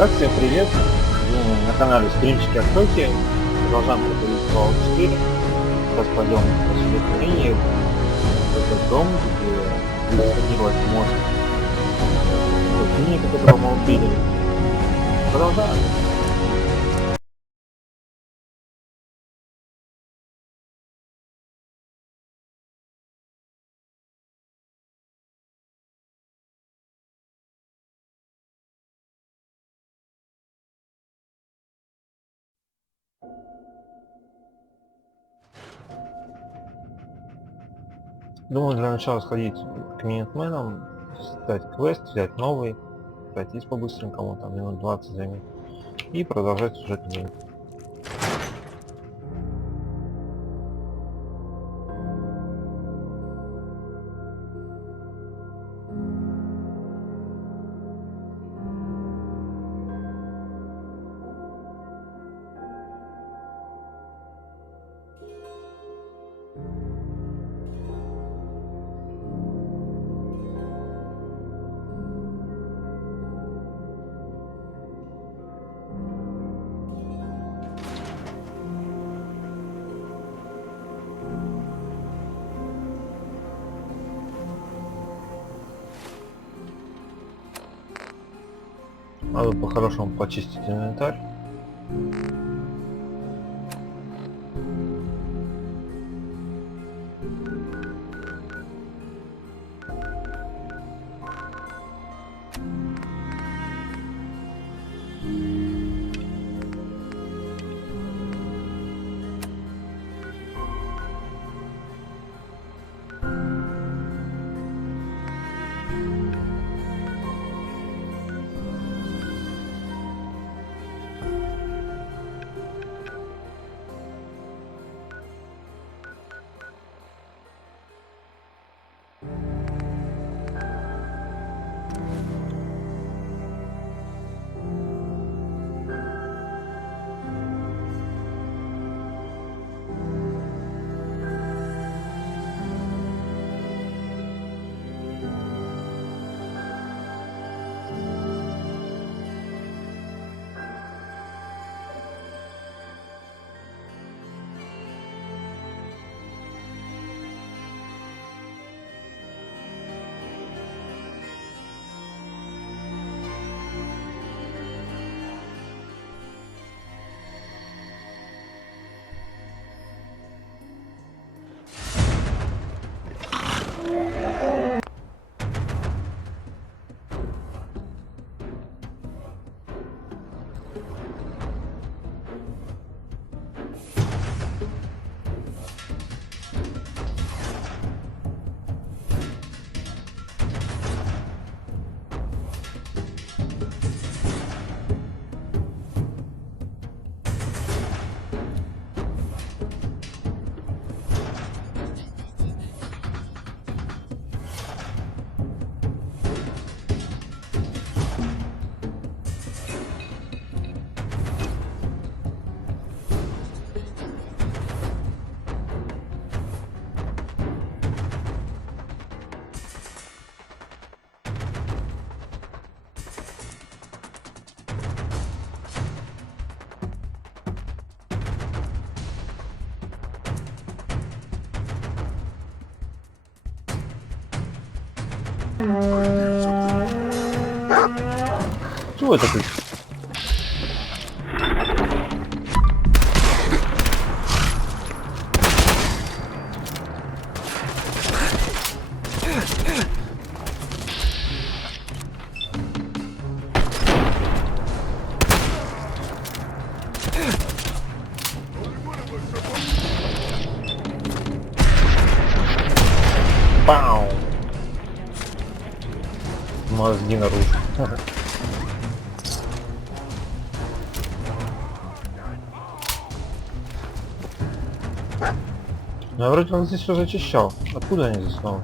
Так, всем привет! Вы на канале Стримчики от Токи. Продолжаем проходить Fallout 4. Сейчас пойдем по сюжетной линии в этот дом, где будет сканировать мозг противника, которого мы убили. Продолжаем. Думаю, для начала сходить к минитменам, стать квест, взять новый, пройтись по-быстренькому, там минут 20 займет, и продолжать сюжетную линию. Надо по-хорошему почистить инвентарь. Чего это ты? Пау! Мозги наружу. Ну, я вроде как здесь все зачищал. Откуда они здесь снова?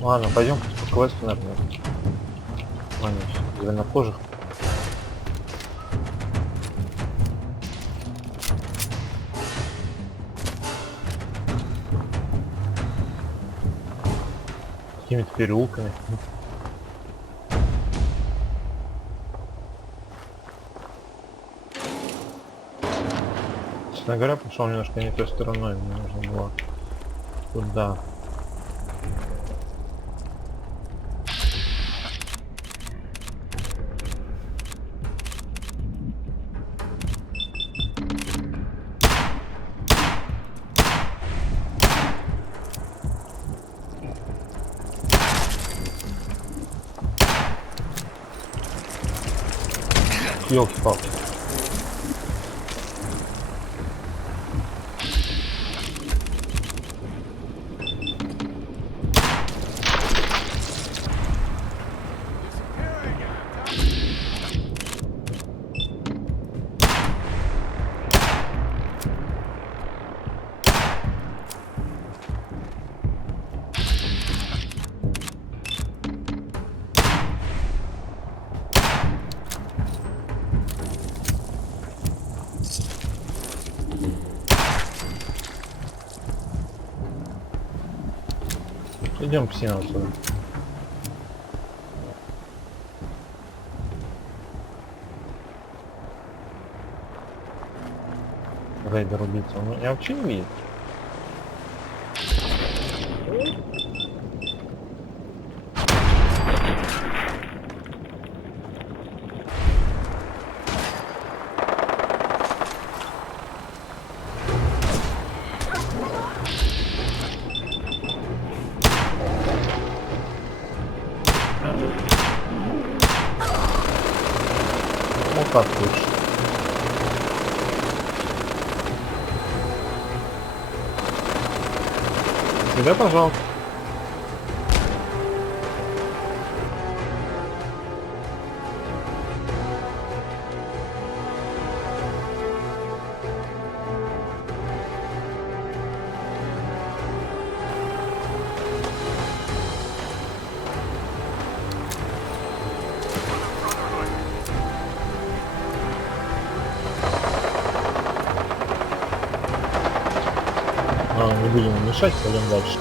Ладно, пойдем по квесту, наверное. Ладно, зеленокожих. какими-то переулками. Честно говоря, пошел немножко не той стороной, мне нужно было туда. Ёлки-палки. Идем псину отсюда. Рейдер убийца. Он меня вообще не видит. Ну как лучше. Сюда, пожалуйста. Не будем мешать, пойдем дальше.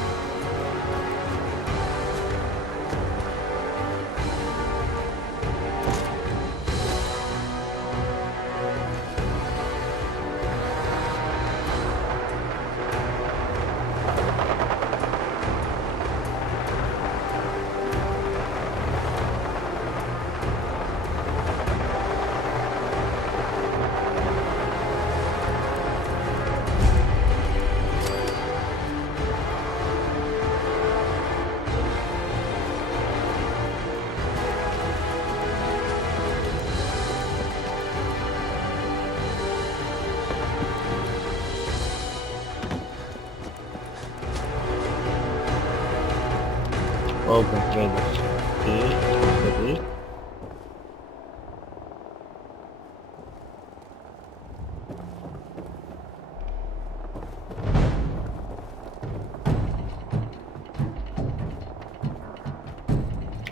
Open traders. Окей.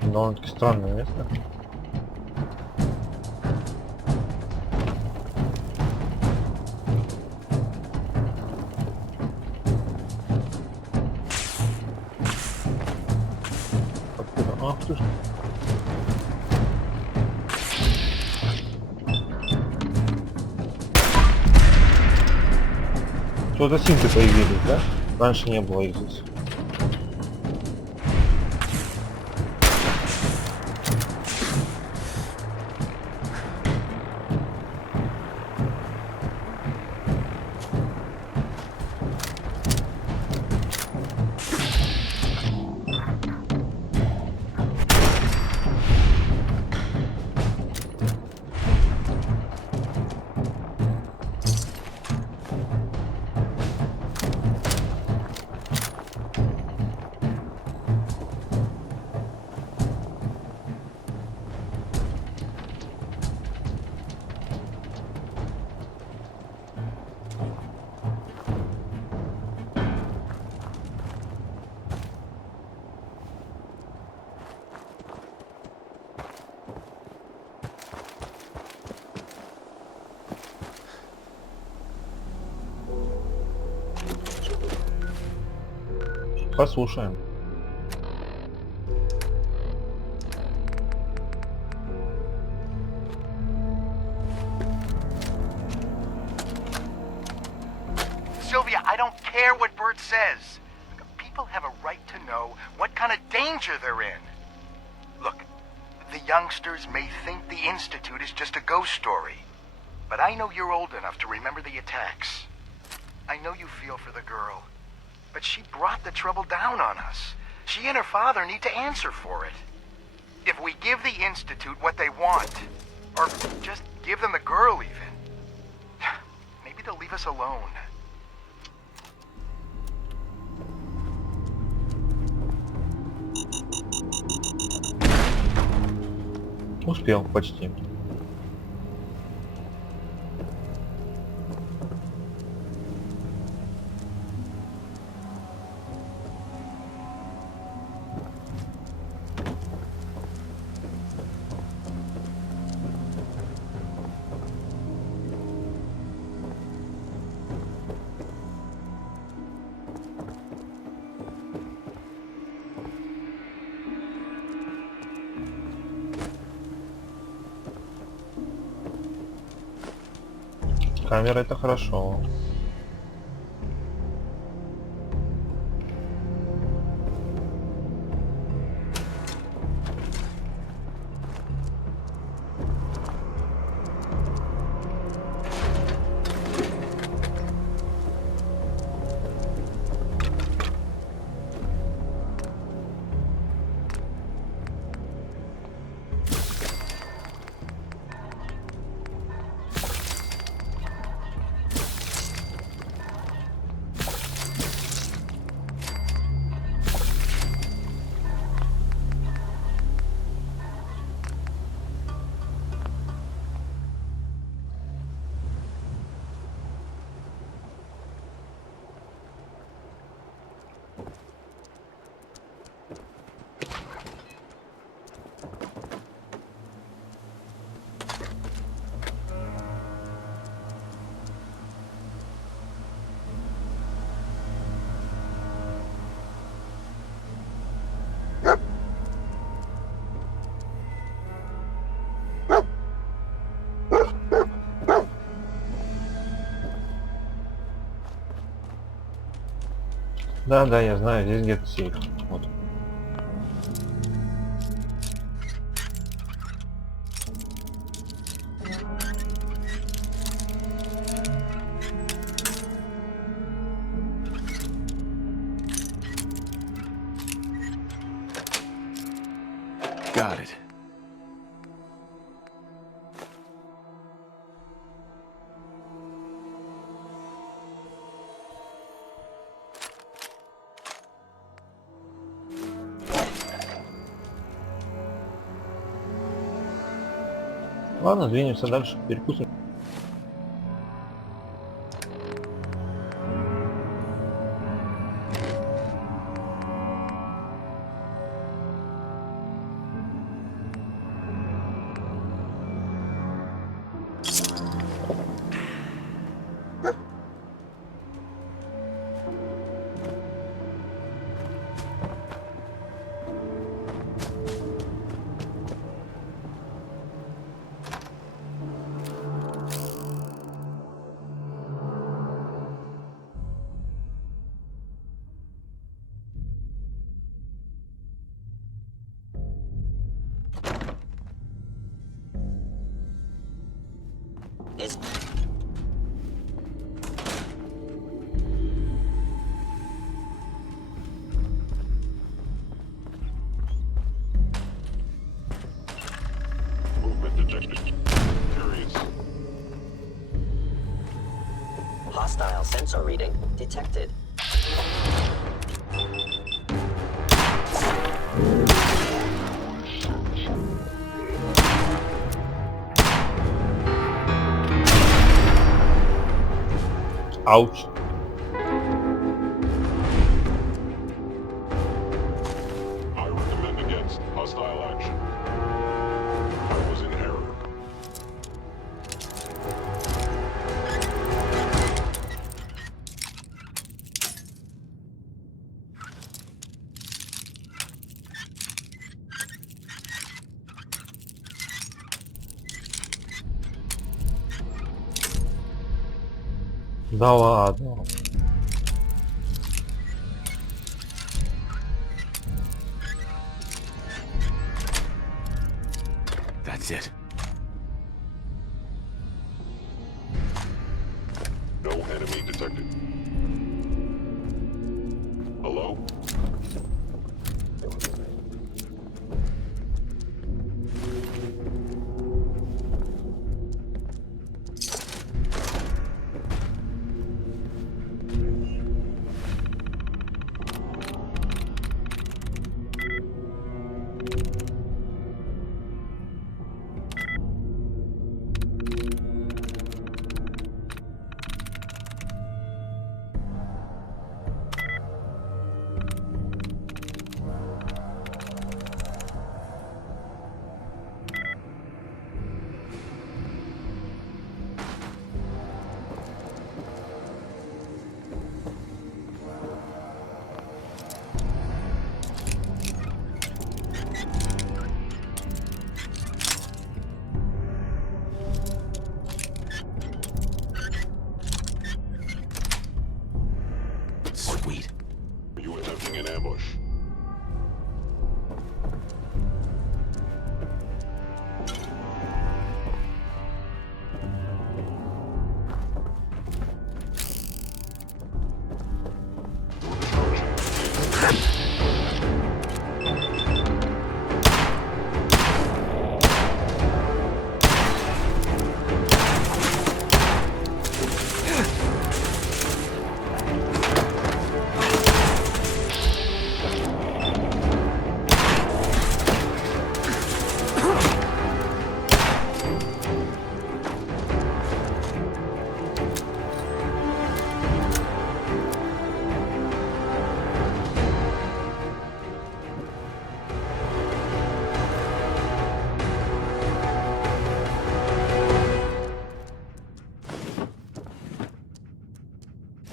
Довольно-таки странное место. Ах ты ж. Что-то синты появились, да? Раньше не было их здесь. Послушаем. care what Bert says. People have a right to know what kind of danger they're in. Look, the youngsters may think the Institute is just a ghost story, but I know you're old enough to remember the attacks. I know you feel for the girl, but she brought the trouble down on us. She and her father need to answer for it. If we give the Institute what they want, or just give them the girl even, maybe they'll leave us alone. Успел, почти. Камера — это хорошо. Да, я знаю, здесь где-то сейф. Вот. Got it. Ладно, двинемся дальше, перекусим. Movement detected. Curious. Hostile sensor reading detected. Ауч. I recommend against hostile action. I was in error. Да ладно. That's it. No enemy detected. Hello? Sweet. Are you attempting an ambush?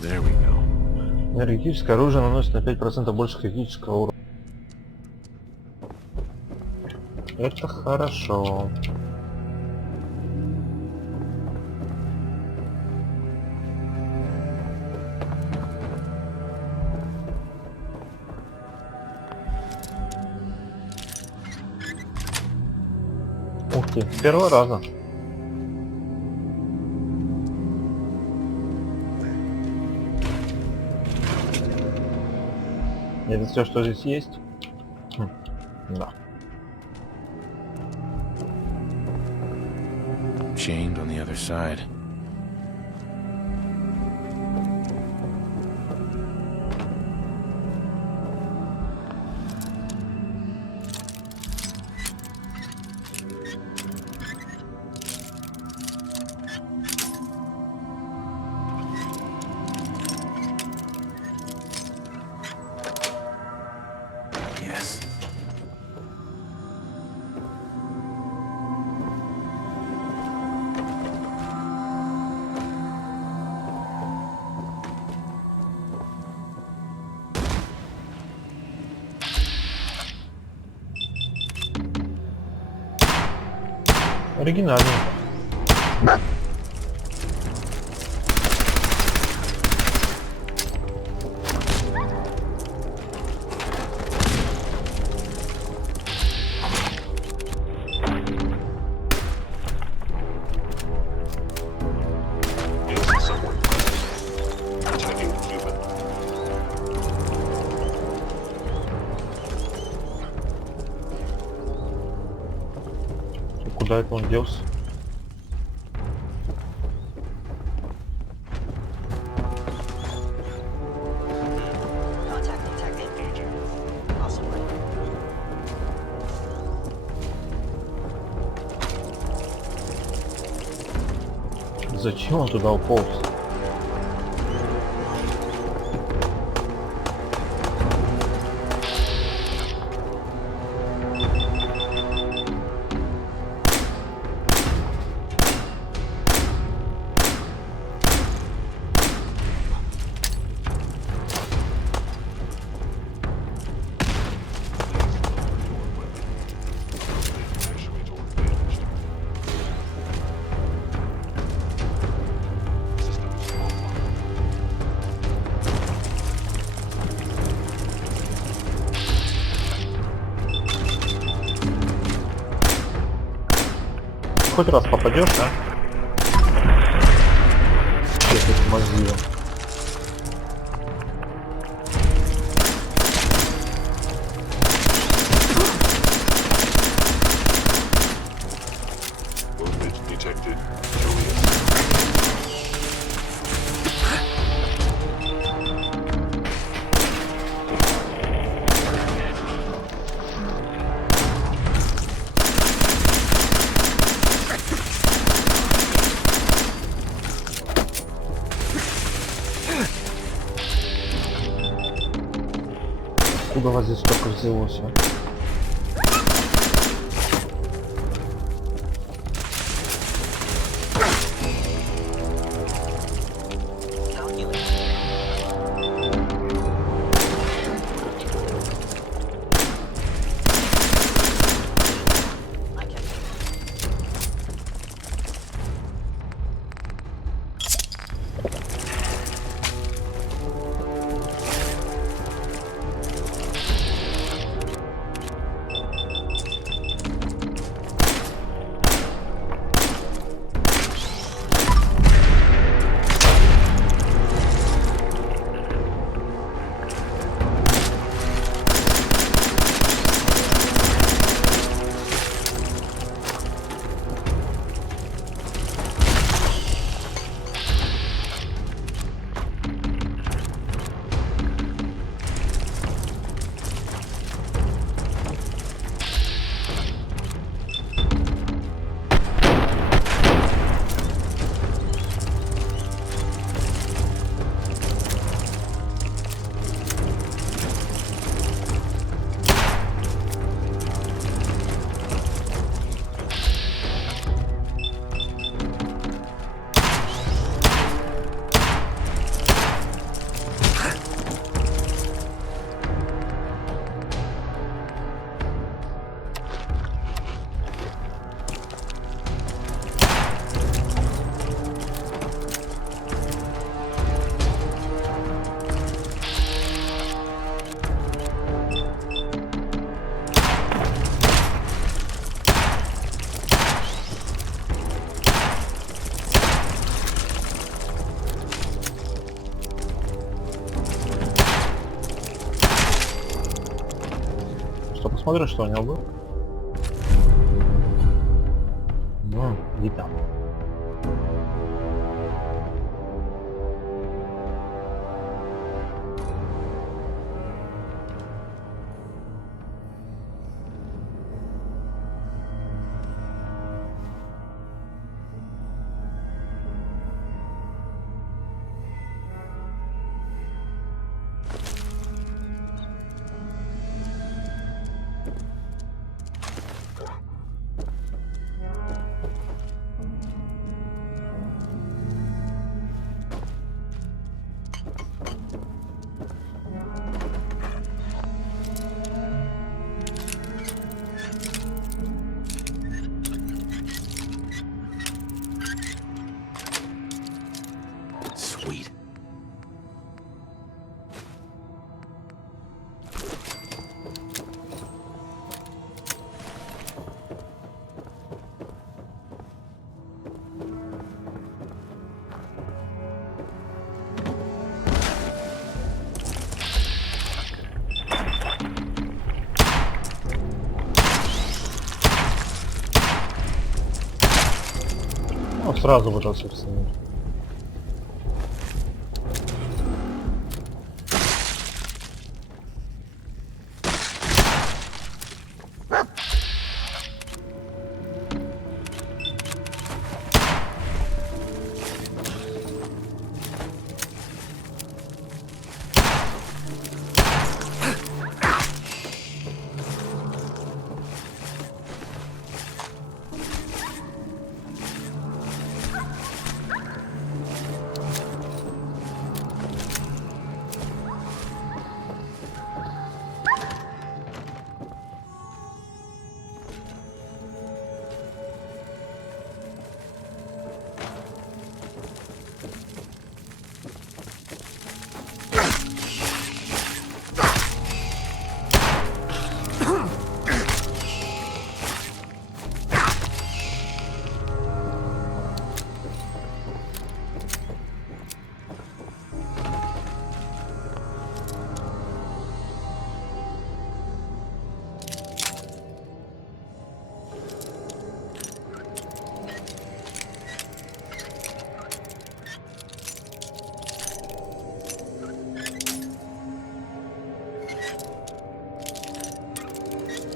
There we go. Энергетическое оружие наносит на 5% больше критического урона. Это хорошо. Ух ты, с первого раза. Это все, что здесь есть? Да. Chained on the other side. Yes. Оригинально. И куда это он делся? Contact detected. Possibly. Зачем он туда уполз? System хоть раз попадешь, а? Если это мозгило. Movement detected. Откуда у вас здесь столько взялось, а? Что, посмотрим, что у него было? Ну, не там. Sweet. Ну, сразу вот это, собственно.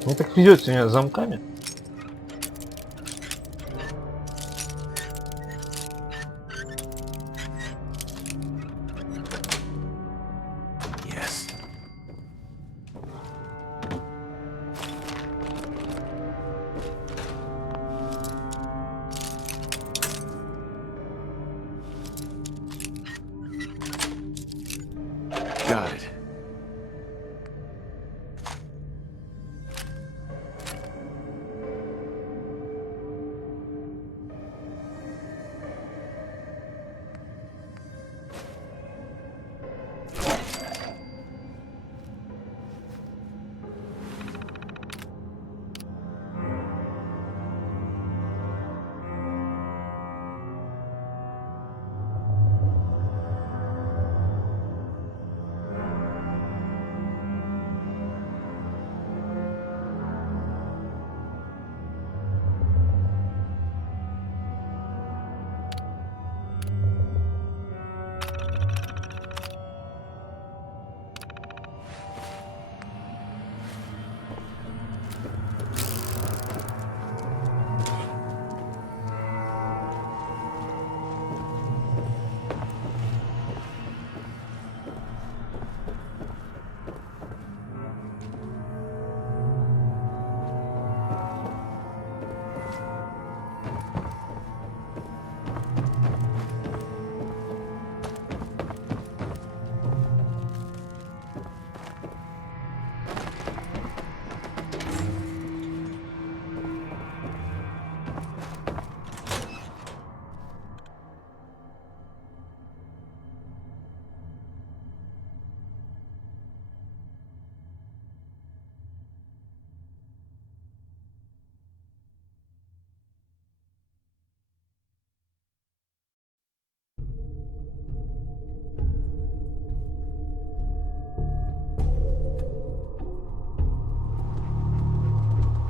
Мне так везет сегодня с замками. Yes. Got it.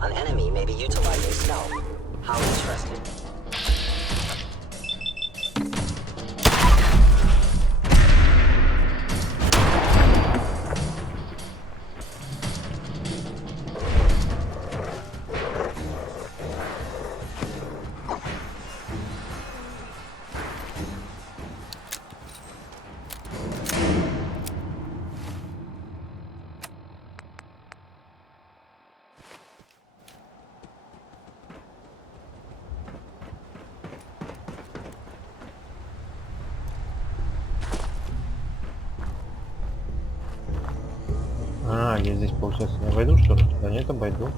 An enemy may be utilizing stealth. How interesting. А, я здесь, получается, не обойду, что ли? Да нет, обойду.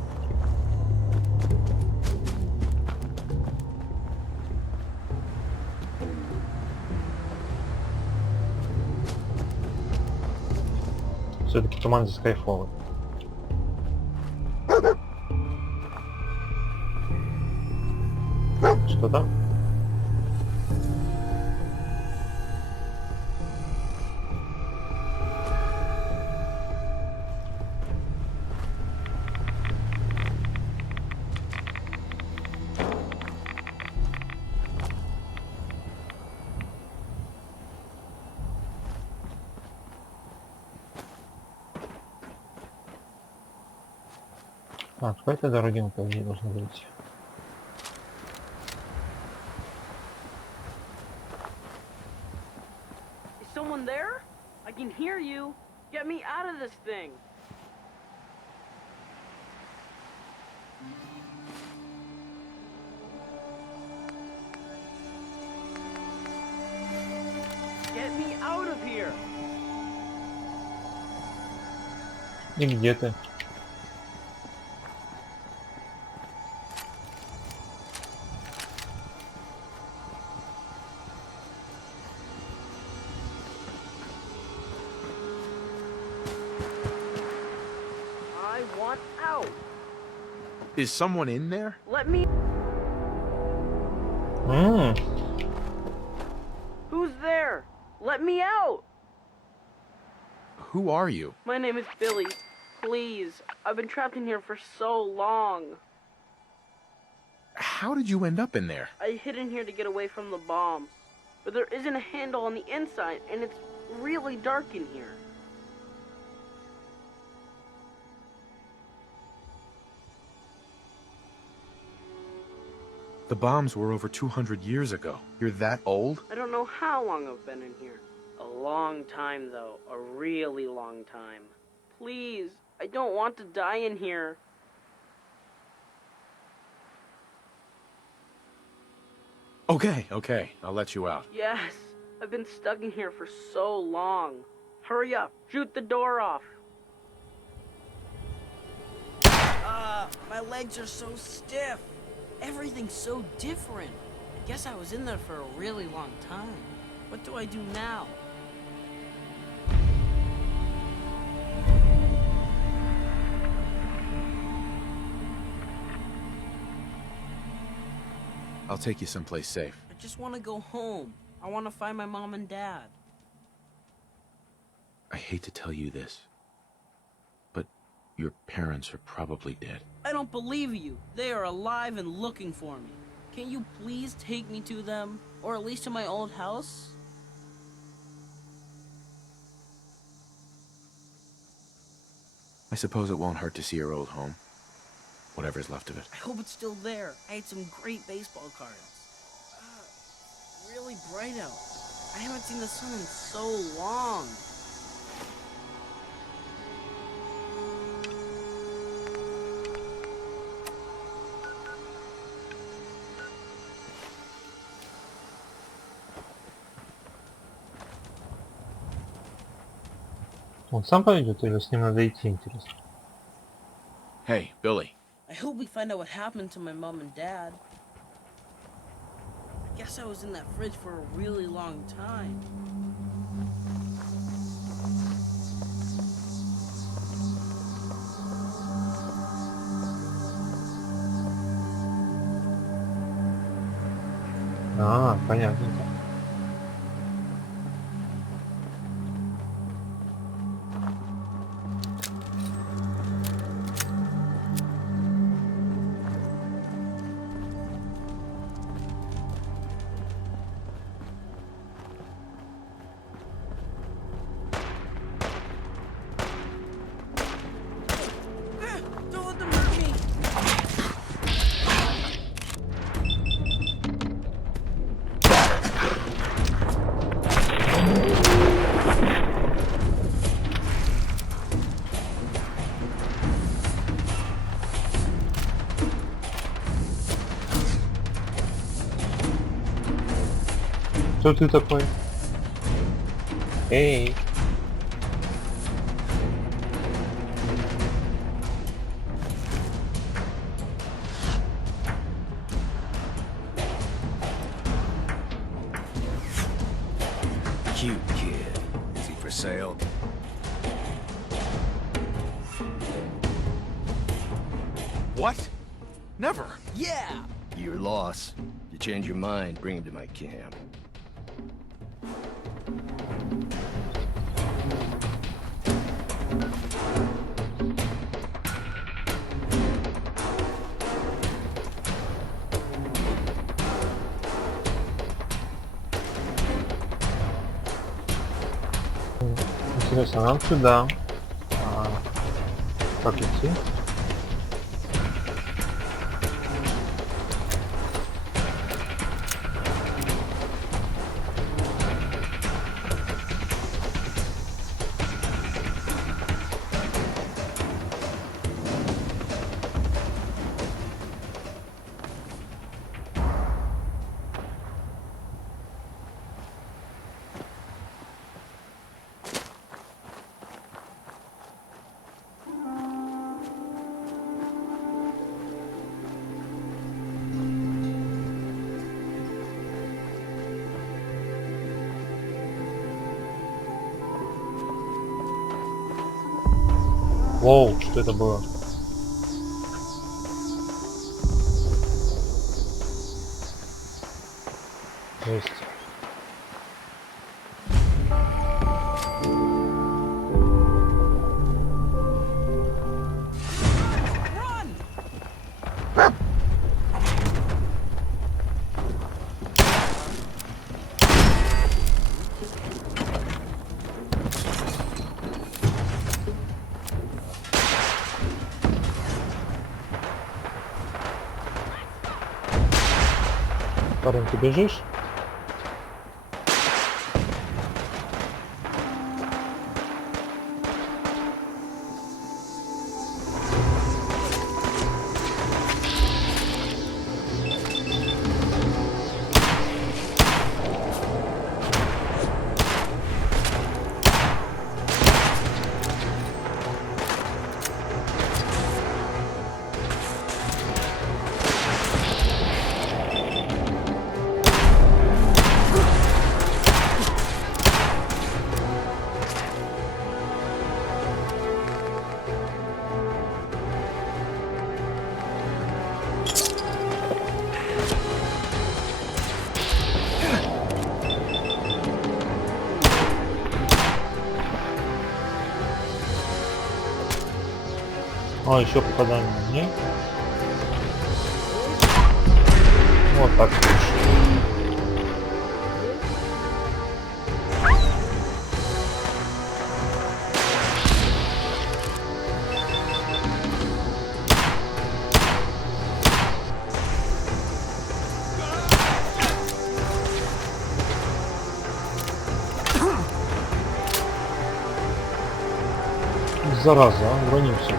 Все-таки команда с кайфовой. Что там? А, по этой дороге мы, по идее, должны быть. Is someone there? I can hear you. Get me out of this thing. Get me out of here. И где ты? I want out. Is someone in there? Let me. Who's there? Let me out. Who are you? My name is Billy. Please. I've been trapped in here for so long. How did you end up in there? I hid in here to get away from the bombs. But there isn't a handle on the inside, and it's really dark in here. The bombs were over 200 years ago. You're that old? I don't know how long I've been in here. A long time, though. A really long time. Please, I don't want to die in here. Okay. I'll let you out. Yes, I've been stuck in here for so long. Hurry up, shoot the door off. My legs are so stiff. Everything's so different. I guess I was in there for a really long time. What do I do now? I'll take you someplace safe. I just want to go home. I want to find my mom and dad. I hate to tell you this, but your parents are probably dead. I don't believe you. They are alive and looking for me. Can you please take me to them? Or at least to my old house? I suppose it won't hurt to see your old home. Whatever's left of it. I hope it's still there. I had some great baseball cards. Really bright out. I haven't seen the sun in so long. Он сам пойдет или с ним надо идти, интересно? Hey, Billy. I hope we find out what happened to my mom and dad. I guess I was in that fridge for a really long time. А, понятненько. Don't let them hurt me! Кто ты такой? Эй! Cute kid. Is he for sale? What? Never. Yeah! Your loss. You change your mind, bring him to my camp. Интересно, нам сюда. Как идти? Воу, что это было? Жесть. Парень, ты бежишь? О, еще попадание мне. Вот так лучше. Зараза, а, уронился.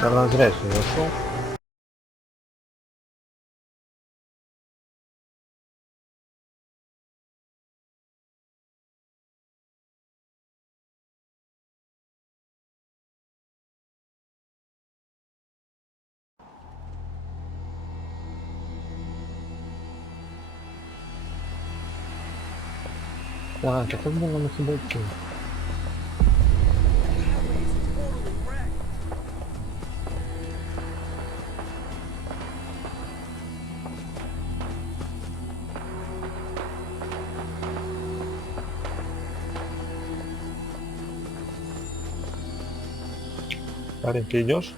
Наверное, зря сюда зашел. Так, а как бы нам их обойти? Парень, ты идешь?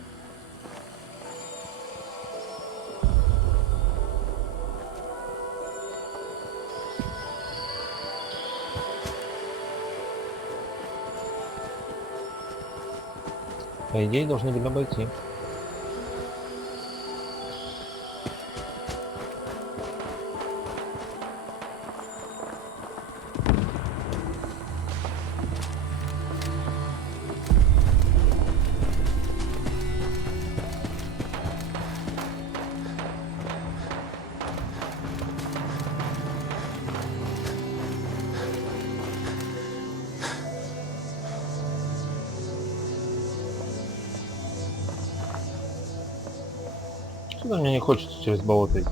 По идее, должны были обойти. Что-то мне не хочется через болото идти.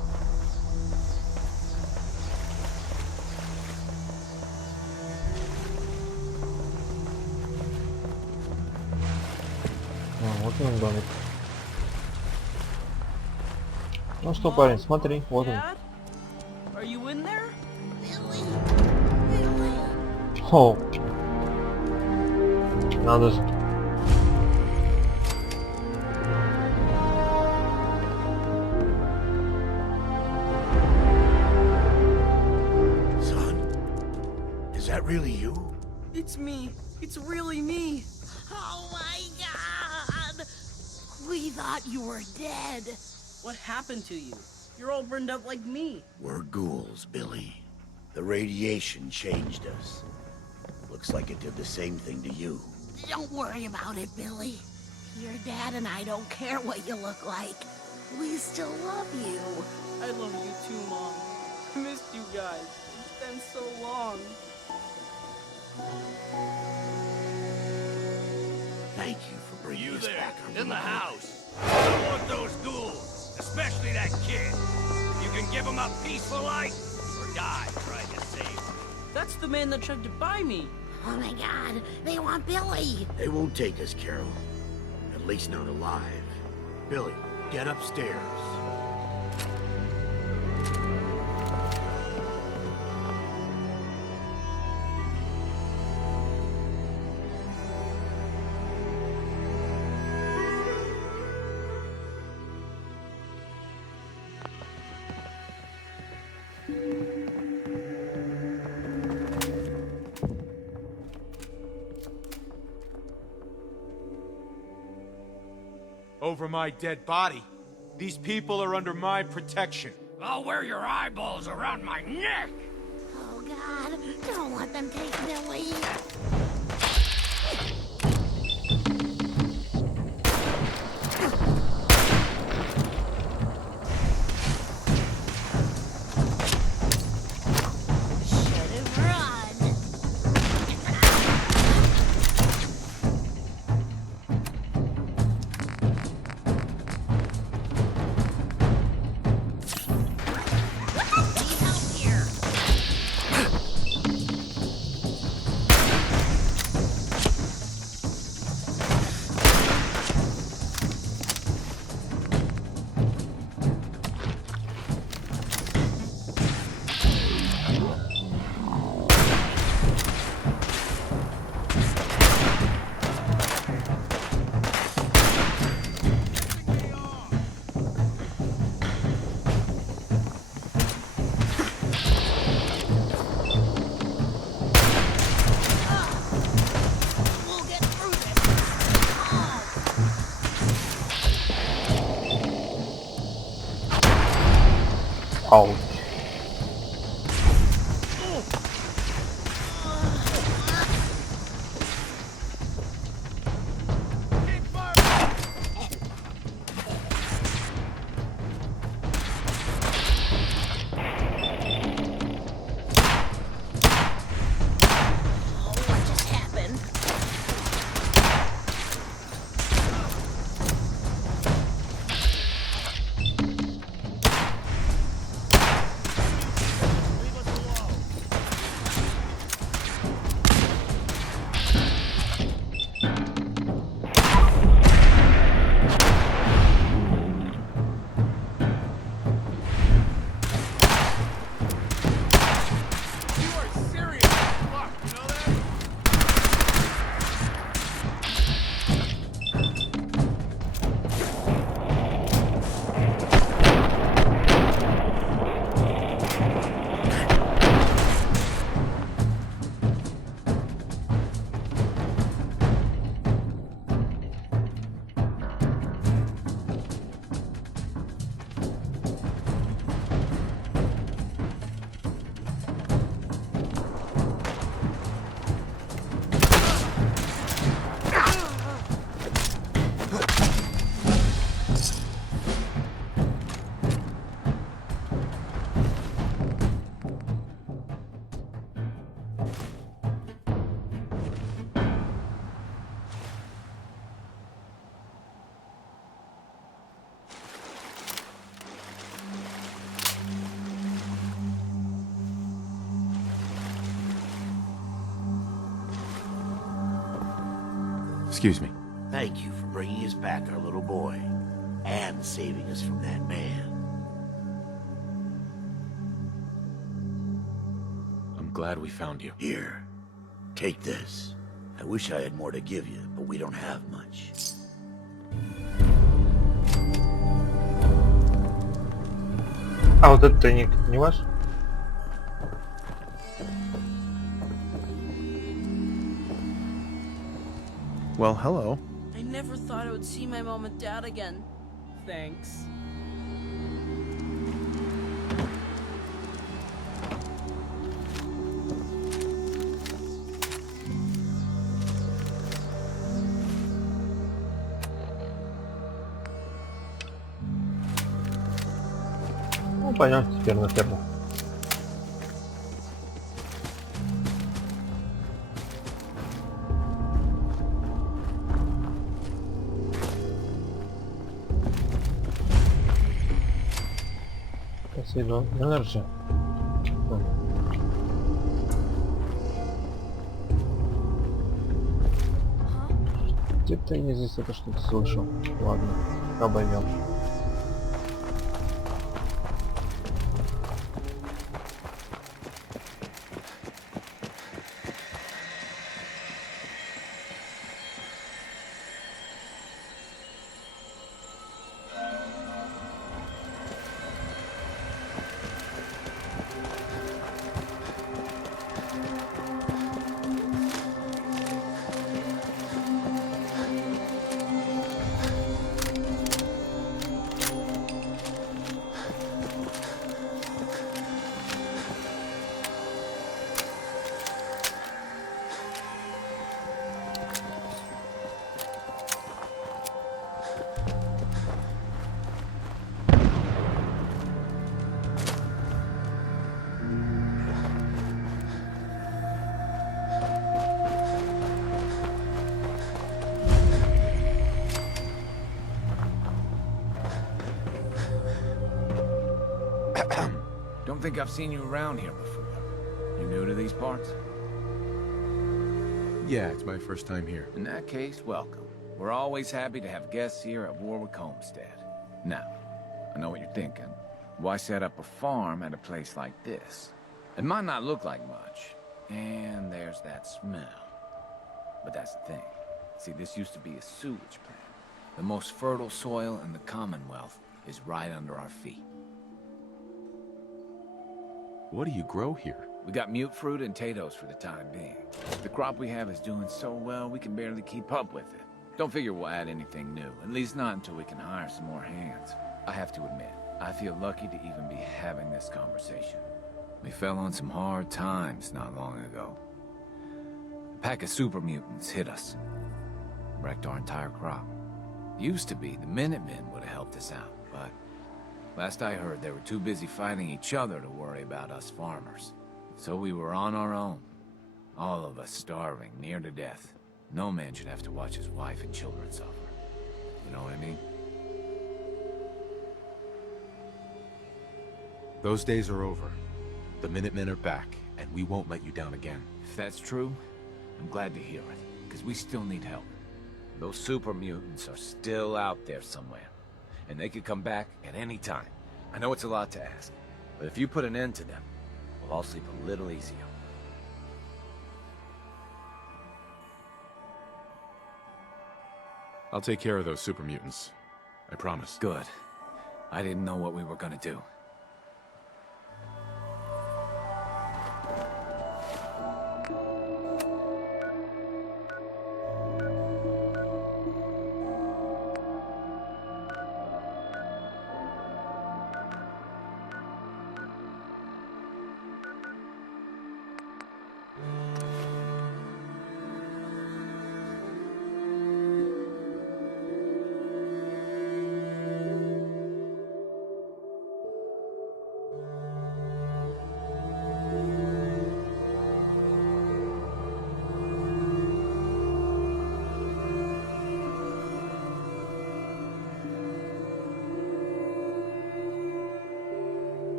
А, вот он домик. Ну что, парень, смотри, вот он. Are you in there? О, надо же. Is that really you? It's me. It's really me. Oh my god! We thought you were dead. What happened to you? You're all burned up like me. We're ghouls, Billy. The radiation changed us. Looks like it did the same thing to you. Don't worry about it, Billy. Your dad and I don't care what you look like. We still love you. I love you too, Mom. I missed you guys. It's been so long. Thank you for bringing us back. in the house. I want those kid. You can give him a peaceful life, or die trying to save him. That's the man that tried to buy me. Oh my god, they want Billy. They won't take us, Carol. At least not alive. Billy, get upstairs. Over my dead body. These people are under my protection. I'll wear your eyeballs around my neck! Oh god, don't let them take Billy. Should've run. Need help here. We'll get through this. Oh. Ouch. What just happened? You are serious as fuck, you know that? Excuse me. Thank you for bringing us back our little boy. And saving us from that man. I'm glad we found you. Here, take this. I wish I had more to give you, but we don't have much. А вот этот тайник не ваш? Well, hello. I never thought I would see my mom and dad again. Thanks. Ну, пойдем теперь на ферму. Сиду Energy. Где-то я здесь это что-то слышал. Ладно, обойдем. Don't think I've seen you around here before. You new to these parts? Yeah, it's my first time here. In that case, welcome. We're always happy to have guests here at Warwick Homestead. Now, I know what you're thinking. Why set up a farm at a place like this? It might not look like much, and there's that smell. But that's the thing. See, this used to be a sewage plant. The most fertile soil in the Commonwealth is right under our feet. What do you grow here? We got mute fruit and potatoes for the time being. The crop we have is doing so well, we can barely keep up with it. Don't figure we'll add anything new, at least not until we can hire some more hands. I have to admit, I feel lucky to even be having this conversation. We fell on some hard times not long ago. A pack of super mutants hit us. Wrecked our entire crop. Used to be the Minutemen would have helped us out, but last I heard, they were too busy fighting each other to worry about us farmers. So we were on our own. All of us starving, near to death. No man should have to watch his wife and children suffer. You know what I mean? Those days are over. The Minutemen are back, and we won't let you down again. If that's true, I'm glad to hear it, because we still need help. Those super mutants are still out there somewhere, and they could come back at any time. I know it's a lot to ask, but if you put an end to them, we'll all sleep a little easier. I'll take care of those super mutants. I promise. Good. I didn't know what we were gonna do.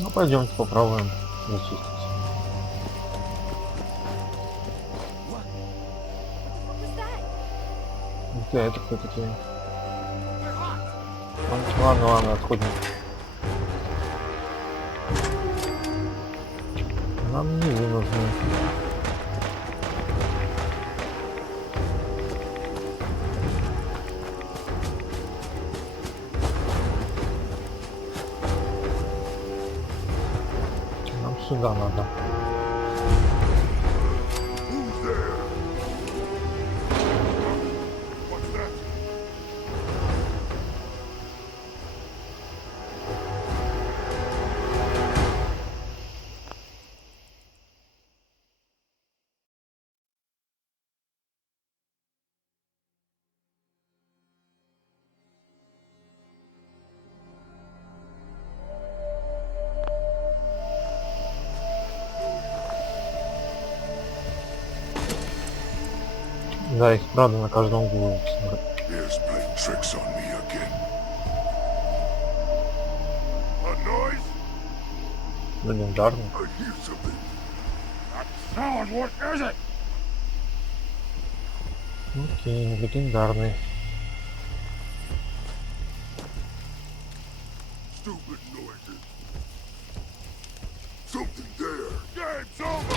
Ну пойдемте попробуем зачистить. Ух ты, это кто такие? Ладно, ладно, отходим. Нам не нужны. Нам сюда надо. Да, их правда на каждом углу. Here's playing tricks on me again. A noise? Легендарный. I hear something. That sound, what is it? Окей, легендарный. Stupid noises. Something there. Game's over!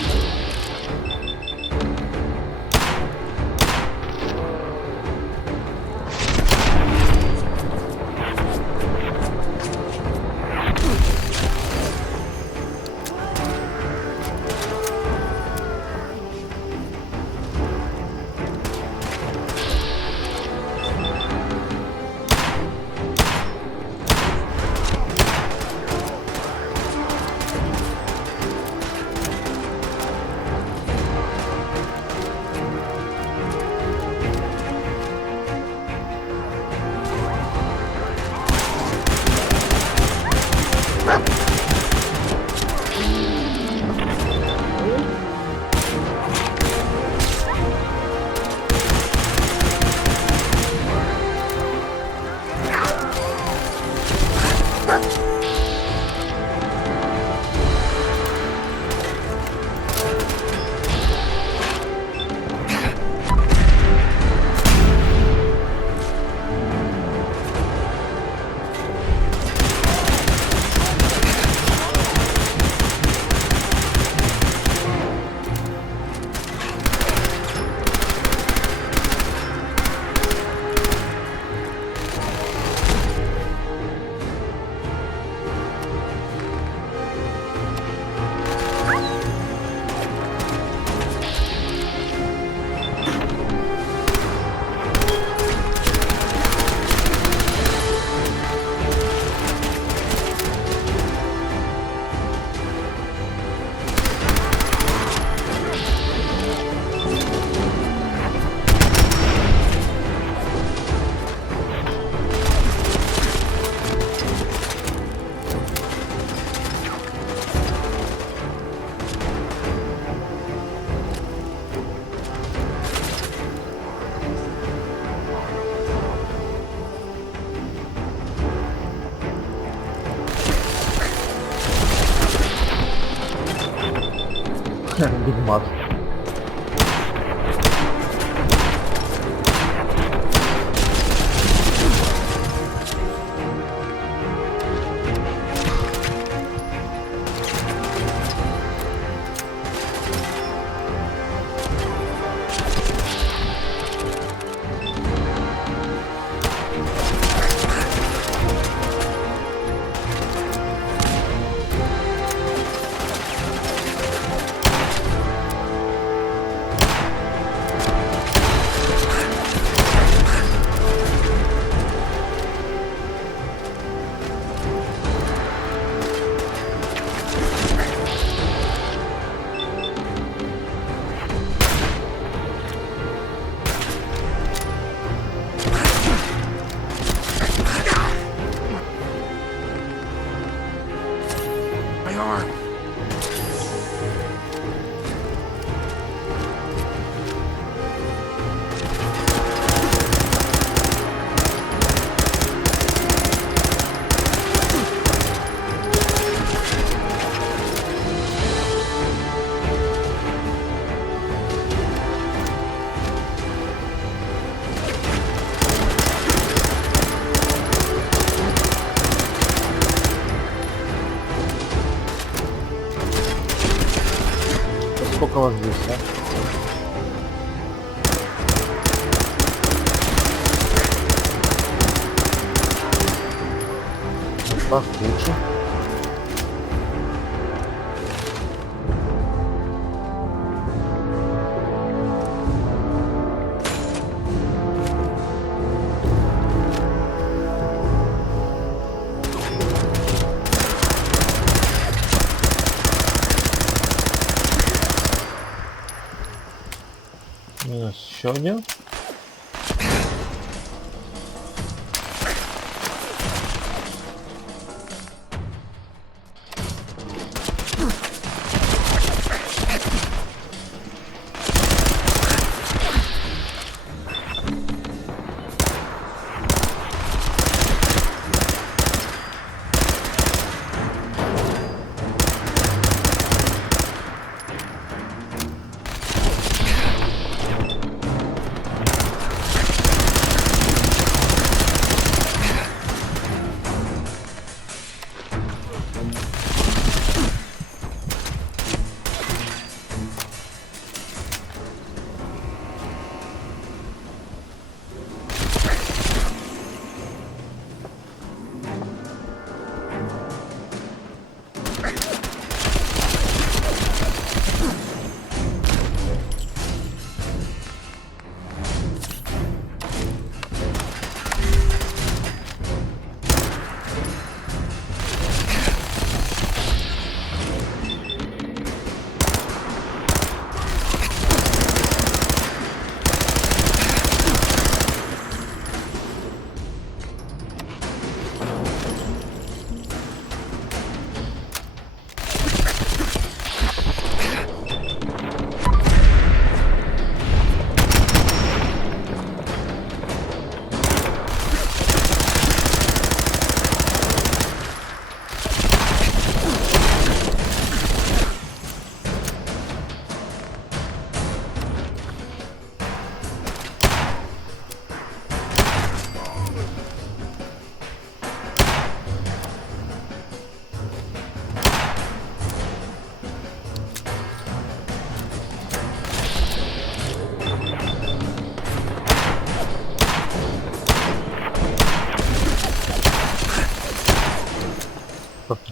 Биг Мак. My arm. Сколько вас здесь, а? Так, лучше. Минус еще один.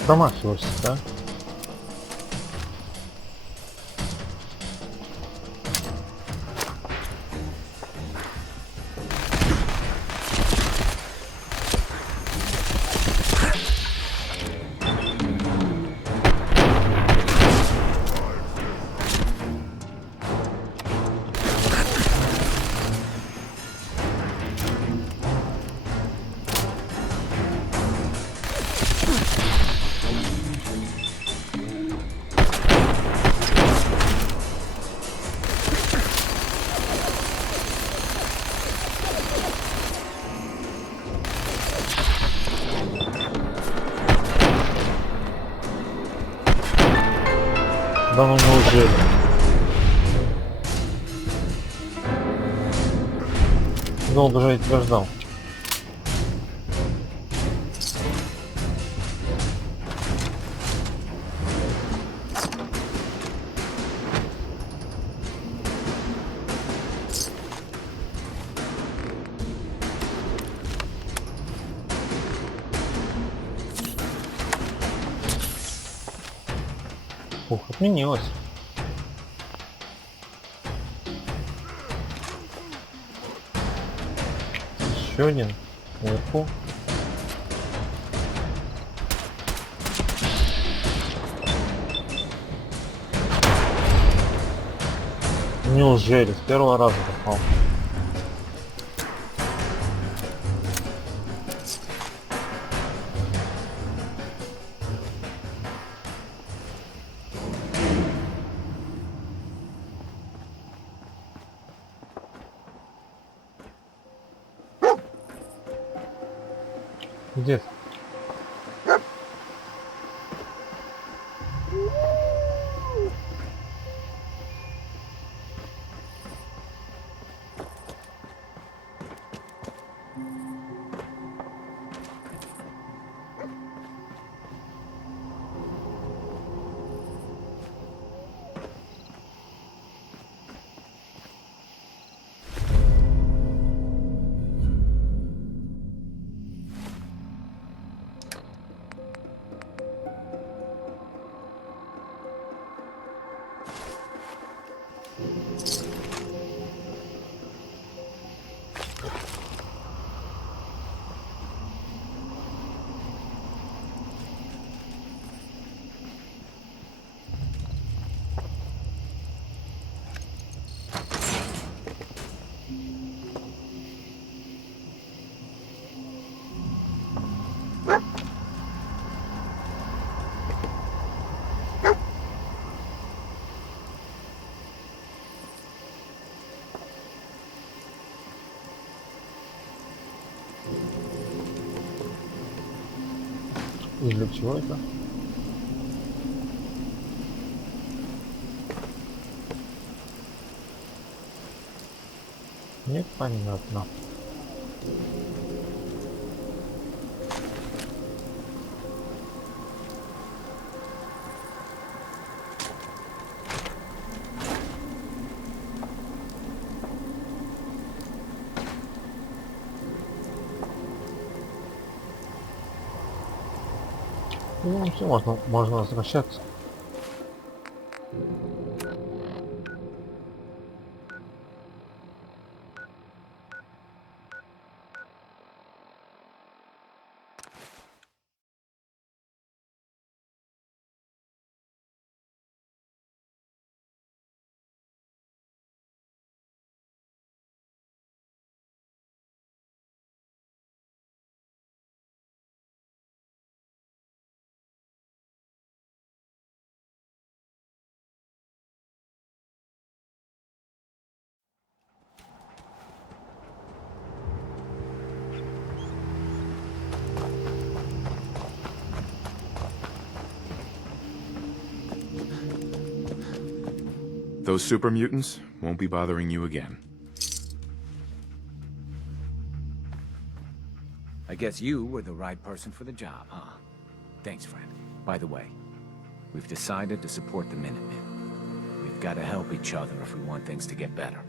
промахиваешься, да? Да ну неужели? Долго же я тебя ждал. Ух, отменилось. Еще один наверху. Неужели? С первого раза попал. Где? И для чего это? Непонятно. Ну, все, можно возвращаться. Those super mutants won't be bothering you again. I guess you were the right person for the job, huh? Thanks, friend. By the way, we've decided to support the Minutemen. We've got to help each other if we want things to get better.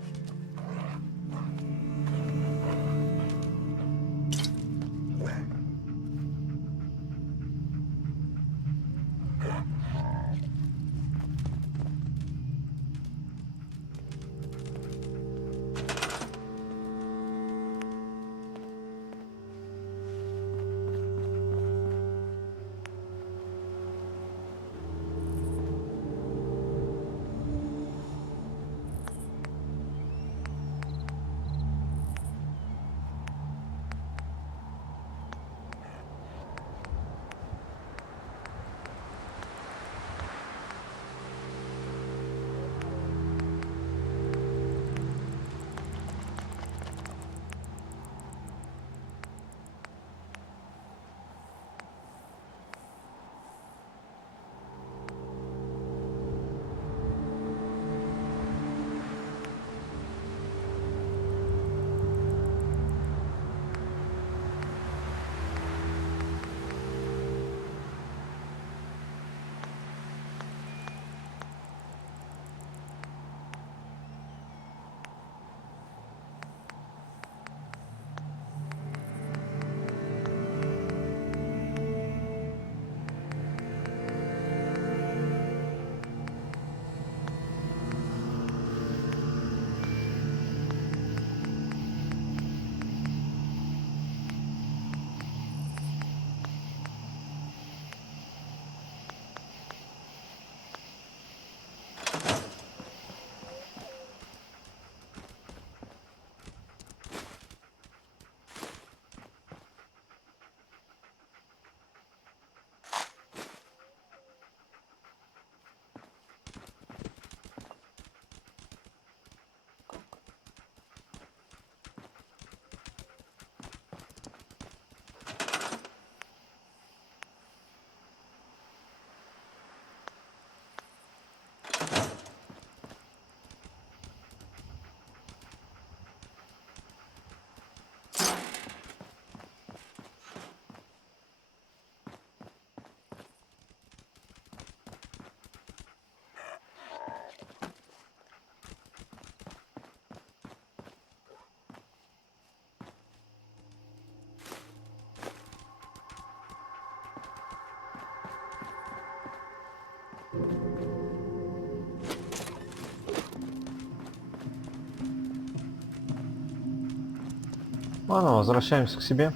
Ладно, возвращаемся к себе.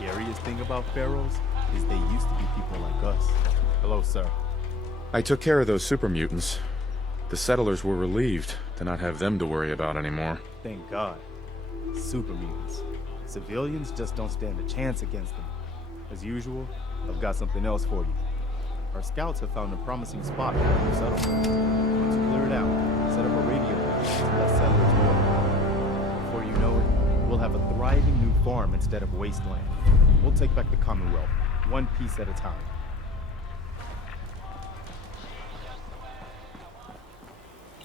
Scariest thing about pharaohs is they used to be people like us. Hello, sir. I took care of those super mutants. The settlers were relieved to not have them to worry about anymore. Thank God. Super mutants. Civilians just don't stand a chance against them. As usual, I've got something else for you. Our scouts have found a promising spot for a new settlement. Once you clear it out, set up a radio link to let settlers know. Before you know it, we'll have a thriving new farm instead of wasteland. We'll take back the Commonwealth, one piece at a time.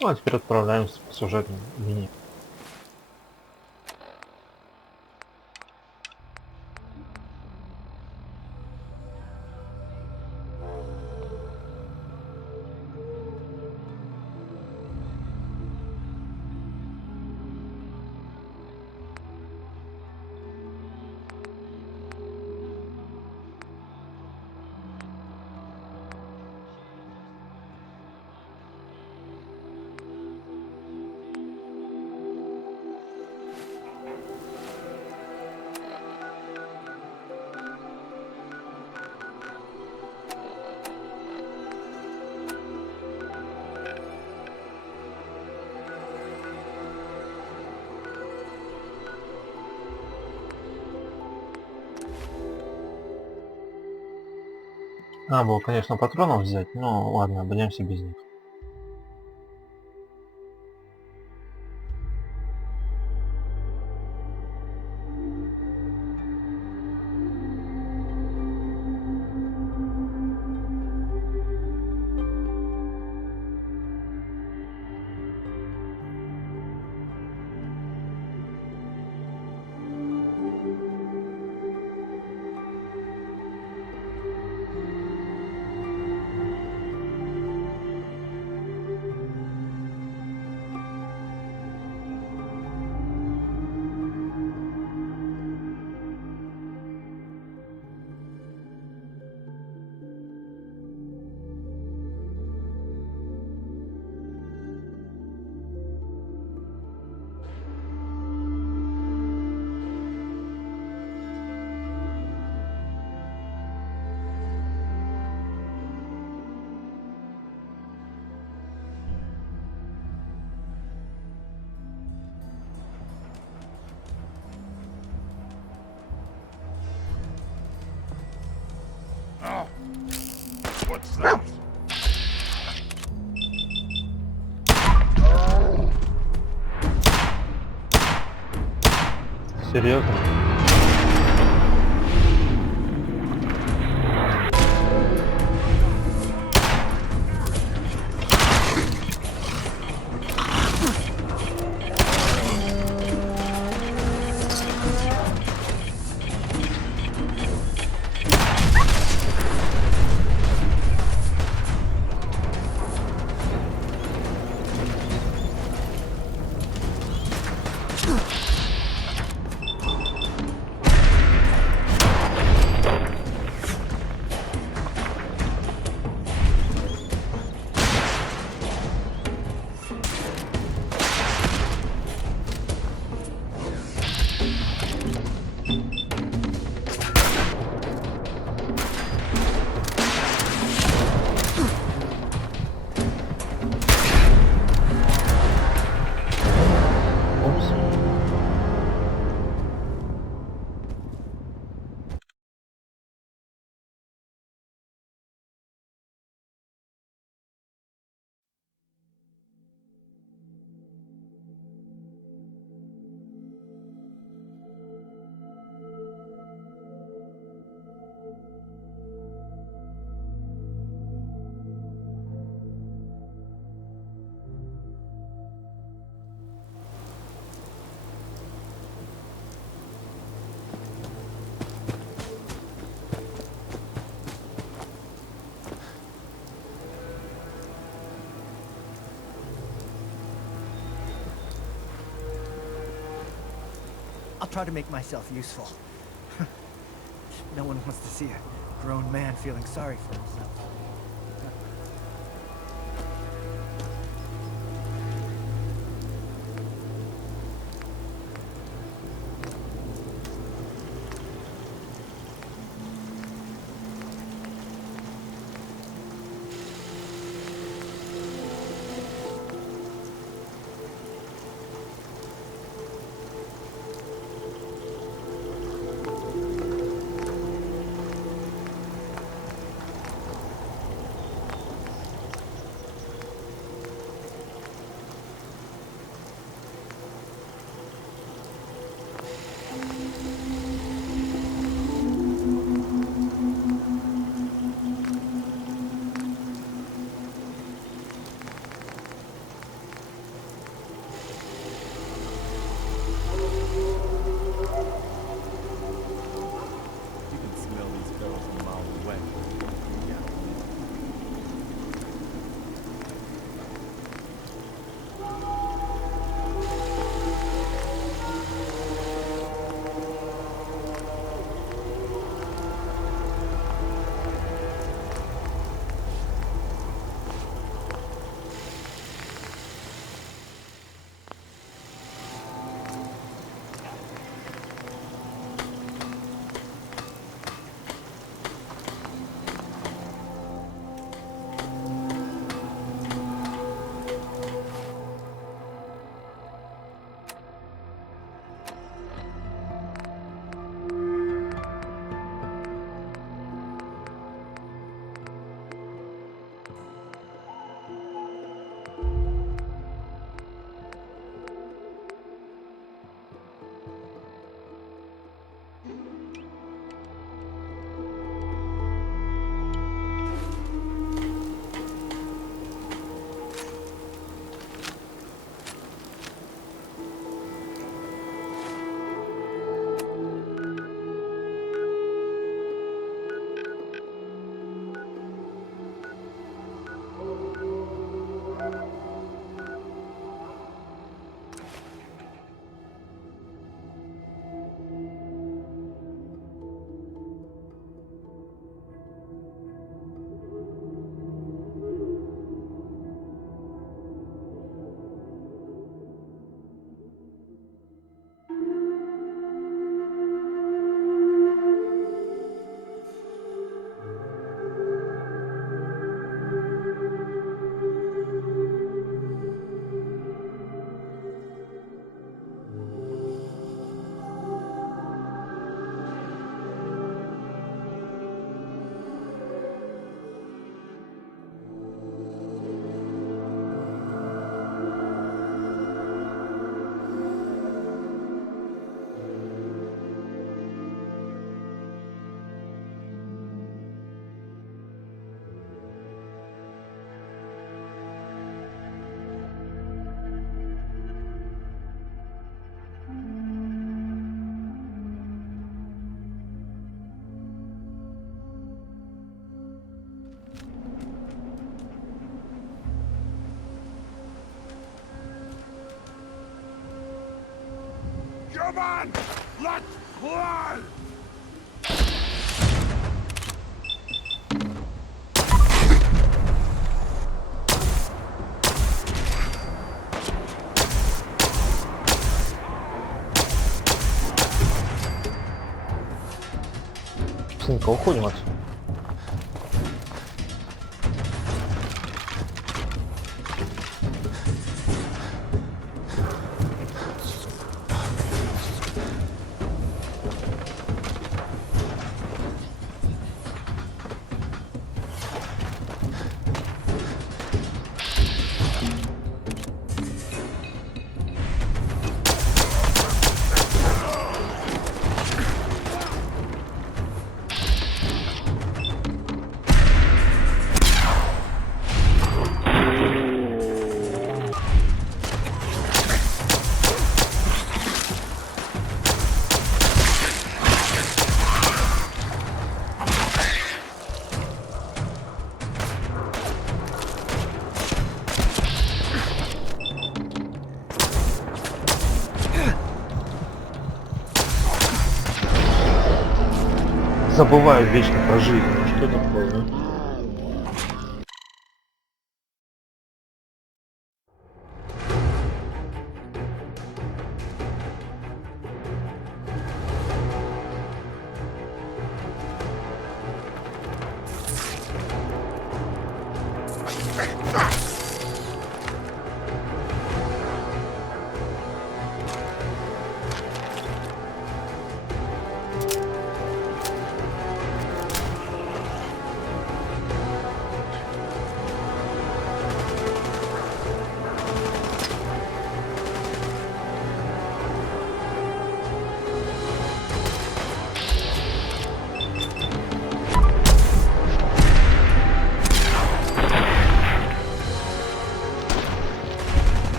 Ну, а теперь отправляемся по сюжетной линии. Надо было, конечно, патронов взять, но ладно, обойдемся без них. Oh, what's that? Серьезно? I'll try to make myself useful. No one wants to see a grown man feeling sorry for himself. Come on! Let's fly! Сынка, уходим отсюда. Забываю вечно про жизнь. Что такое, а?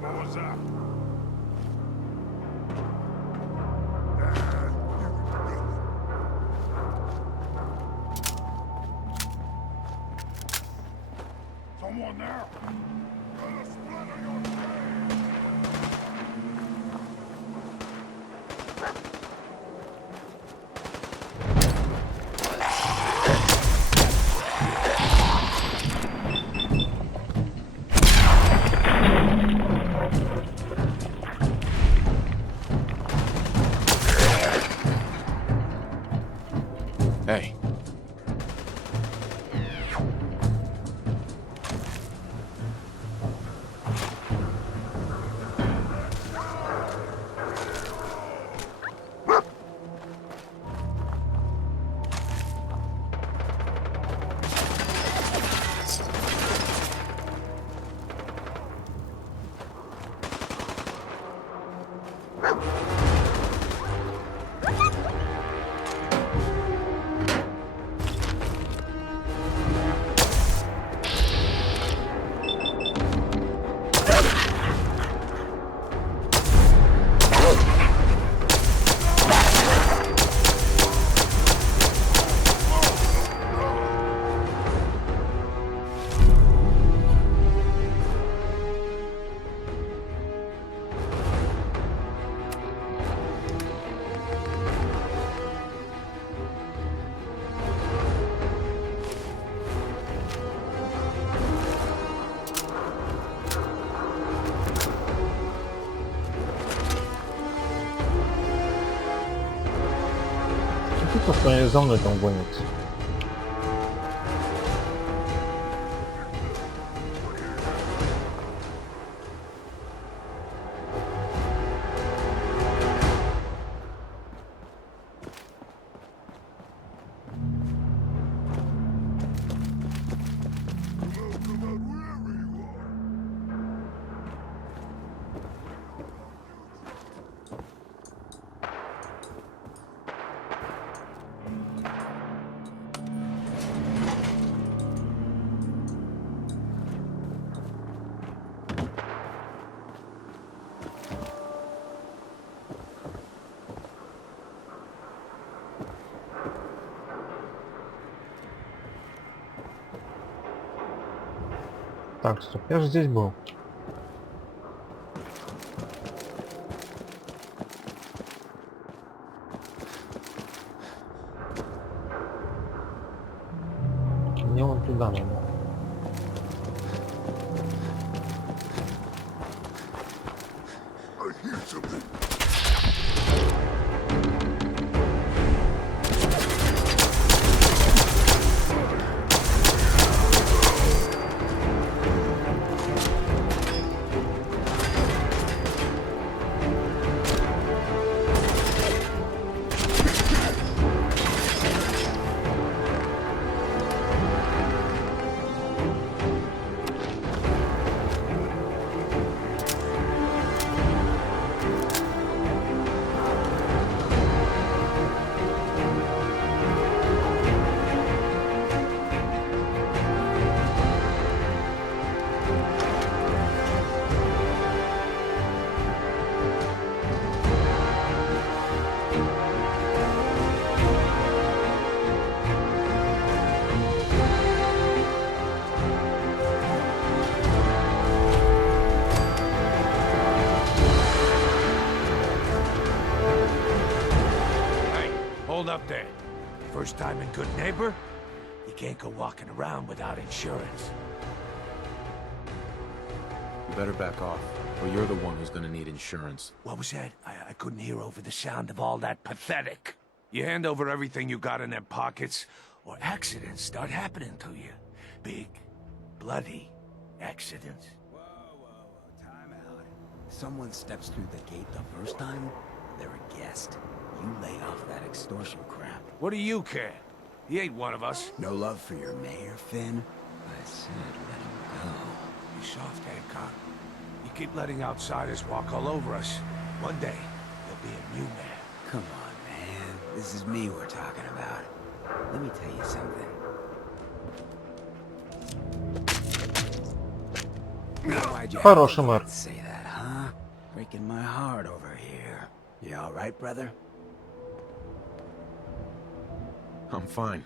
What was that? Someone there? Gonna splatter your face! Hey. Что они за мной там гонятся? Так, стоп, я же здесь был. Мне вон туда надо. I hear something. Hold up there. First time in Good Neighbor? You can't go walking around without insurance. You better back off, or you're the one who's gonna need insurance. What was that? I couldn't hear over the sound of all that pathetic. You hand over everything you got in them pockets, or accidents start happening to you. Big, bloody accidents. Whoa, time out. Someone steps through the gate the first time, they're a guest. You lay off that extortion crap. What do you care? He ain't one of us. No love for your mayor, Finn? I said let him go. You soft, Hancock. You keep letting outsiders walk all over us. One day, you'll be a new man. Come on, man. This is me we're talking about. Let me tell you something. Why'd you Хороший мэр. have to say that, huh? Breaking my heart over here. You all right, brother? I'm fine.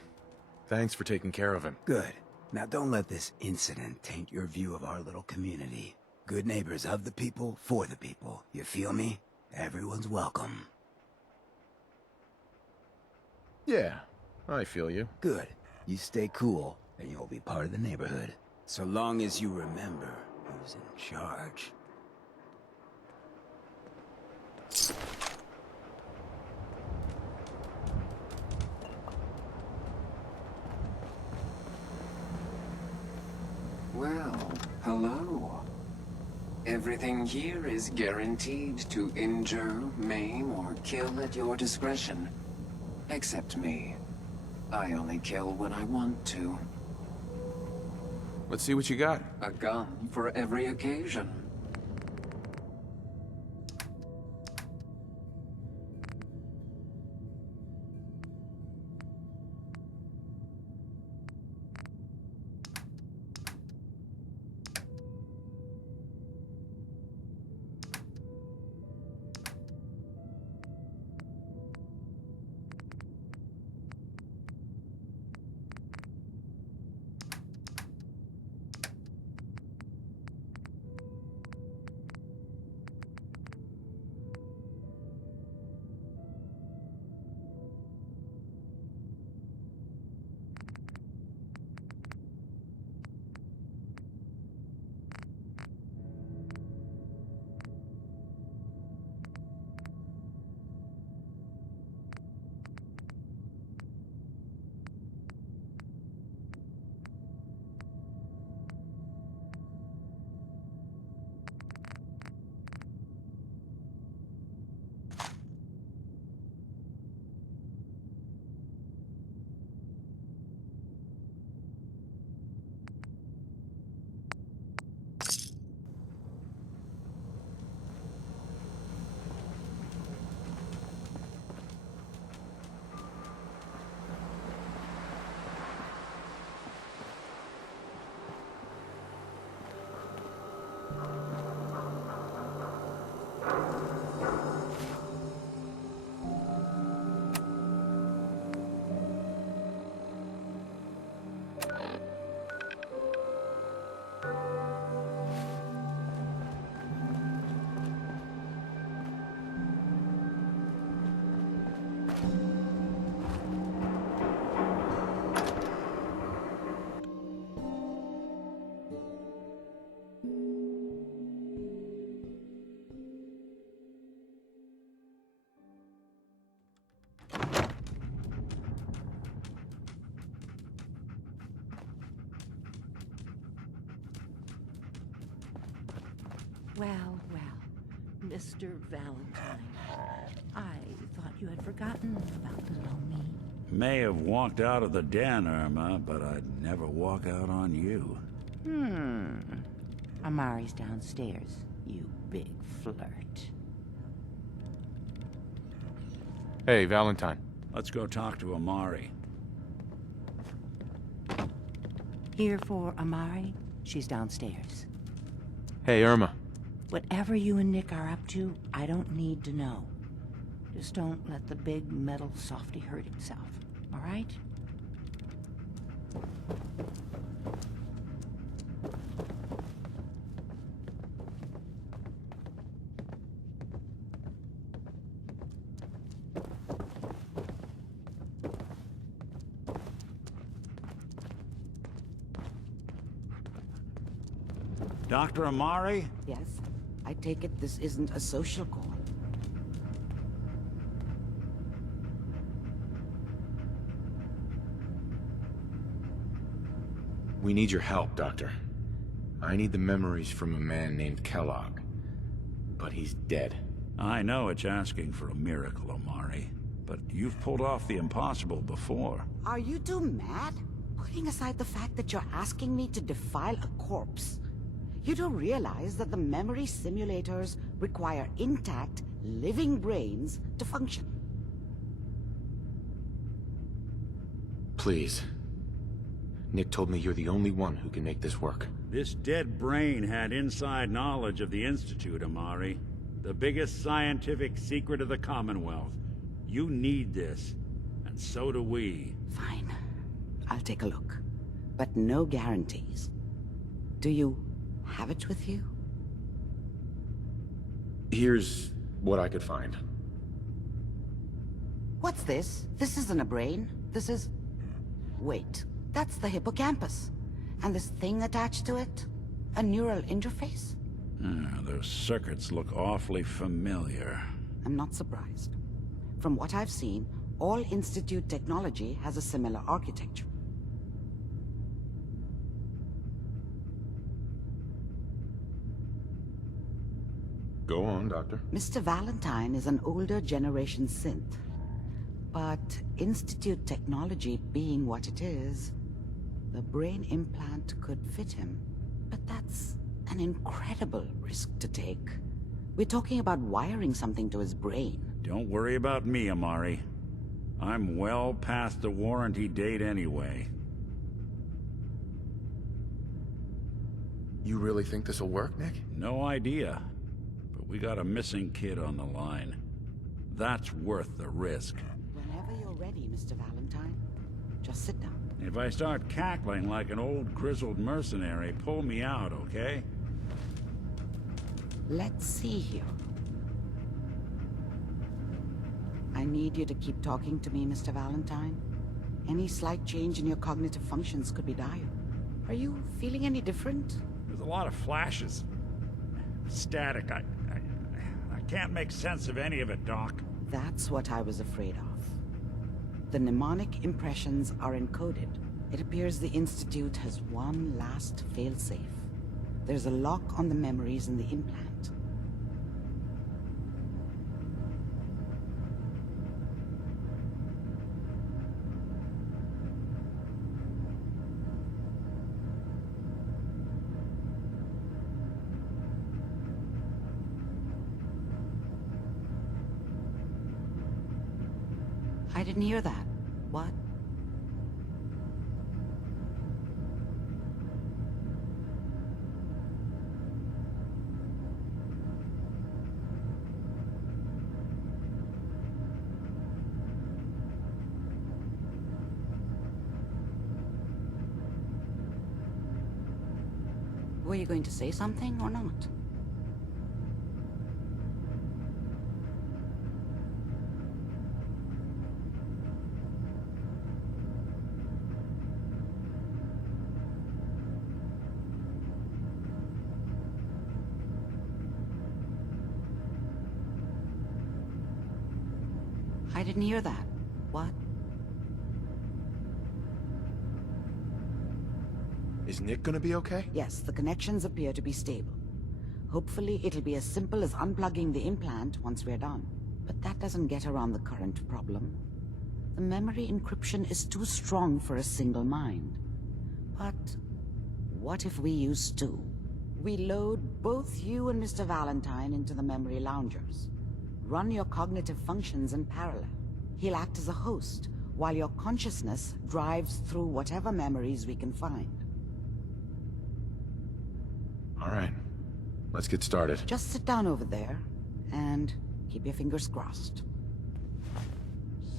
Thanks for taking care of him. Good. Now don't let this incident taint your view of our little community. Good neighbors of the people, for the people. You feel me? Everyone's welcome. Yeah, I feel you. Good. You stay cool, and you'll be part of the neighborhood. So long as you remember who's in charge. Well, hello. Everything here is guaranteed to injure, maim, or kill at your discretion. Except me. I only kill when I want to. Let's see what you got. A gun for every occasion. Well, well, Mr. Valentine. I thought you had forgotten about little me. May have walked out of the den, Irma, but I'd never walk out on you. Amari's downstairs, you big flirt. Hey, Valentine. Let's go talk to Amari. Here for Amari, she's downstairs. Hey, Irma. Whatever you and Nick are up to, I don't need to know. Just don't let the big metal softy hurt himself, all right? Dr. Amari? Yes. I take it this isn't a social call. We need your help, Doctor. I need the memories from a man named Kellogg. But he's dead. I know it's asking for a miracle, Amari. But you've pulled off the impossible before. Are you two mad? Putting aside the fact that you're asking me to defile a corpse, you do realize that the memory simulators require intact, living brains to function. Please. Nick told me you're the only one who can make this work. This dead brain had inside knowledge of the Institute, Amari. The biggest scientific secret of the Commonwealth. You need this, and so do we. Fine. I'll take a look. But no guarantees. Do you have it with you? Here's what I could find. What's this? This isn't a brain. This is... Wait. That's the hippocampus. And this thing attached to it? A neural interface? Those circuits look awfully familiar. I'm not surprised. From what I've seen, all Institute technology has a similar architecture. Go on, Doctor. Mr. Valentine is an older generation synth. But Institute technology being what it is, the brain implant could fit him. But that's an incredible risk to take. We're talking about wiring something to his brain. Don't worry about me, Amari. I'm well past the warranty date anyway. You really think this'll work, Nick? No idea. But we got a missing kid on the line. That's worth the risk. Whenever you're ready, Mr. Valentine. Just sit down. If I start cackling like an old grizzled mercenary, pull me out, okay? Let's see here. I need you to keep talking to me, Mr. Valentine. Any slight change in your cognitive functions could be dire. Are you feeling any different? There's a lot of flashes. Static. I can't make sense of any of it, Doc. That's what I was afraid of. The mnemonic impressions are encoded. It appears the Institute has one last failsafe. There's a lock on the memories in the implant. I didn't hear that. What? Were you going to say something or not? I didn't hear that. What? Is Nick gonna be okay? Yes, the connections appear to be stable. Hopefully, it'll be as simple as unplugging the implant once we're done. But that doesn't get around the current problem. The memory encryption is too strong for a single mind. But what if we use two? We load both you and Mr. Valentine into the memory loungers. Run your cognitive functions in parallel. He'll act as a host, while your consciousness drives through whatever memories we can find. All right. Let's get started. Just sit down over there, and keep your fingers crossed.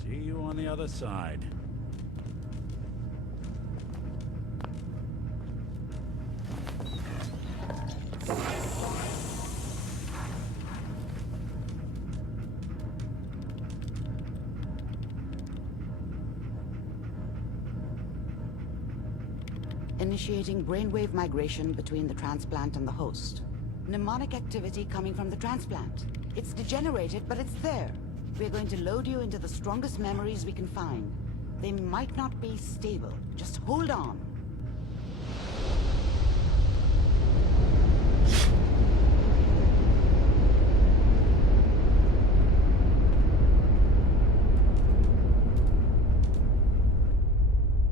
See you on the other side. Initiating brainwave migration between the transplant and the host. Mnemonic activity coming from the transplant. It's degenerated, but it's there. We're going to load you into the strongest memories we can find. They might not be stable. Just hold on.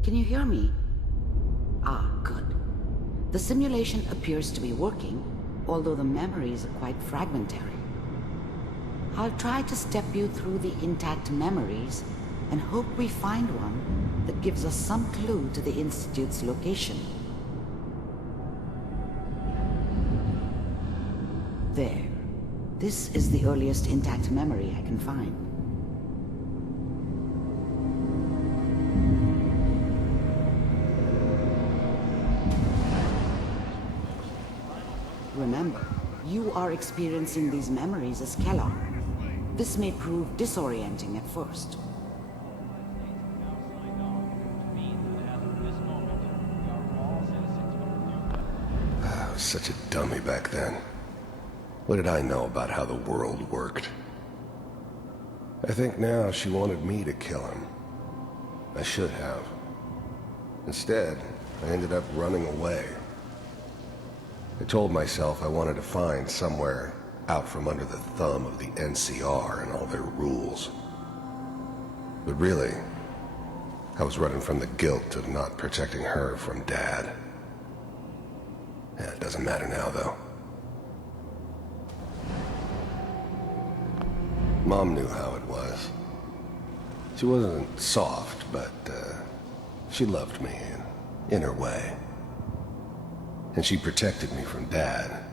Can you hear me? Ah, good. The simulation appears to be working, although the memories are quite fragmentary. I'll try to step you through the intact memories and hope we find one that gives us some clue to the Institute's location. There. This is the earliest intact memory I can find. Remember, you are experiencing these memories as Kellogg. This may prove disorienting at first. I was such a dummy back then. What did I know about how the world worked? I think now she wanted me to kill him. I should have. Instead, I ended up running away. I told myself I wanted to find somewhere out from under the thumb of the NCR and all their rules. But really, I was running from the guilt of not protecting her from Dad. Yeah, it doesn't matter now, though. Mom knew how it was. She wasn't soft, but she loved me in her way. And she protected me from Dad.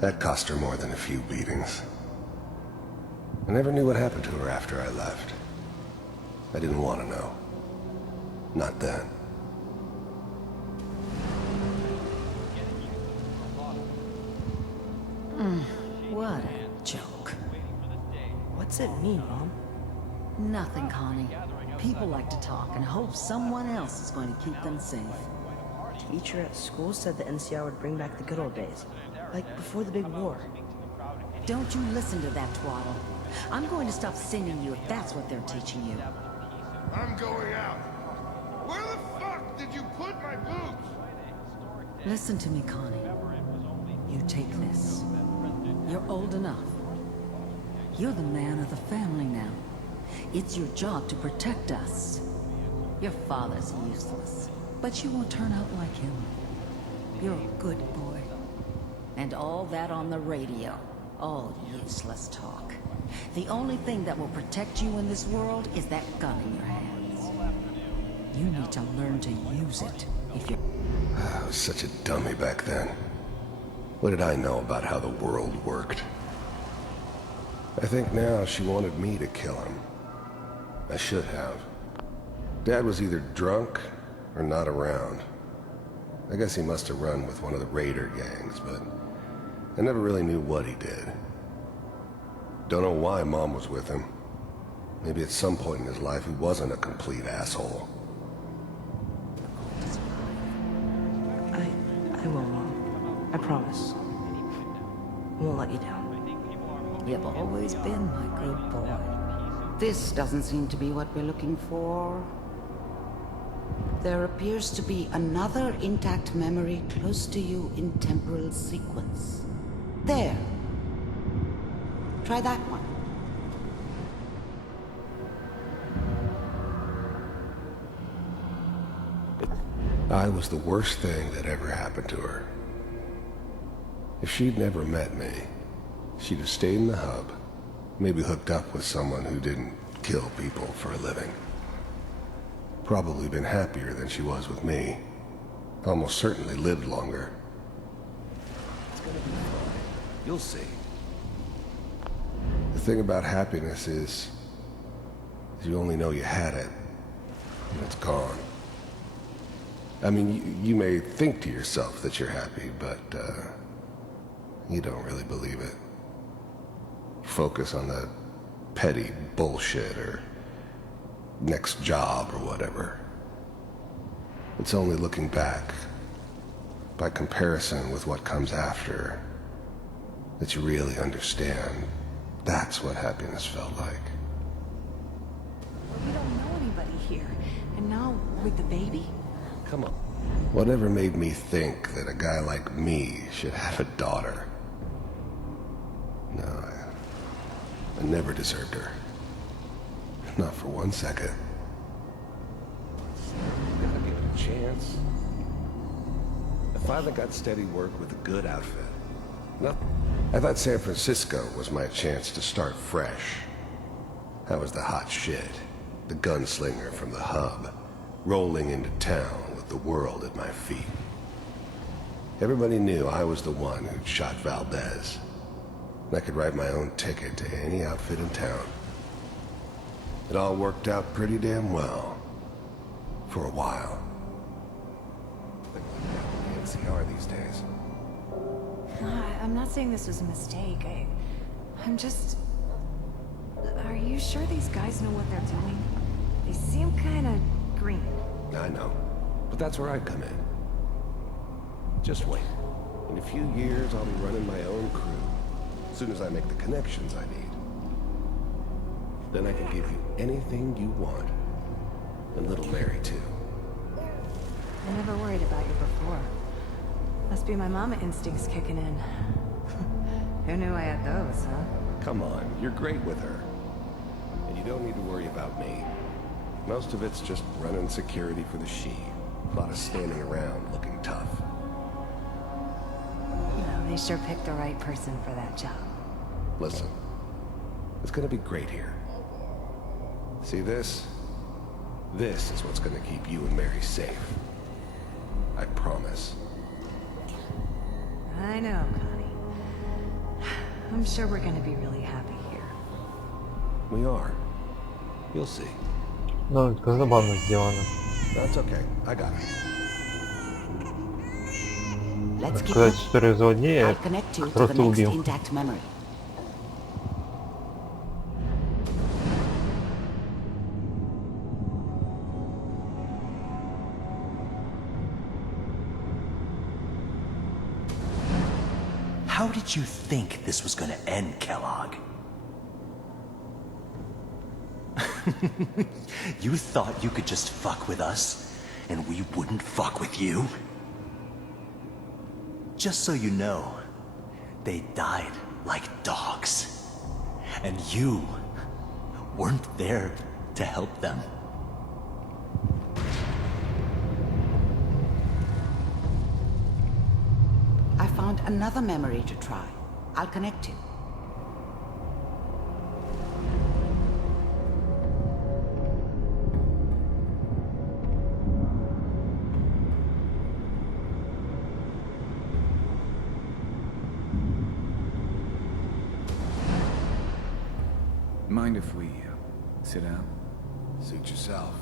That cost her more than a few beatings. I never knew what happened to her after I left. I didn't want to know. Not then. What a joke. What's it mean, Mom? Nothing, Connie. People like to talk and hope someone else is going to keep them safe. Teacher at school said the NCR would bring back the good old days. Like before the big war. Don't you listen to that twaddle. I'm going to stop singing you if that's what they're teaching you. I'm going out. Where the fuck did you put my boots? Listen to me, Connie. You take this. You're old enough. You're the man of the family now. It's your job to protect us. Your father's useless, but you won't turn out like him. You're a good boy. And all that on the radio. All useless talk. The only thing that will protect you in this world is that gun in your hands. You need to learn to use it if you're... I was such a dummy back then. What did I know about how the world worked? I think now she wanted me to kill him. I should have. Dad was either drunk or not around. I guess he must have run with one of the raider gangs, but I never really knew what he did. Don't know why Mom was with him. Maybe at some point in his life he wasn't a complete asshole. I will, Mom. I promise. I won't let you down. You've always been my good boy. This doesn't seem to be what we're looking for. There appears to be another intact memory close to you in temporal sequence. There. Try that one. I was the worst thing that ever happened to her. If she'd never met me, she'd have stayed in the hub, maybe hooked up with someone who didn't kill people for a living. Probably been happier than she was with me. Almost certainly lived longer. It's gonna be fine. You'll see. The thing about happiness is you only know you had it, and it's gone. I mean, you may think to yourself that you're happy, but you don't really believe it. Focus on the petty bullshit or next job or whatever. It's only looking back, by comparison with what comes after, that you really understand that's what happiness felt like. We don't know anybody here, and now with the baby? Come on. Whatever made me think that a guy like me should have a daughter? No, I never deserved her. Not for 1 second. Gotta give it a chance. I finally got steady work with a good outfit. Nothing. I thought San Francisco was my chance to start fresh. I was the hot shit, the gunslinger from the hub, rolling into town with the world at my feet. Everybody knew I was the one who'd shot Valdez. And I could write my own ticket to any outfit in town. It all worked out pretty damn well. For a while. NCR these days. I'm not saying this was a mistake. I'm just... Are you sure these guys know what they're doing? They seem kind of green. I know. But that's where I come in. Just wait. In a few years, I'll be running my own crew. As soon as I make the connections I need. Then I can give you anything you want. And little Mary, too. I never worried about you before. Must be my mama instincts kicking in. Who knew I had those, huh? Come on, you're great with her. And you don't need to worry about me. Most of it's just running security for the she. A lot of standing around looking tough. No, they sure picked the right person for that job. Listen, it's gonna be great here. See this? This is what's gonna keep you and Mary safe. I promise. I know, Connie. I'm sure we're gonna be really happy here. We are. You'll see. Ну, это забавно сделано. That's okay. I got it. Рассказать историю злодея, которого ты убил. How did you think this was gonna end, Kellogg? You thought you could just fuck with us, and we wouldn't fuck with you? Just so you know, they died like dogs. And you weren't there to help them. I found another memory to try. I'll connect you. Mind if we sit down? Suit yourself.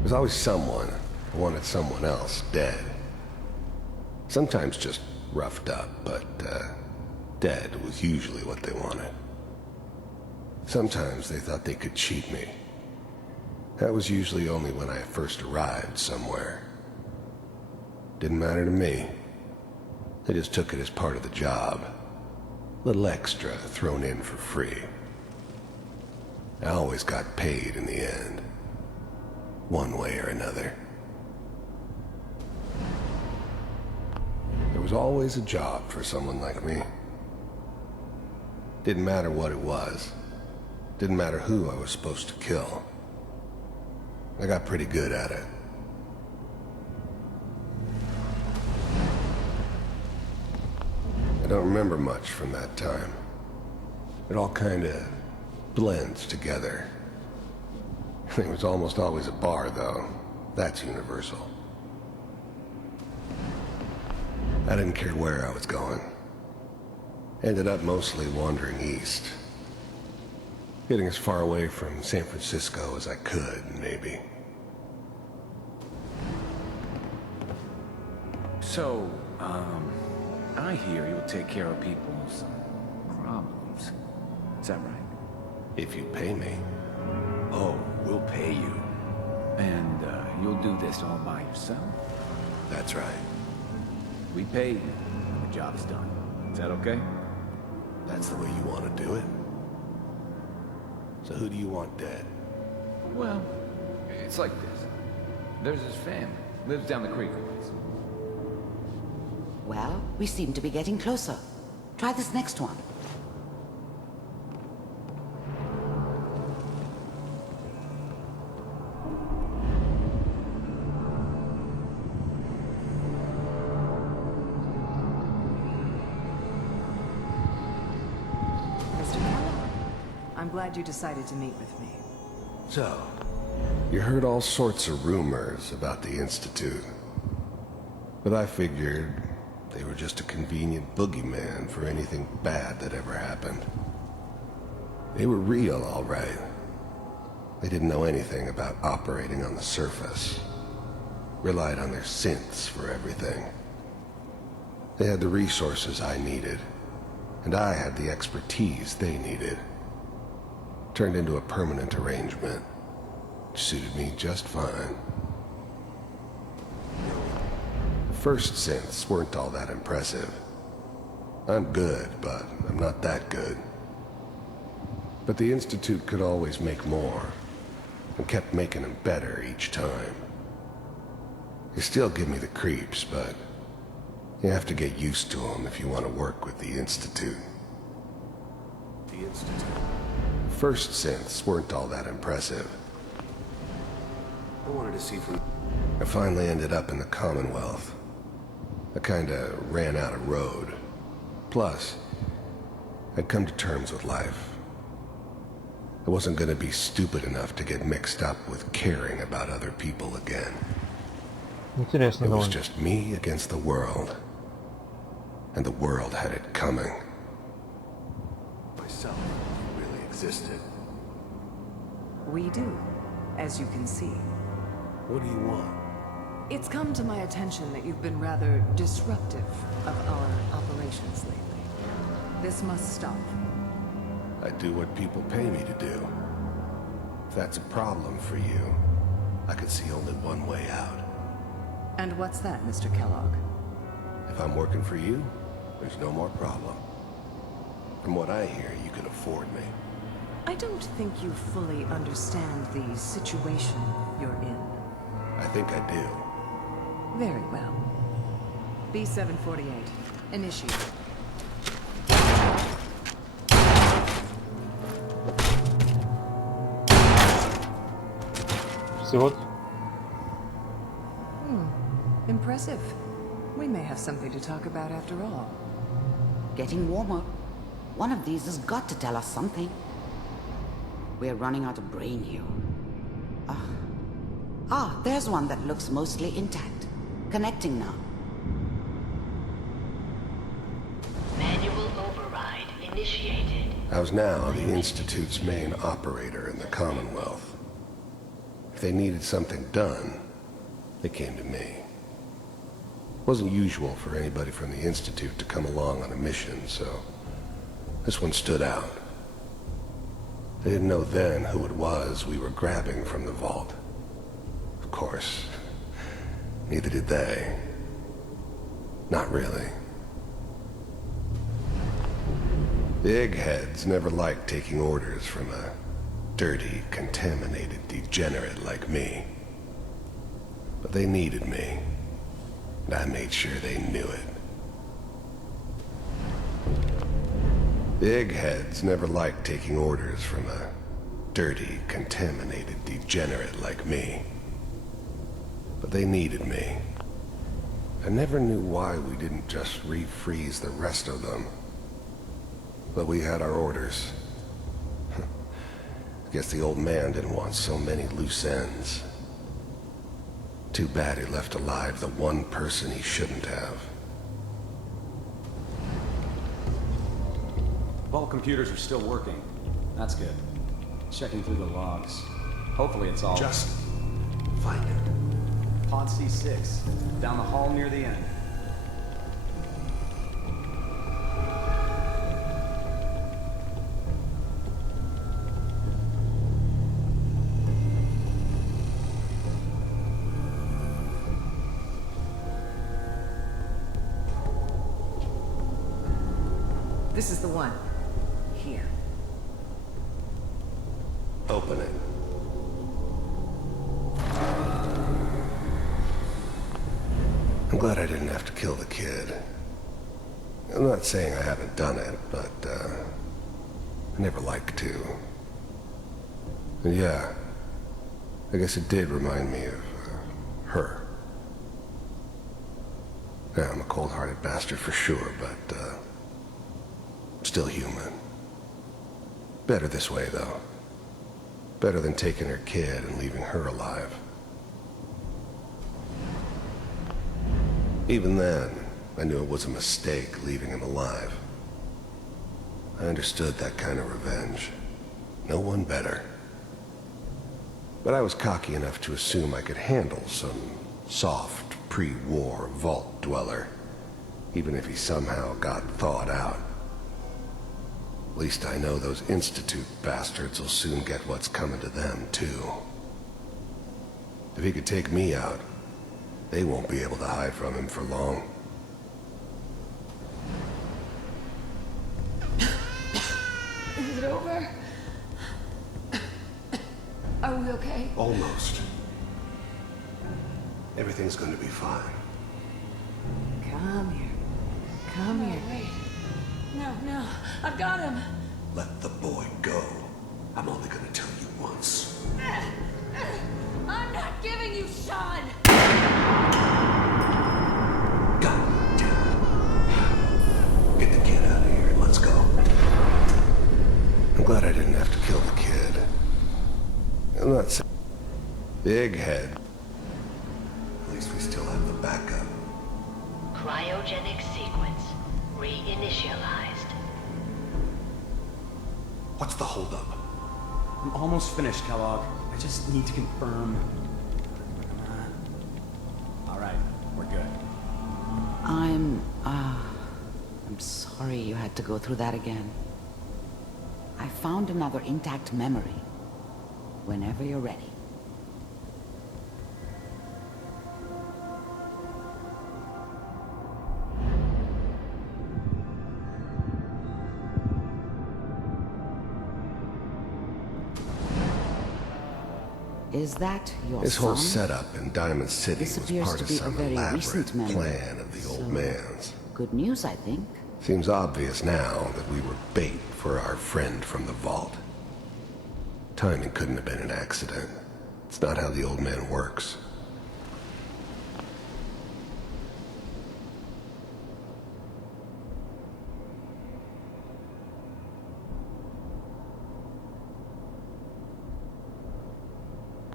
There's always someone who wanted someone else dead. Sometimes just roughed up, but dead was usually what they wanted. Sometimes they thought they could cheat me. That was usually only when I first arrived somewhere. Didn't matter to me. They just took it as part of the job. Little extra thrown in for free. I always got paid in the end. One way or another. was always a job for someone like me. Didn't matter what it was. Didn't matter who I was supposed to kill. I got pretty good at it. I don't remember much from that time. It all kinda blends together. It was almost always a bar, though. That's universal. I didn't care where I was going. Ended up mostly wandering east. Getting as far away from San Francisco as I could, maybe. So, I hear you'll take care of people's problems. Is that right? If you pay me. Oh, we'll pay you. And, you'll do this all by yourself? That's right. We pay you when the job's done. Is that okay? That's the way you want to do it? So who do you want dead? Well, it's like this. There's his family. Lives down the creek a ways. Well, we seem to be getting closer. Try this next one. Mr. Kellogg, I'm glad you decided to meet with me. So, you heard all sorts of rumors about the Institute. But I figured they were just a convenient boogeyman for anything bad that ever happened. They were real, all right. They didn't know anything about operating on the surface. Relied on their synths for everything. They had the resources I needed, and I had the expertise they needed. Turned into a permanent arrangement. Suited me just fine. First synths weren't all that impressive. I'm good, but I'm not that good. But the Institute could always make more, and kept making them better each time. They still give me the creeps, but you have to get used to them if you want to work with the Institute. The Institute? First synths weren't all that impressive. I wanted to see from... I finally ended up in the Commonwealth. I kinda ran out of road. Plus, I'd come to terms with life. I wasn't gonna be stupid enough to get mixed up with caring about other people again. Интересно, it was довольно. just me against the world. And the world had it coming. Myself really existed. We do, as you can see. What do you want? It's come to my attention that you've been rather disruptive of our operations lately. This must stop. I do what people pay me to do. If that's a problem for you, I could see only one way out. And what's that, Mr. Kellogg? If I'm working for you, there's no more problem. From what I hear, you can afford me. I don't think you fully understand the situation you're in. I think I do. Very well. B-748, initiate. Всего-то. Impressive. We may have something to talk about after all. Getting warmer. One of these has got to tell us something. We're running out of brain here. There's one that looks mostly intact. Connecting now. Manual override initiated. I was now the Institute's main operator in the Commonwealth. If they needed something done, they came to me. It wasn't usual for anybody from the Institute to come along on a mission, so this one stood out. They didn't know then who it was we were grabbing from the vault. Of course, neither did they. Not really. The eggheads never liked taking orders from a dirty, contaminated degenerate like me. But they needed me, and I made sure they knew it. The eggheads never liked taking orders from a dirty, contaminated degenerate like me. But they needed me. I never knew why we didn't just refreeze the rest of them. But we had our orders. Guess the old man didn't want so many loose ends. Too bad he left alive the one person he shouldn't have. Vault computers are still working. That's good. Checking through the logs. Hopefully it's all... Just find it. Pod C6, down the hall near the end. This is the one. Here. Open it. I'm glad I didn't have to kill the kid. I'm not saying I haven't done it, but, I never liked to. And yeah, I guess it did remind me of, her. Yeah, I'm a cold-hearted bastard for sure, but, still human. Better this way, though. Better than taking her kid and leaving her alive. Even then, I knew it was a mistake leaving him alive. I understood that kind of revenge. No one better. But I was cocky enough to assume I could handle some soft, pre-war vault dweller, even if he somehow got thawed out. At least I know those Institute bastards will soon get what's coming to them, too. If he could take me out, they won't be able to hide from him for long. Is it over? Are we okay? Almost. Everything's gonna be fine. Come here. Come here. Wait. No. I've got him. Let the boy go. I'm only gonna tell you once. I'm not giving you Sean. God damn it. Get the kid out of here and let's go. I'm glad I didn't have to kill the kid. I'm not saying... The egghead. At least we still have the backup. Cryogenic sequence reinitialized. What's the holdup? I'm almost finished, Kellogg. I just need to confirm. All right, we're good. I'm sorry you had to go through that again. I found another intact memory. Whenever you're ready. Is that your This son? whole setup in Diamond City This was appears part to of be a some very elaborate recent memory. plan of the old man's. Good news, I think. Seems obvious now that we were bait for our friend from the vault. Timing couldn't have been an accident. It's not how the old man works.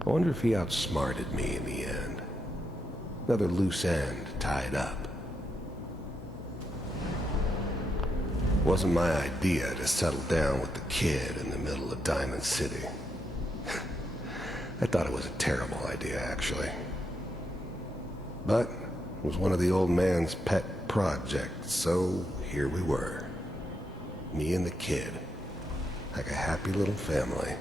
I wonder if he outsmarted me in the end. Another loose end tied up. Wasn't my idea to settle down with the kid in the middle of Diamond City. I thought it was a terrible idea, actually. But it was one of the old man's pet projects, so here we were. Me and the kid. Like a happy little family.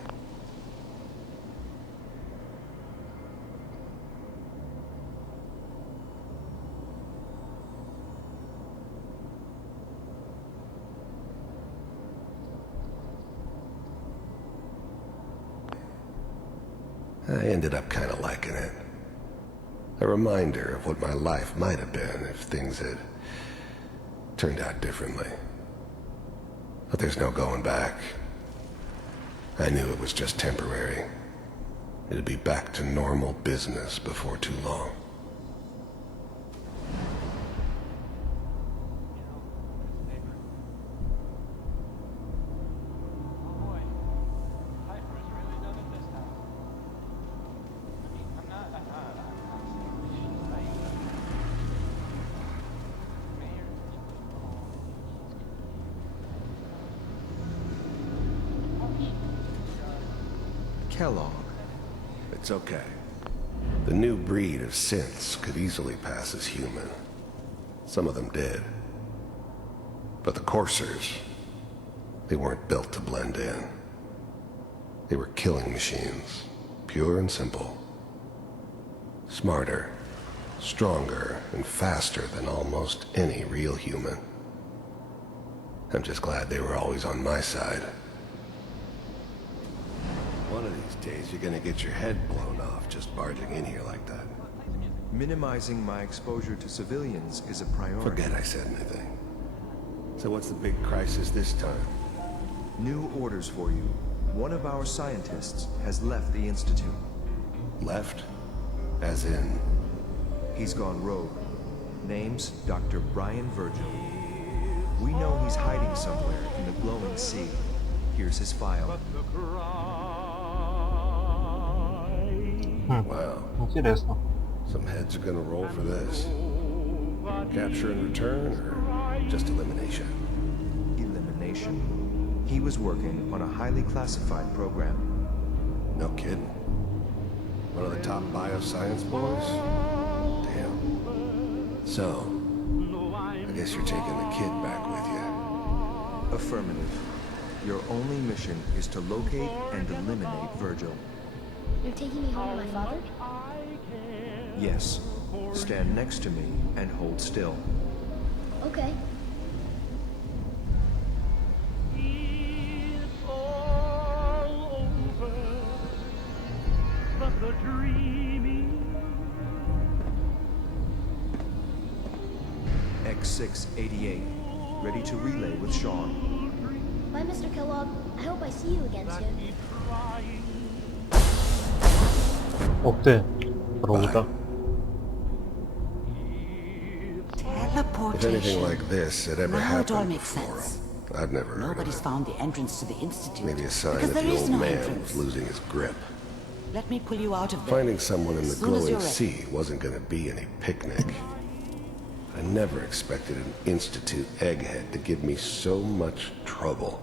I ended up kind of liking it. A reminder of what my life might have been if things had turned out differently. But there's no going back. I knew it was just temporary. It'd be back to normal business before too long. Kellogg. It's okay. The new breed of synths could easily pass as human. Some of them did. But the coursers, they weren't built to blend in. They were killing machines, pure and simple. Smarter, stronger, and faster than almost any real human. I'm just glad they were always on my side. One of these days, you're gonna get your head blown off just barging in here like that. Minimizing my exposure to civilians is a priority. Forget I said anything. So what's the big crisis this time? New orders for you. One of our scientists has left the Institute. Left? As in? He's gone rogue. Name's Dr. Brian Virgil. We know he's hiding somewhere in the glowing sea. Here's his file. Wow. Интересно. Some heads are gonna roll for this. Capture and return, or just elimination? Elimination. He was working on a highly classified program. No kidding. One of the top bioscience boys? Damn. So, I guess you're taking the kid back with you. Affirmative. Your only mission is to locate and eliminate Virgil. You're taking me home to my father? Yes. Stand next to me and hold still. Okay. X688. Ready to relay with Sean. Bye, Mr. Kellogg. I hope I see you again soon. Ух ты, круто. If anything like this had ever Now it all happened makes before, sense. I've never heard of Nobody's it. found the entrance to the Institute. Maybe a sign because that there the is old no man entrance. was losing his grip. Let me pull you out of there. Finding someone in the As soon as you're glowing ready. sea wasn't gonna be any picnic. I never expected an Institute egghead to give me so much trouble.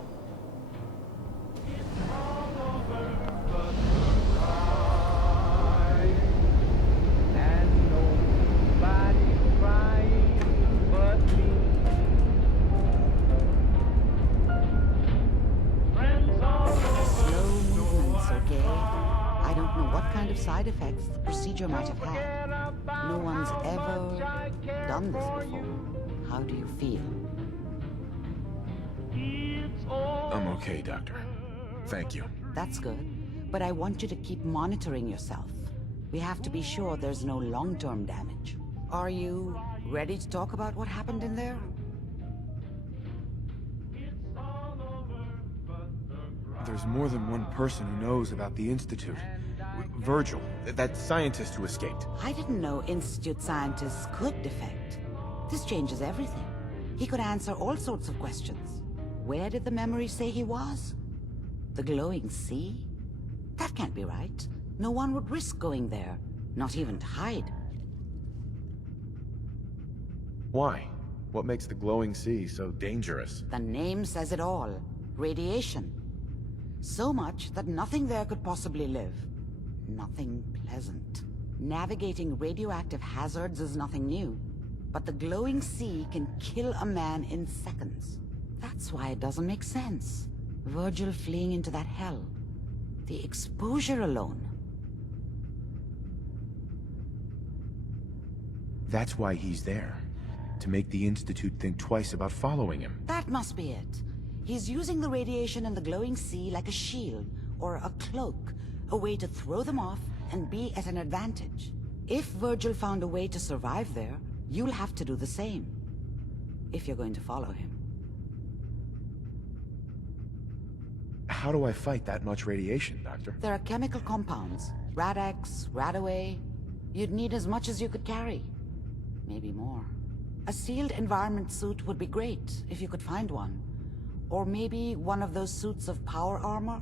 Slow movements, okay? I don't know what kind of side effects the procedure might have had. No one's ever done this before. How do you feel? I'm okay, Doctor. Thank you. That's good. But I want you to keep monitoring yourself. We have to be sure there's no long-term damage. Are you ready to talk about what happened in there? There's more than one person who knows about the Institute. Virgil, that scientist who escaped. I didn't know Institute scientists could defect. This changes everything. He could answer all sorts of questions. Where did the memory say he was? The glowing sea? That can't be right. No one would risk going there, not even to hide. Why? What makes the glowing sea so dangerous? The name says it all. Radiation. So much that nothing there could possibly live. Nothing pleasant. Navigating radioactive hazards is nothing new. But the glowing sea can kill a man in seconds. That's why it doesn't make sense. Virgil fleeing into that hell. The exposure alone. That's why he's there. To make the Institute think twice about following him. That must be it. He's using the radiation in the glowing sea like a shield, or a cloak, a way to throw them off and be at an advantage. If Virgil found a way to survive there, you'll have to do the same. If you're going to follow him. how do I fight that much radiation, Doctor? There are chemical compounds. Rad-X, Radaway. You'd need as much as you could carry. Maybe more. A sealed environment suit would be great, if you could find one. Or maybe one of those suits of power armor?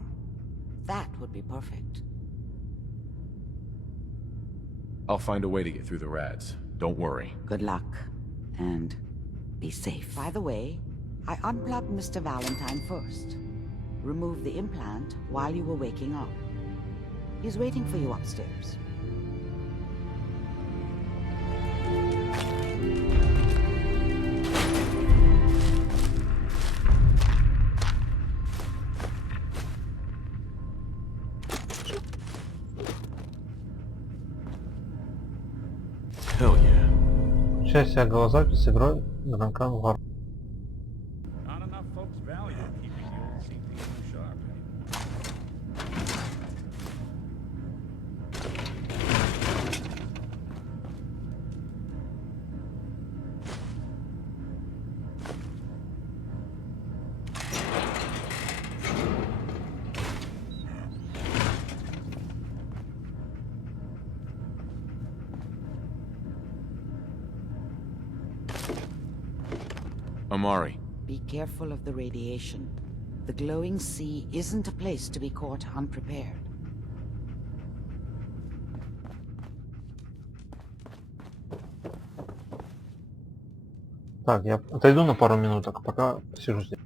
That would be perfect. I'll find a way to get through the rads. Don't worry. Good luck. And be safe. By the way, I unplugged Mr. Valentine first. Removed the implant while you were waking up. He's waiting for you upstairs. Hell yeah. Часть голозапись игрой звонка в вар. Not enough folks value keeping the old CPU sharp. Amari. Be careful of the radiation. The glowing sea isn't a place to be caught unprepared. Так, я отойду на пару минуток, пока сижу здесь.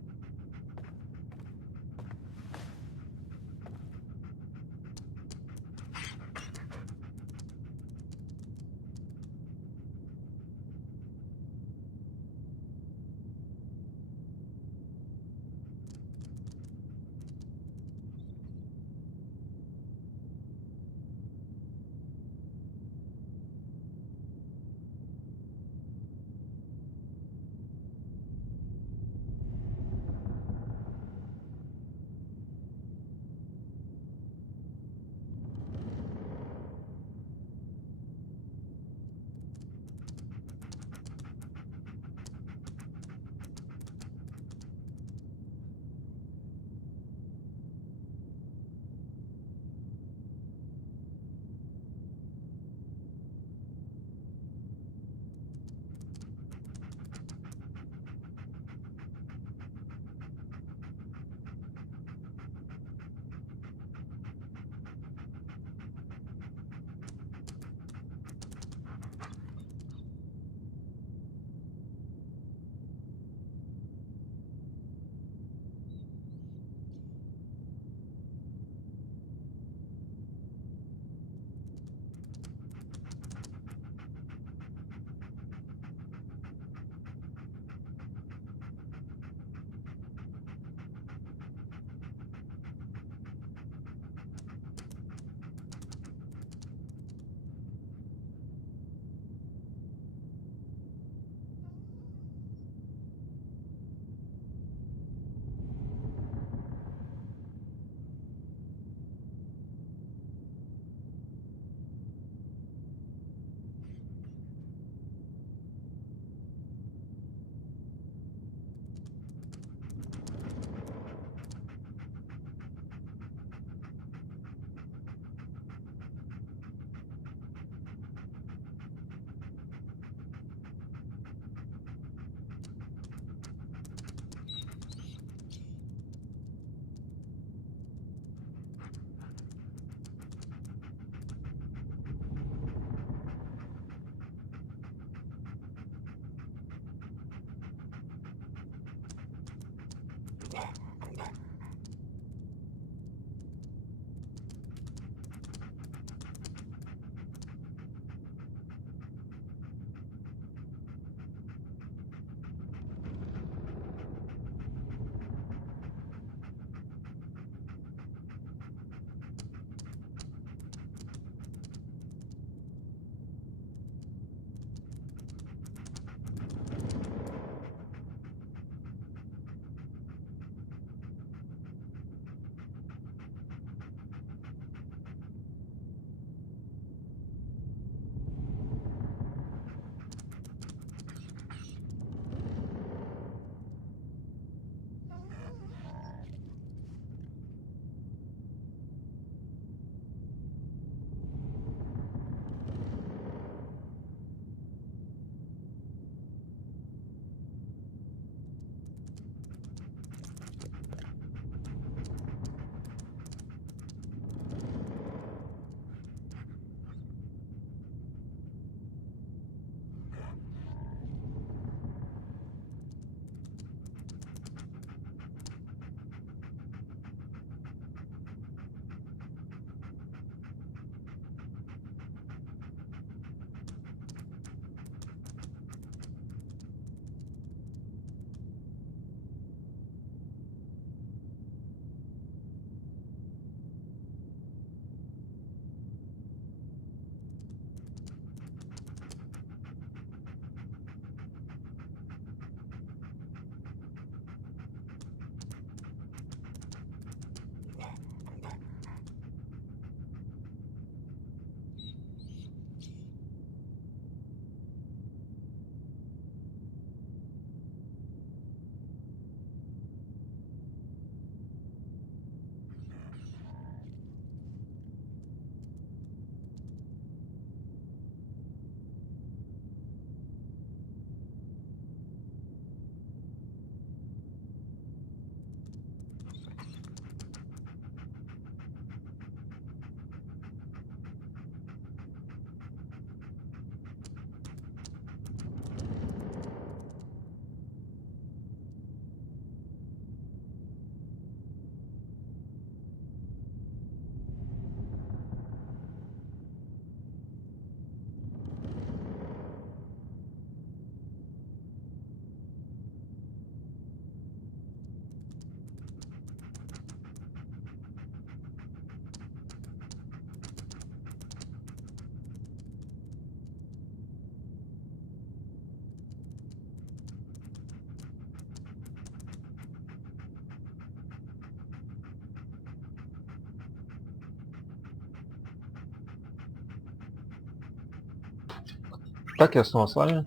Так, я снова с вами.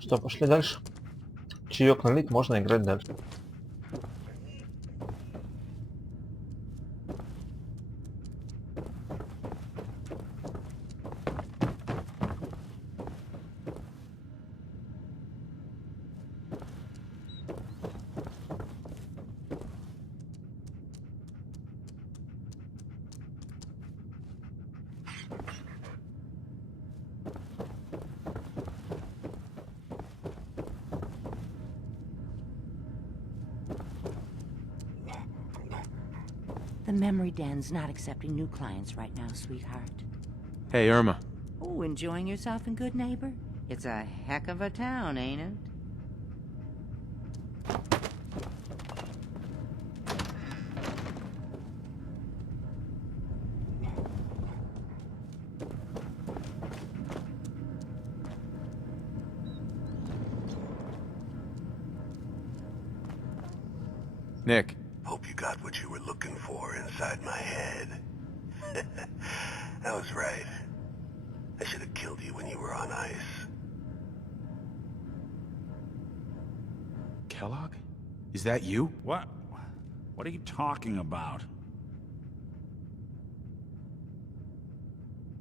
Что, пошли дальше? Чаек налить, можно играть дальше. The memory den's not accepting new clients right now, sweetheart. Hey, Irma. Oh, enjoying yourself in Good Neighbor? It's a heck of a town, ain't it? Nick. Hope you got what you were looking for inside my head. I was right. I should have killed you when you were on ice. Kellogg? Is that you? What? What are you talking about?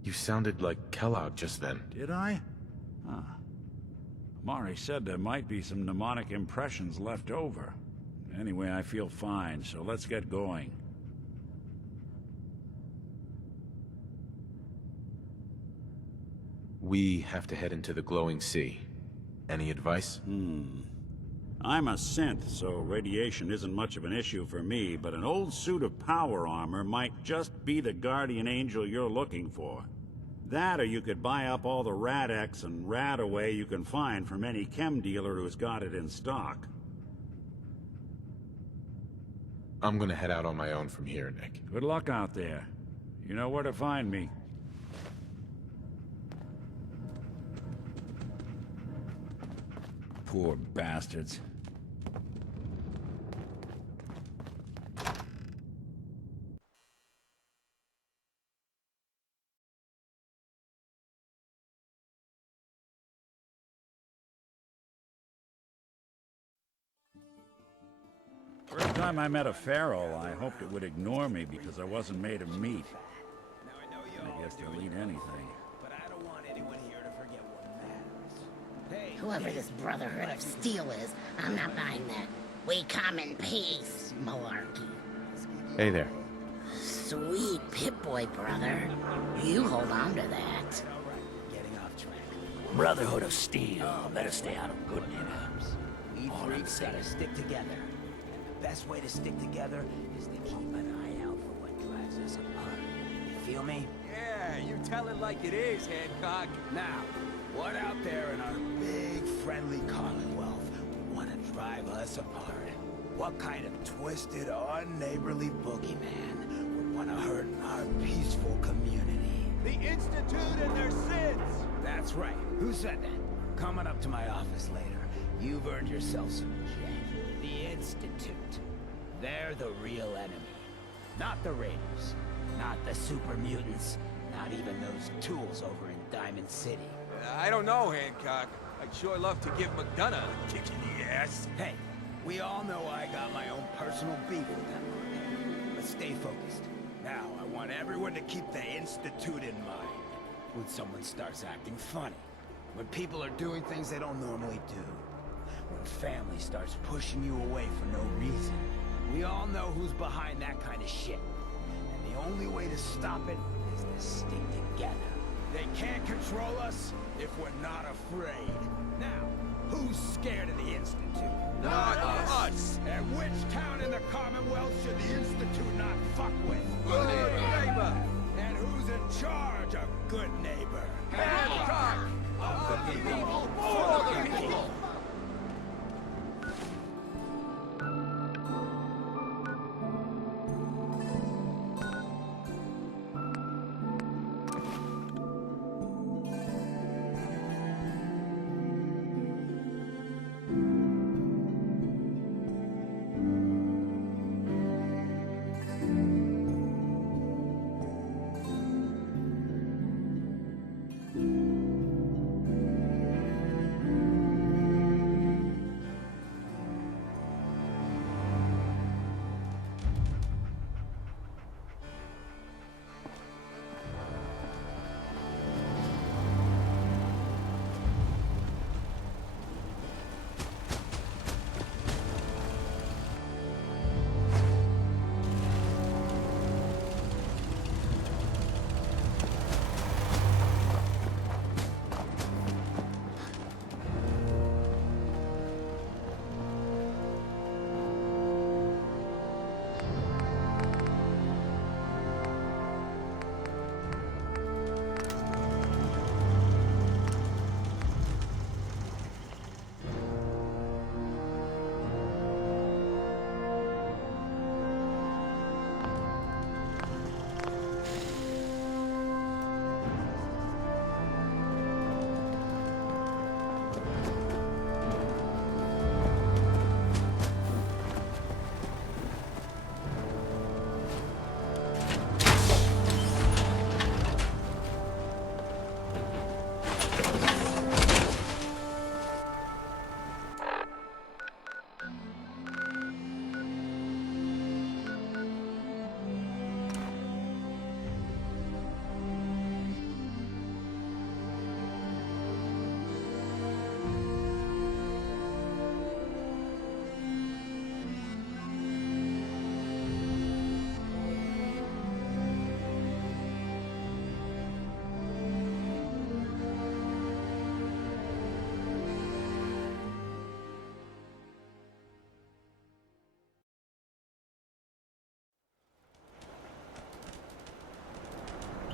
You sounded like Kellogg just then. Did I? Huh. Mari said there might be some mnemonic impressions left over. Anyway, I feel fine, so let's get going. We have to head into the glowing sea. Any advice? I'm a synth, so radiation isn't much of an issue for me, but an old suit of power armor might just be the guardian angel you're looking for. That, or you could buy up all the Rad-X and Rad-Away you can find from any chem dealer who's got it in stock. I'm gonna head out on my own from here, Nick. Good luck out there. You know where to find me. Poor bastards. First time I met a feral, I hoped it would ignore me because I wasn't made of meat. I guess they'll eat anything. Whoever this Brotherhood of Steel is, I'm not buying that. We come in peace, malarkey. Hey there. Sweet Pip-Boy, brother. You hold on to that. Brotherhood of Steel. Better stay out of Good Neighbor. We freaks gotta stick together. And the best way to stick together is to keep an eye out for what drives us apart. You feel me? Yeah, you tell it like it is, Hancock. Now, what out there in our big, friendly Commonwealth would want to drive us apart? What kind of twisted, unneighborly boogeyman would want to hurt our peaceful community? The Institute and their sins! That's right. Who said that? Coming up to my office later. You've earned yourself some jet. The Institute. They're the real enemy. Not the Raiders. Not the super mutants. Not even those tools over in Diamond City. I don't know, Hancock. I'd sure love to give McDonough a kick in the ass. Hey, we all know I got my own personal beef with them. But stay focused. Now, I want everyone to keep the Institute in mind. When someone starts acting funny. When people are doing things they don't normally do. When family starts pushing you away for no reason. We all know who's behind that kind of shit. And the only way to stop it is to stick together. They can't control us if we're not afraid. Now, who's scared of the Institute? Not us! And which town in the Commonwealth should the Institute not fuck with? Good neighbor! And who's in charge of Good Neighbor? Hancock! Of the people, For the people!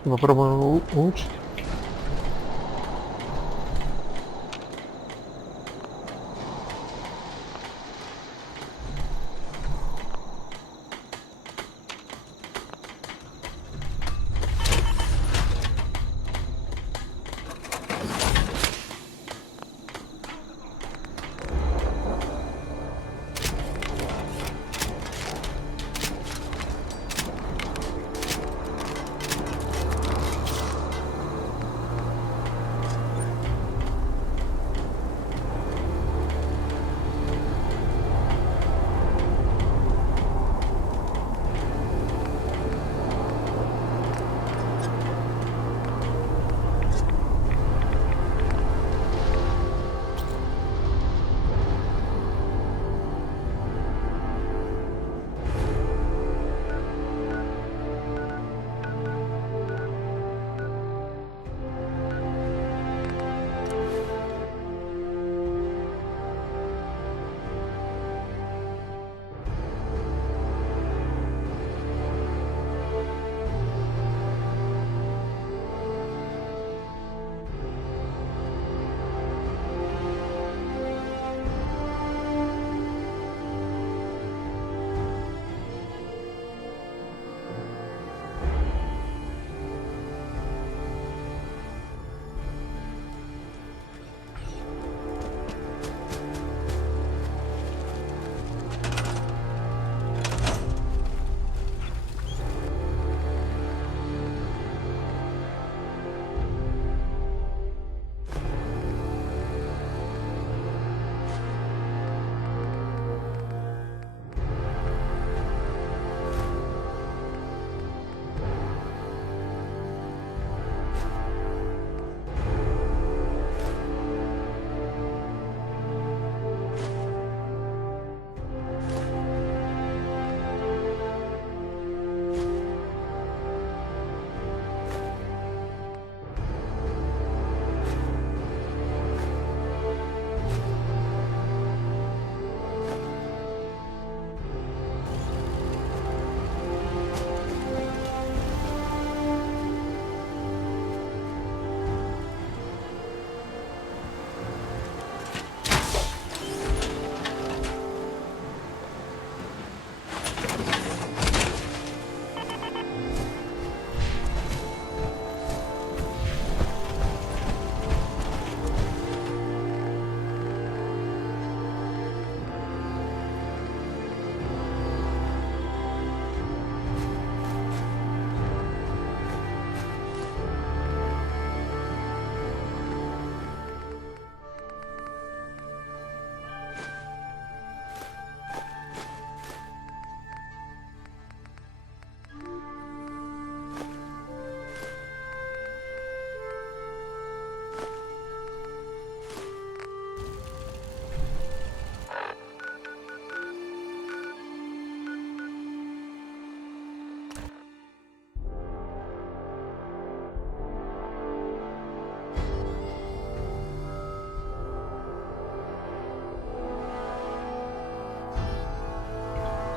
Попробуем улучшить.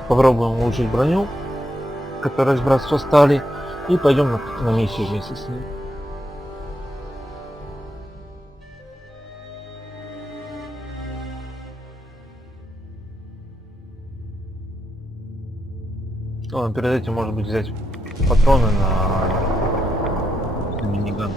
Попробуем улучшить броню, которая с братства стали, и пойдем на миссию вместе с ним. Ладно, перед этим, может быть, взять патроны на миниган.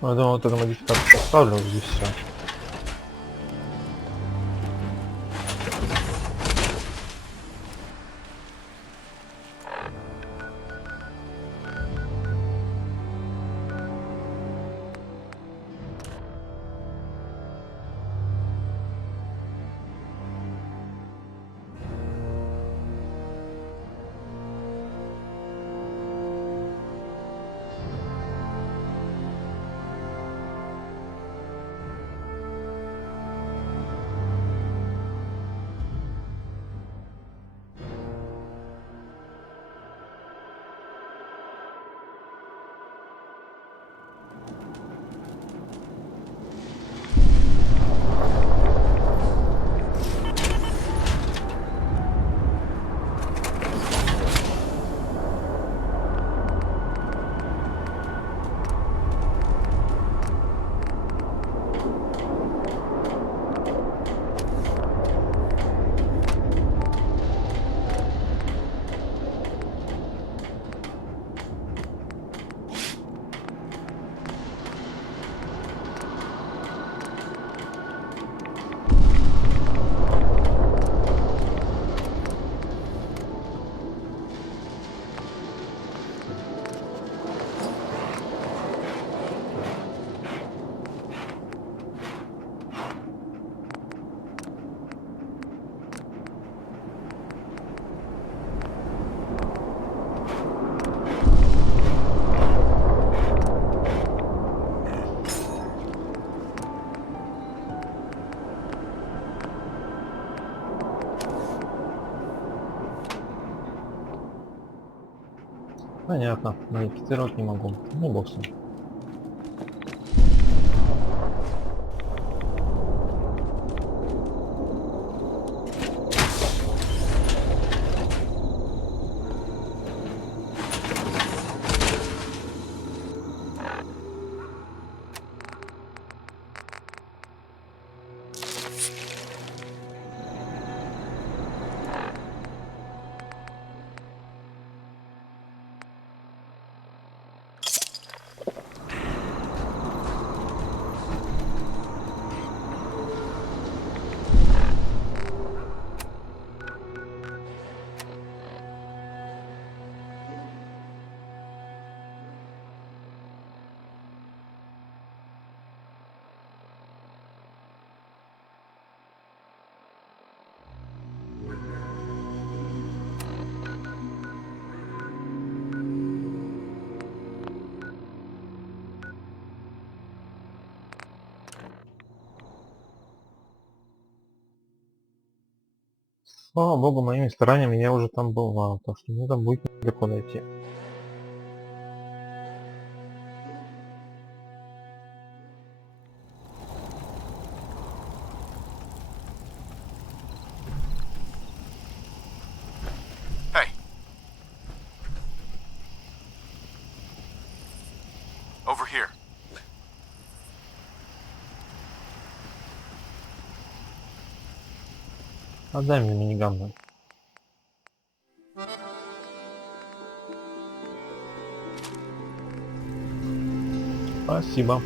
Ну, я думал, вот эту модификацию поставлю, и все. Понятно, модифицировать не могу. Ну, бог с ним. Слава богу, моими стараниями я уже там бывал, так что мне там будет недалеко найти. Hey. Over here. Отдай мне миниган. Спасибо.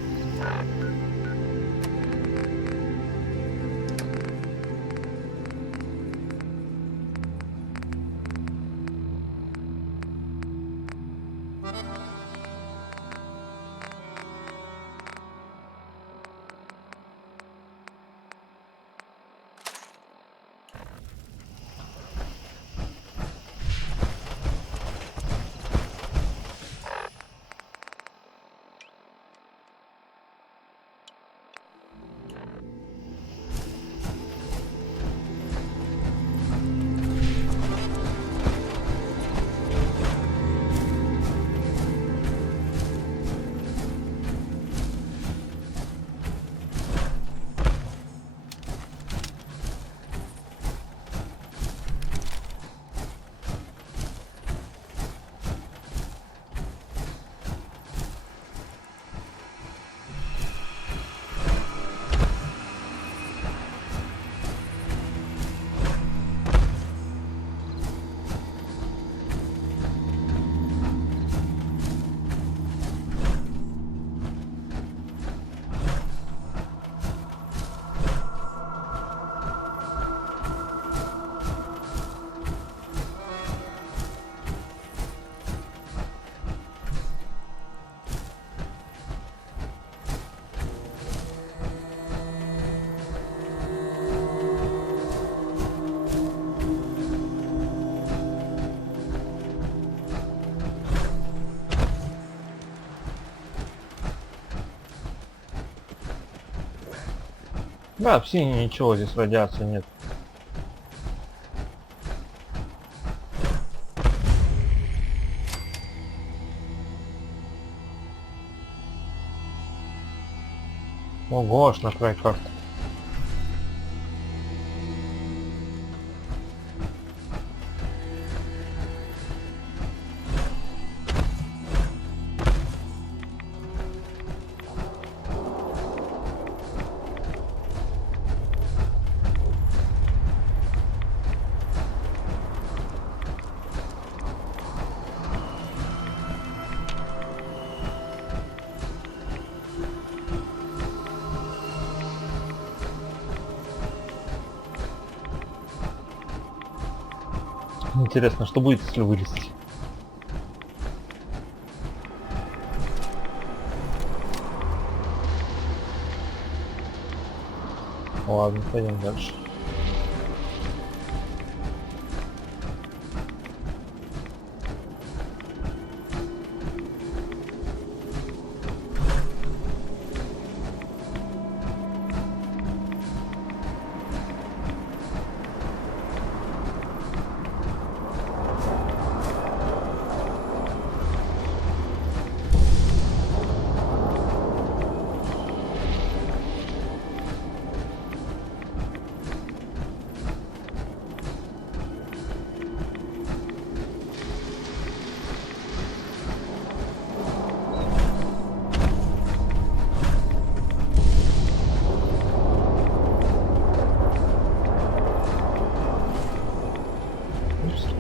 Да, в синей ничего, здесь радиации нет. Ого, аж на край карты. Интересно, что будет, если вылезти? Ладно, пойдем дальше.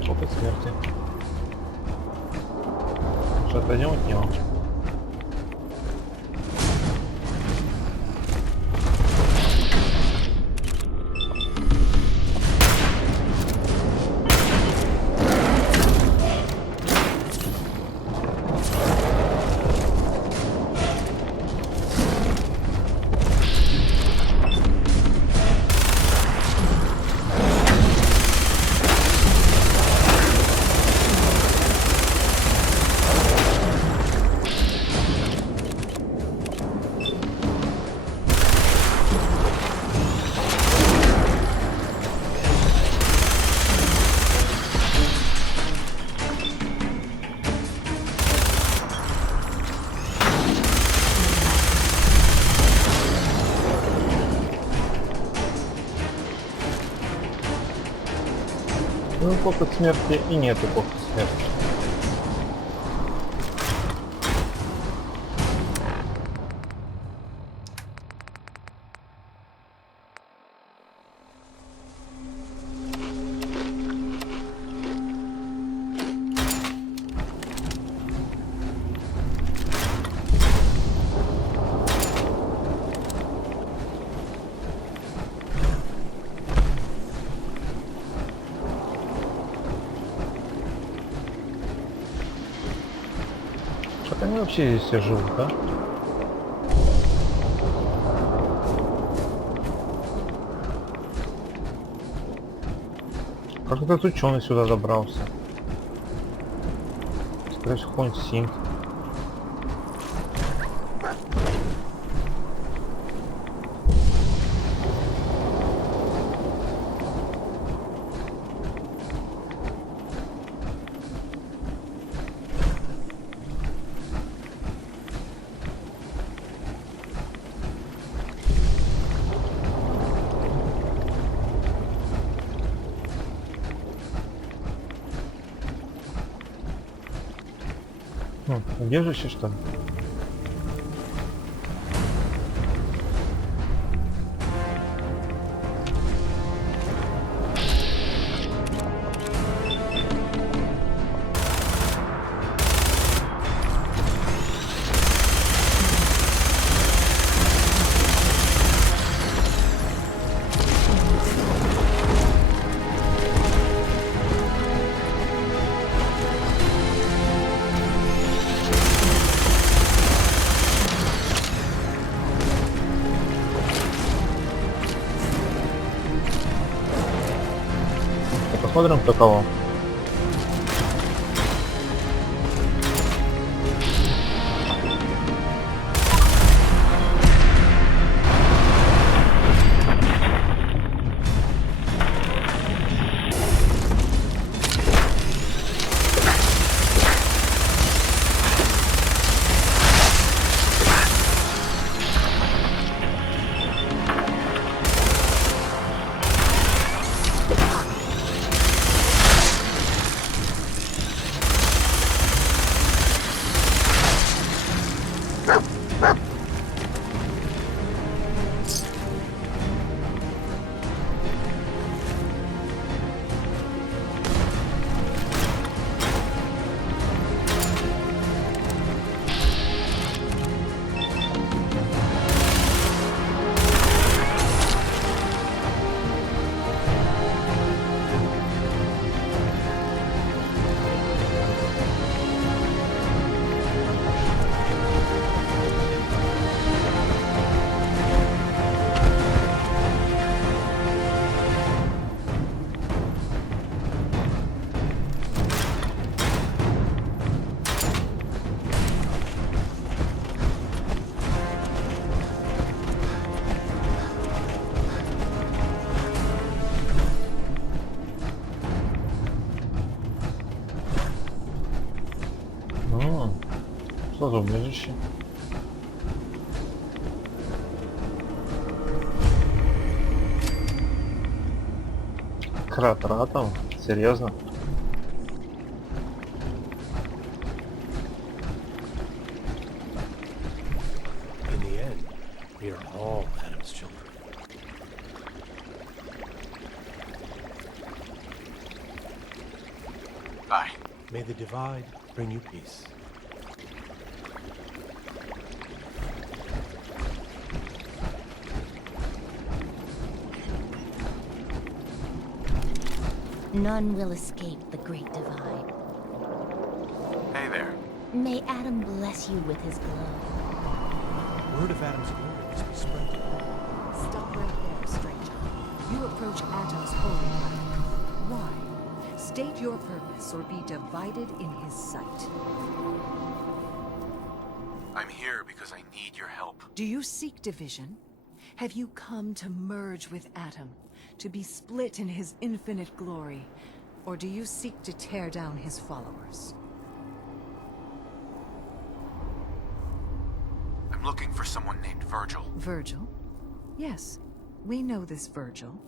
Опыт смерти. Что, отойдем от него? Ну, опыт смерти и нет опыта смерти. Как они вообще здесь все живут, да? Как этот ученый сюда добрался? Скорее всего, какой-нибудь синт. Убежище, что ли? Посмотрим, кто кого. Тоже убежище. Кратер атом? Серьезно? In the end, we are all Adam's children. Bye. May the divide bring you peace. None will escape the Great Divide. Hey there. May Adam bless you with his glow. Word of Adam's glory must be spread. Stop right there, stranger. You approach Atom's holy ground. Why? State your purpose or be divided in his sight. I'm here because I need your help. Do you seek division? Have you come to merge with Atom? To be split in his infinite glory? Or do you seek to tear down his followers? I'm looking for someone named Virgil. Virgil? Yes, we know this Virgil.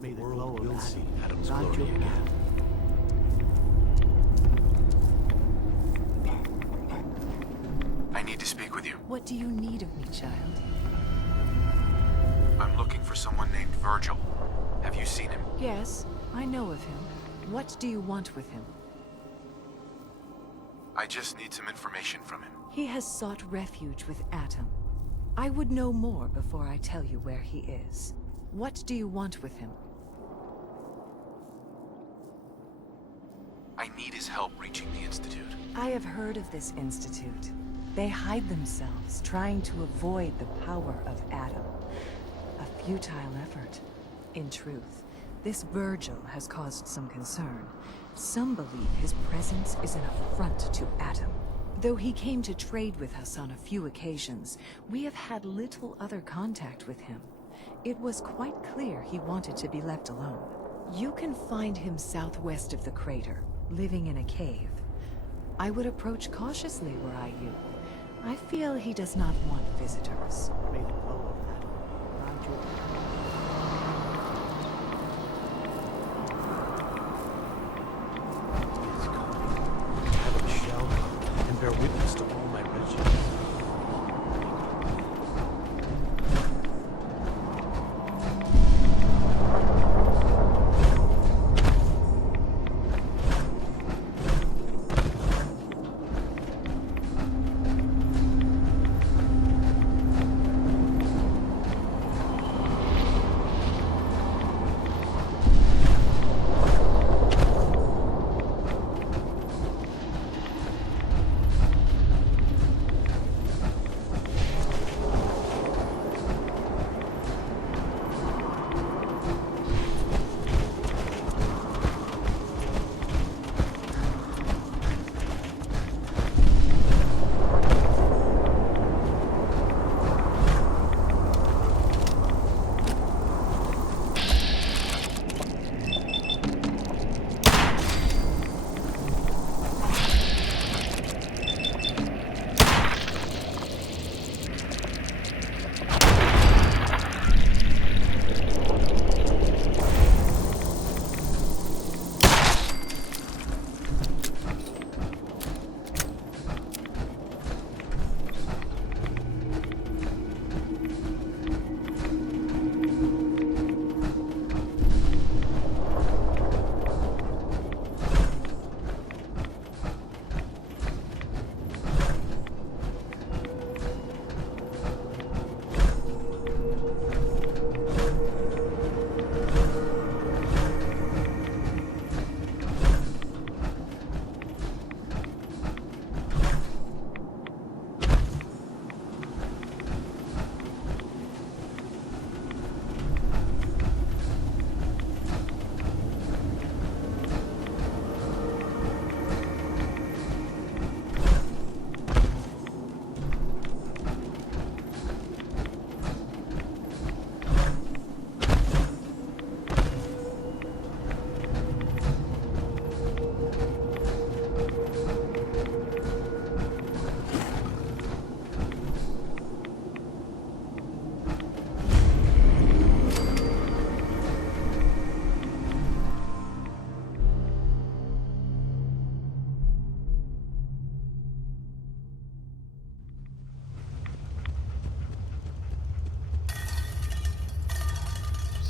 May the world will see Adam's glory again. I need to speak with you. What do you need of me, child? I'm looking for someone named Virgil. Have you seen him? Yes, I know of him. What do you want with him? I just need some information from him. He has sought refuge with Atom. I would know more before I tell you where he is. What do you want with him? I need his help reaching the Institute. I have heard of this institute. They hide themselves, trying to avoid the power of Adam. A futile effort. In truth, this Virgil has caused some concern. Some believe his presence is an affront to Adam. Though he came to trade with us on a few occasions, we have had little other contact with him. It was quite clear he wanted to be left alone. You can find him southwest of the crater, living in a cave. I would approach cautiously were I you. I feel he does not want visitors. May the glow of Adam ground you. He is coming. Adam shall come and bear witness to all my riches.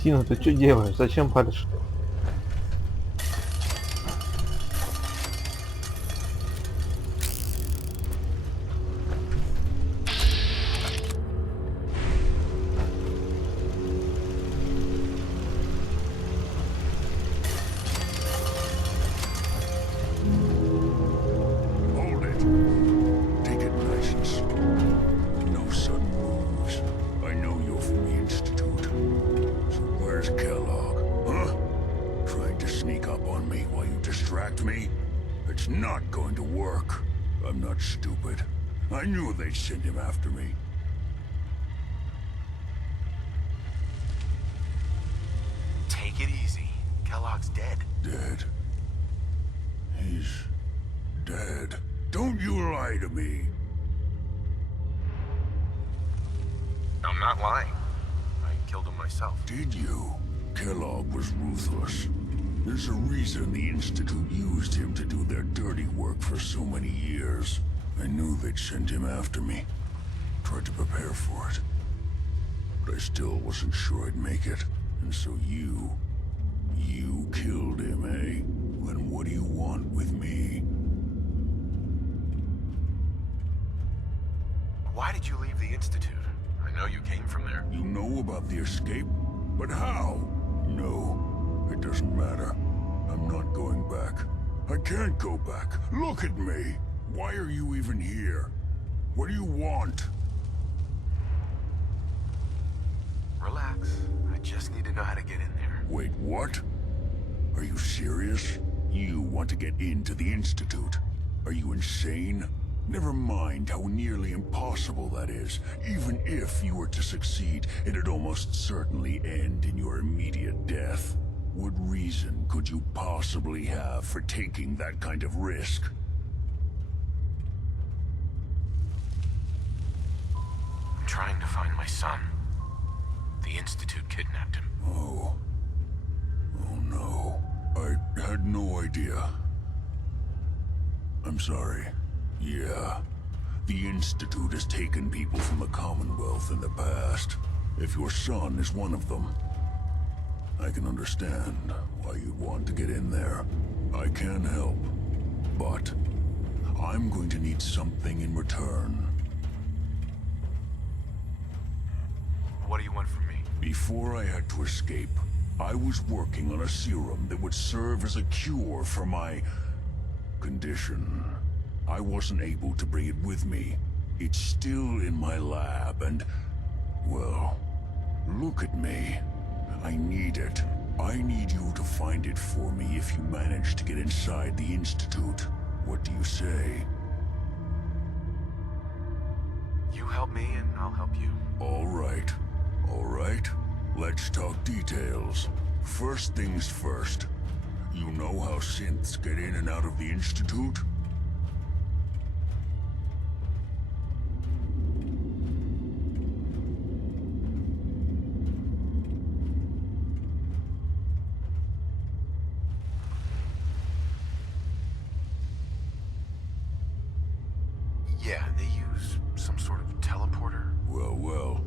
Сина, ты что делаешь? Зачем подошел? Hold it. Take it nice and slow. No sudden moves. I know you're from the Institute. So where's Kellogg? Huh? Trying to sneak up on me while you distract me? It's not going to work. I'm not stupid. I knew they'd send him after me. Take it easy. Kellogg's dead. Dead? He's dead. Don't you lie to me. I'm not lying. I killed him myself. Did you? Kellogg was ruthless. There's a reason the Institute used him to do their dirty work for so many years. I knew they'd send him after me. Tried to prepare for it. But I still wasn't sure I'd make it. And so you killed him, eh? Then what do you want with me? Why did you leave the Institute? I know you came from there. You know about the escape? But how? No, it doesn't matter. I'm not going back. I can't go back. Look at me. Why are you even here? What do you want? Relax. I just need to know how to get in there. Wait, what? Are you serious? You want to get into the Institute? Are you insane? Never mind how nearly impossible that is. Even if you were to succeed, it'd almost certainly end in your immediate death. What reason could you possibly have for taking that kind of risk? I'm trying to find my son. The Institute kidnapped him. Oh. Oh no. I had no idea. I'm sorry. Yeah. The Institute has taken people from the Commonwealth in the past. If your son is one of them, I can understand why you'd want to get in there. I can help, but I'm going to need something in return. What do you want from me? Before I had to escape, I was working on a serum that would serve as a cure for my condition. I wasn't able to bring it with me. It's still in my lab and, well, look at me. I need it. I need you to find it for me if you manage to get inside the Institute. What do you say? You help me and I'll help you. All right. All right. Let's talk details. First things first. You know how synths get in and out of the Institute? Yeah, they use some sort of teleporter. Well, well.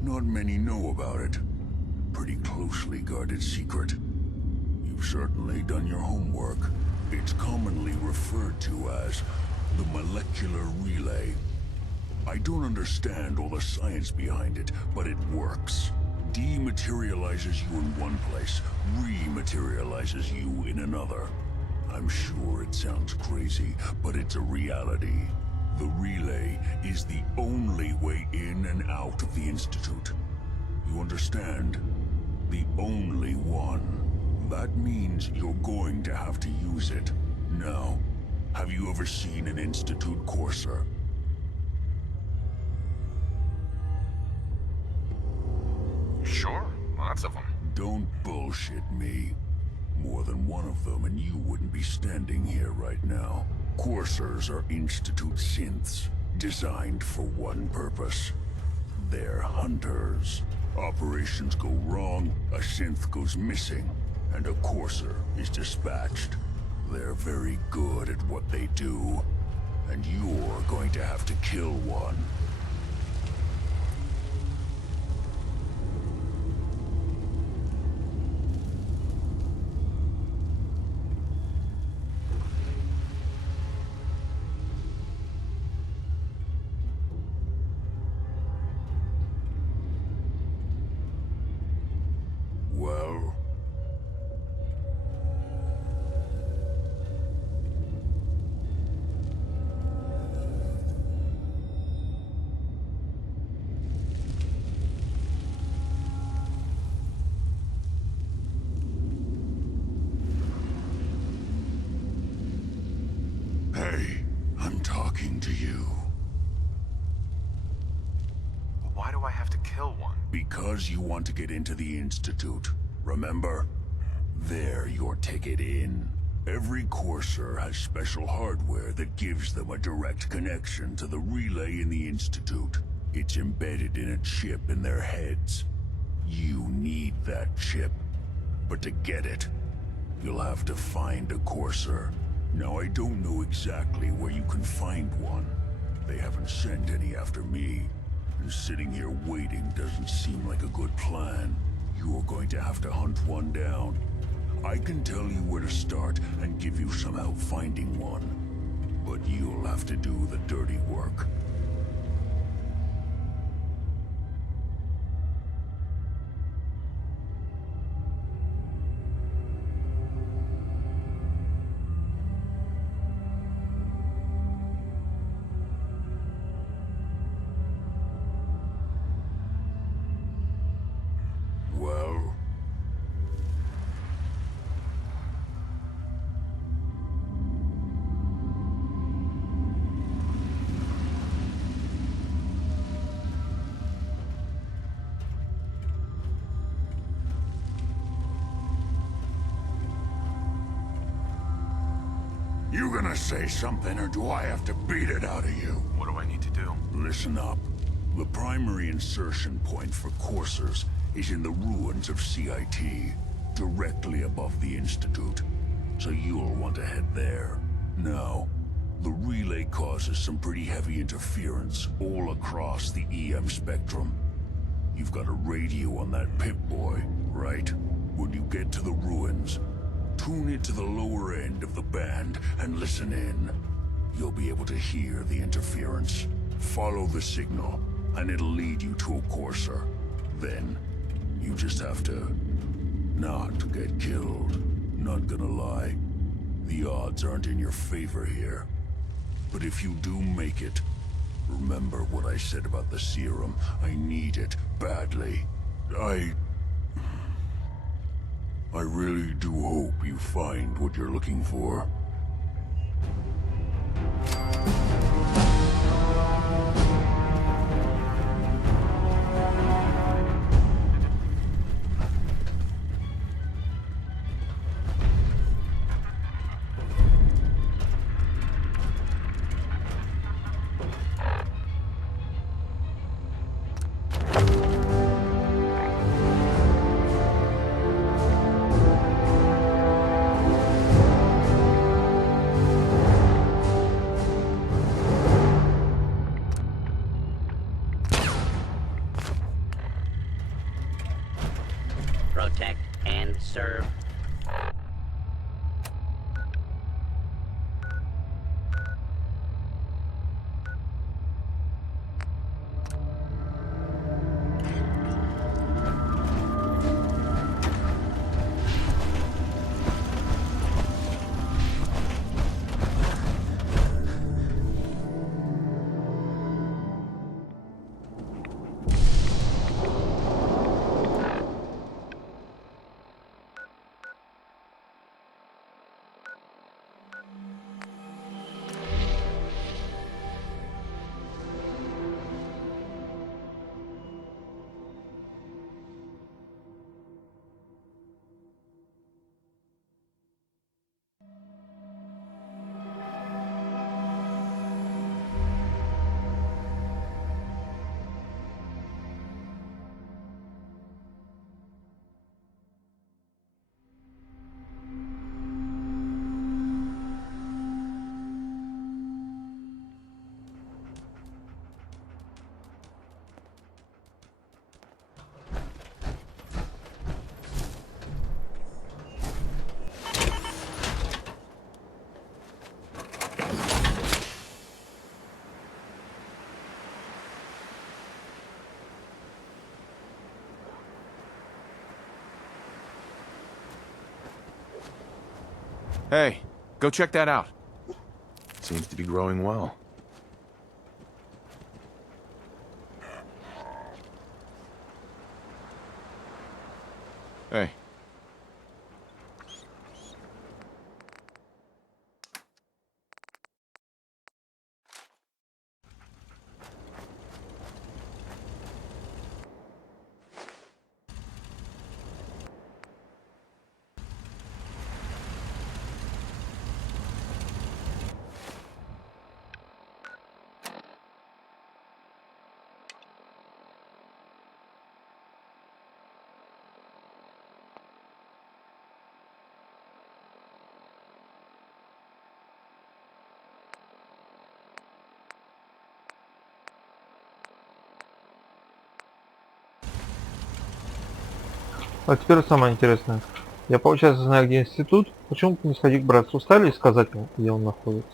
Not many know about it. Pretty closely guarded secret. You've certainly done your homework. It's commonly referred to as the molecular relay. I don't understand all the science behind it, but it works. Dematerializes you in one place, rematerializes you in another. I'm sure it sounds crazy, but it's a reality. The relay is the only way in and out of the Institute. You understand? The only one. That means you're going to have to use it. Now, have you ever seen an Institute courser? Sure, lots of them. Don't bullshit me. More than one of them, and you wouldn't be standing here right now. Coursers are Institute synths, designed for one purpose. They're hunters. Operations go wrong, a synth goes missing, and a courser is dispatched. They're very good at what they do, and you're going to have to kill one. belong to you. Why do I have to kill one? Because you want to get into the Institute. Remember? They're your ticket in. Every Courser has special hardware that gives them a direct connection to the relay in the Institute. It's embedded in a chip in their heads. You need that chip. But to get it, you'll have to find a Courser. Now, I don't know exactly where you can find one. They haven't sent any after me. And sitting here waiting doesn't seem like a good plan. You're going to have to hunt one down. I can tell you where to start and give you some help finding one. But you'll have to do the dirty work. Well? You gonna say something, or do I have to beat it out of you? What do I need to do? Listen up. The primary insertion point for coursers is in the ruins of CIT, directly above the Institute. So you'll want to head there. Now, the relay causes some pretty heavy interference all across the EM spectrum. You've got a radio on that Pip-Boy, right? When you get to the ruins, tune it to the lower end of the band and listen in. You'll be able to hear the interference. Follow the signal, and it'll lead you to a courser. Then, you just have to not get killed. Not gonna lie, the odds aren't in your favor here. But if you do make it, remember what I said about the serum. I need it badly. I really do hope you find what you're looking for. Protect and serve. Hey, go check that out. Seems to be growing well. Hey. А теперь самое интересное. Я, получается, знаю, где институт. Почему бы не сходить к братству стали и сказать ему, где он находится?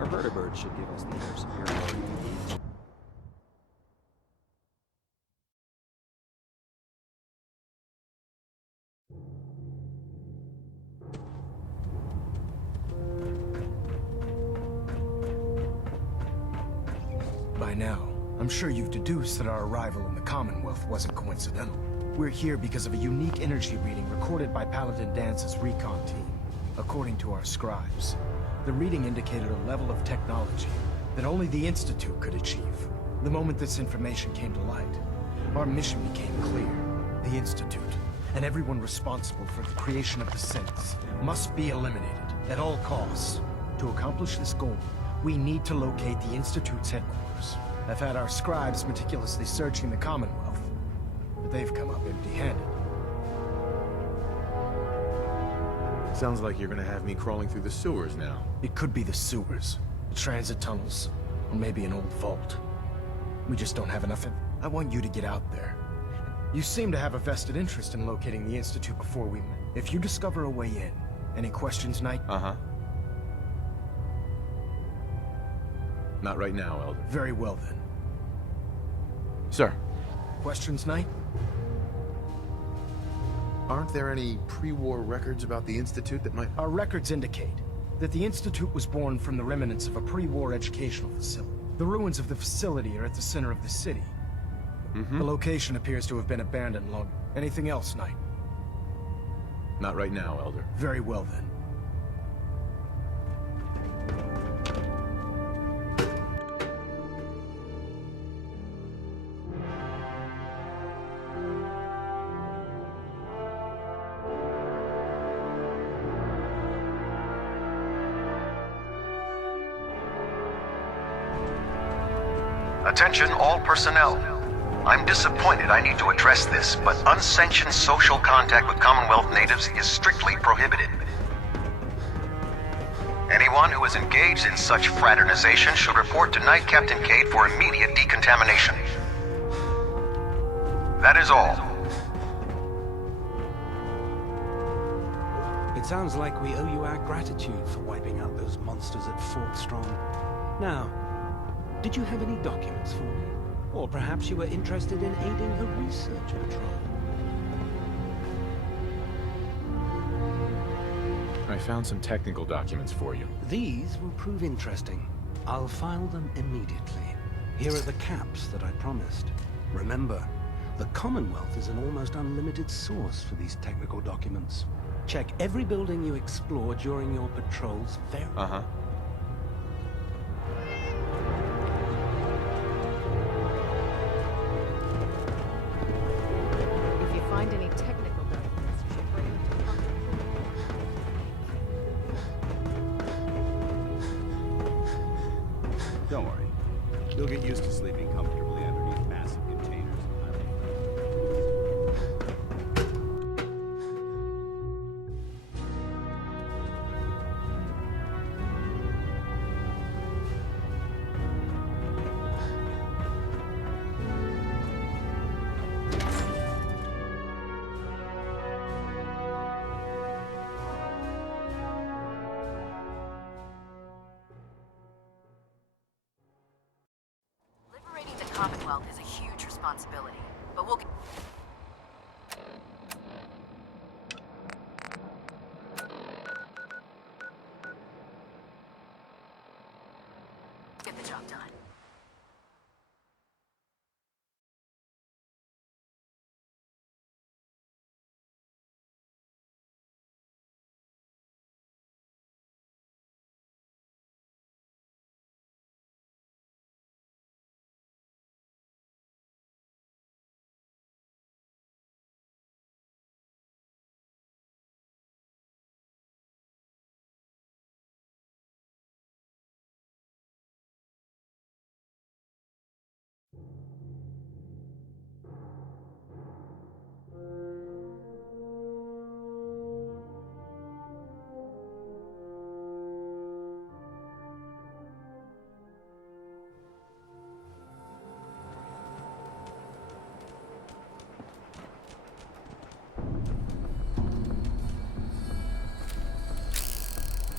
Our vertebrates should give us the air superiority we need. By now, I'm sure you've deduced that our arrival in the Commonwealth wasn't coincidental. We're here because of a unique energy reading recorded by Paladin Dance's recon team. According to our scribes, the reading indicated a level of technology that only the Institute could achieve. The moment this information came to light, our mission became clear. The Institute, and everyone responsible for the creation of the synths, must be eliminated at all costs. To accomplish this goal, we need to locate the Institute's headquarters. I've had our scribes meticulously searching the Commonwealth, but they've come up empty-handed. Sounds like you're gonna have me crawling through the sewers now. It could be the sewers, the transit tunnels, or maybe an old vault. We just don't have enough. I want you to get out there. You seem to have a vested interest in locating the Institute before we met. If you discover a way in, any questions, Knight? Uh-huh. Not right now, Elder. Very well, then. Sir. Questions, Knight? Aren't there any pre-war records about the Institute that might... Our records indicate that the Institute was born from the remnants of a pre-war educational facility. The ruins of the facility are at the center of the city. The location appears to have been abandoned long... Anything else, Knight? Not right now, Elder. Very well, then. Attention all personnel. I'm disappointed I need to address this, but unsanctioned social contact with Commonwealth natives is strictly prohibited. Anyone who is engaged in such fraternization should report to Knight Captain Cade for immediate decontamination. That is all. It sounds like we owe you our gratitude for wiping out those monsters at Fort Strong. Now, did you have any documents for me? Or perhaps you were interested in aiding a research patrol? I found some technical documents for you. These will prove interesting. I'll file them immediately. Here are the caps that I promised. Remember, the Commonwealth is an almost unlimited source for these technical documents. Check every building you explore during your patrols very... If you find any technical documents, you should bring them to Proходim. Don't worry. You'll get used to sleeping comfortably underneath massive containers. Liberating the Commonwealth is a huge responsibility, but we'll get... get the job done.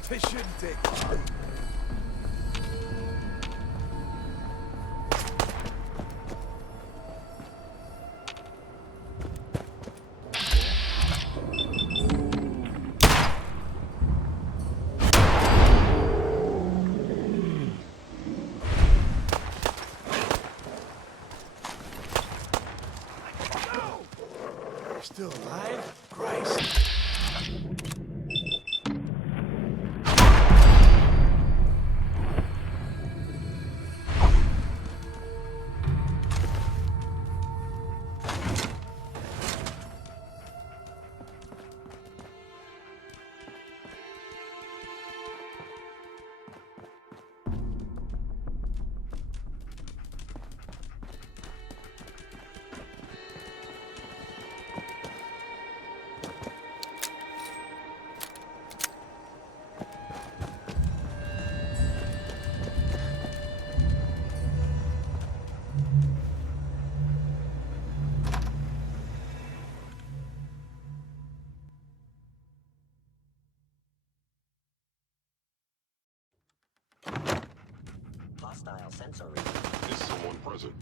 This shouldn't take long. You're still alive? Christ. Hostile sensor. Is someone present?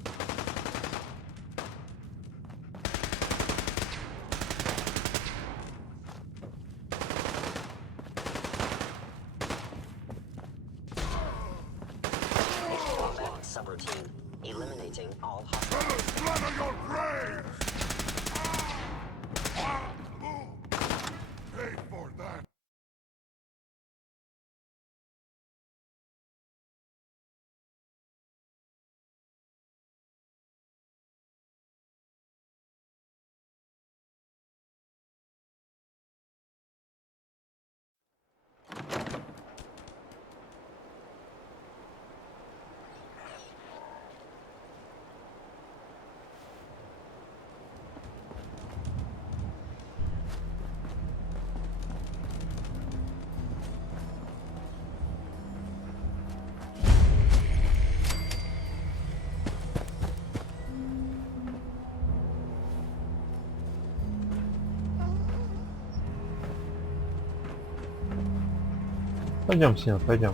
Combat subroutine. Eliminating all hostiles. Let us splatter your graves! Pay for that! Пойдем, Син, пойдем.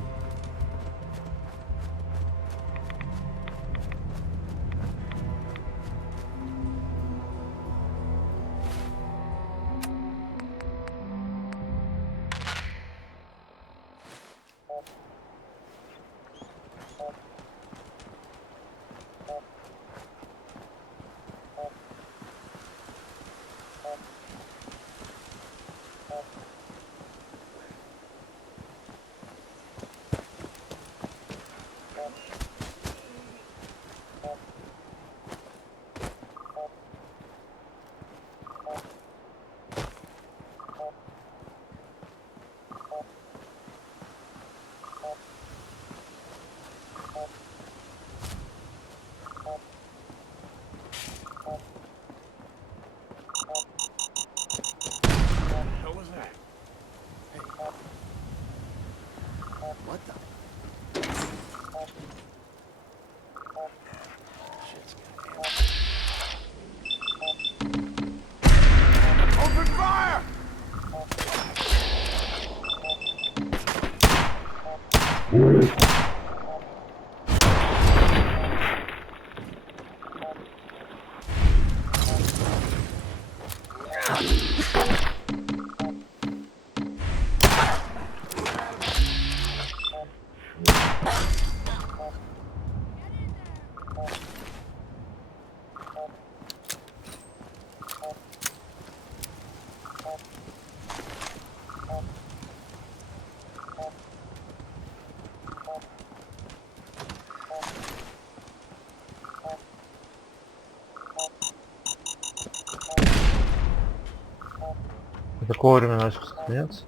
Так вовремя начал сохраняться.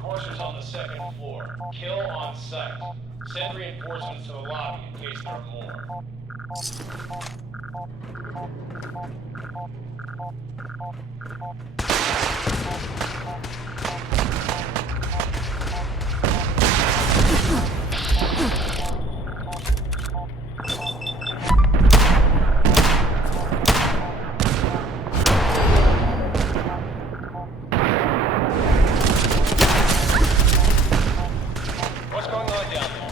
Coursers on the second floor. Kill on sight. Send reinforcements to the lobby in case there are more. What's going on down there?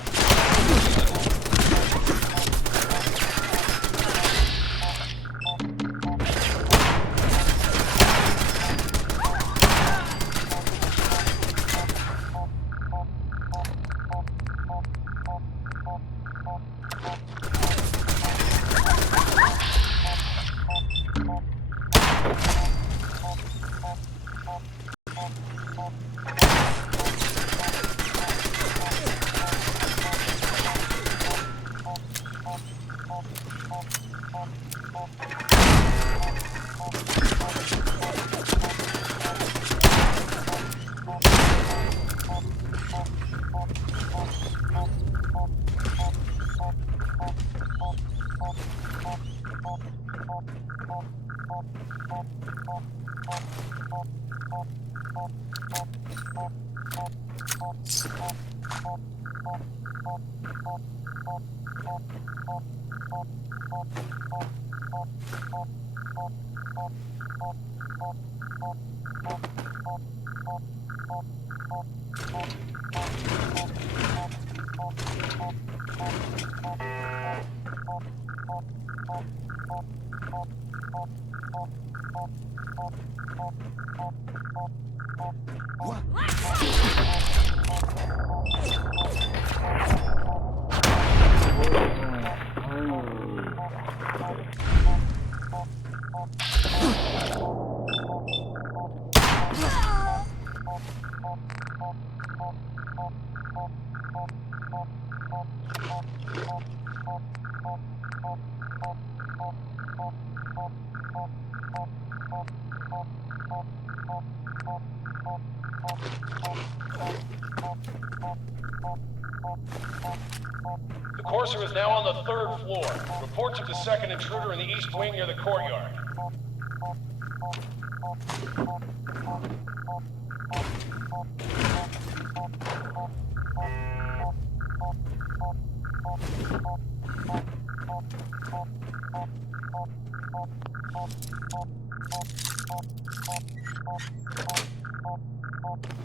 The Courser is now on the 3rd floor. Report to the second intruder in the east wing near the courtyard.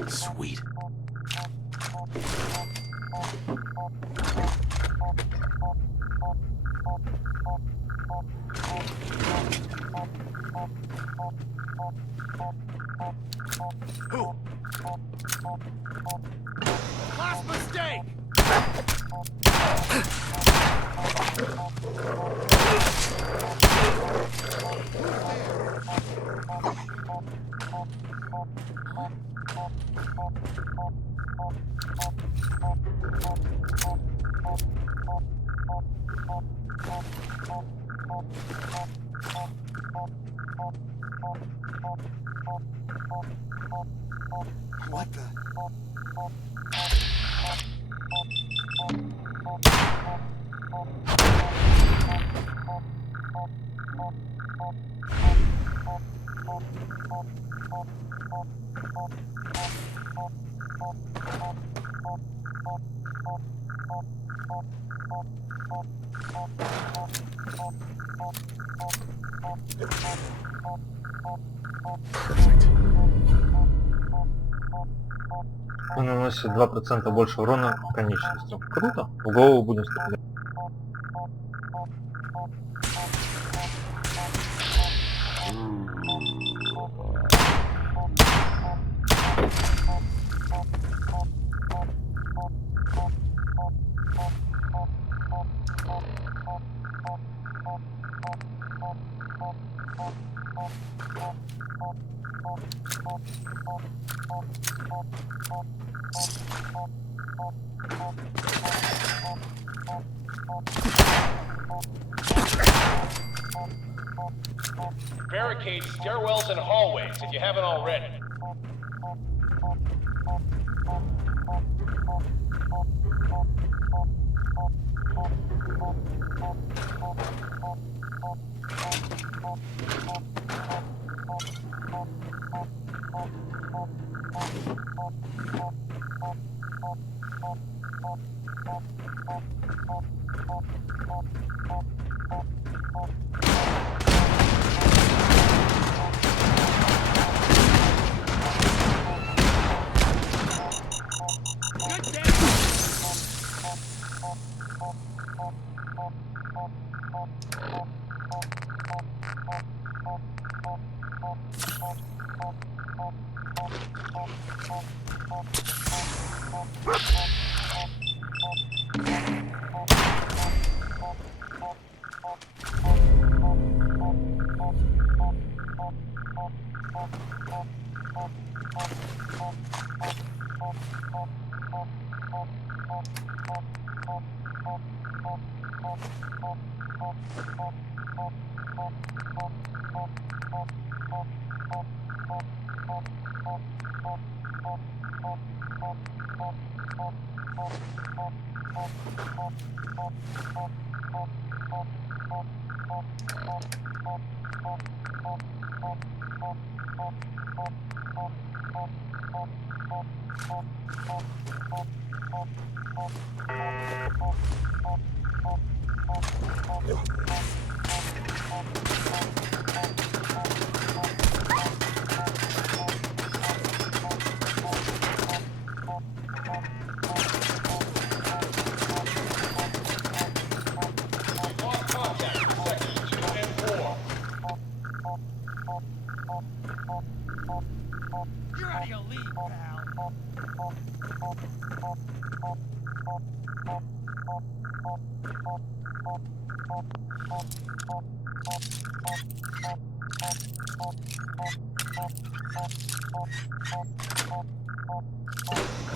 Sweet. Last mistake! What the? наносит 2% больше урона конечностям. Круто. В голову будем стрелять. Barricade stairwells and hallways if you haven't already.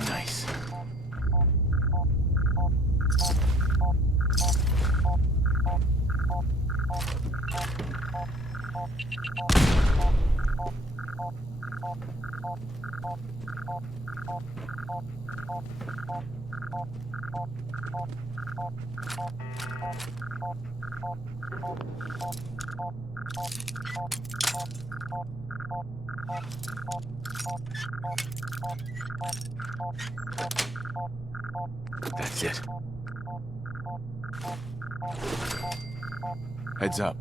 Nice. That's it. Heads up.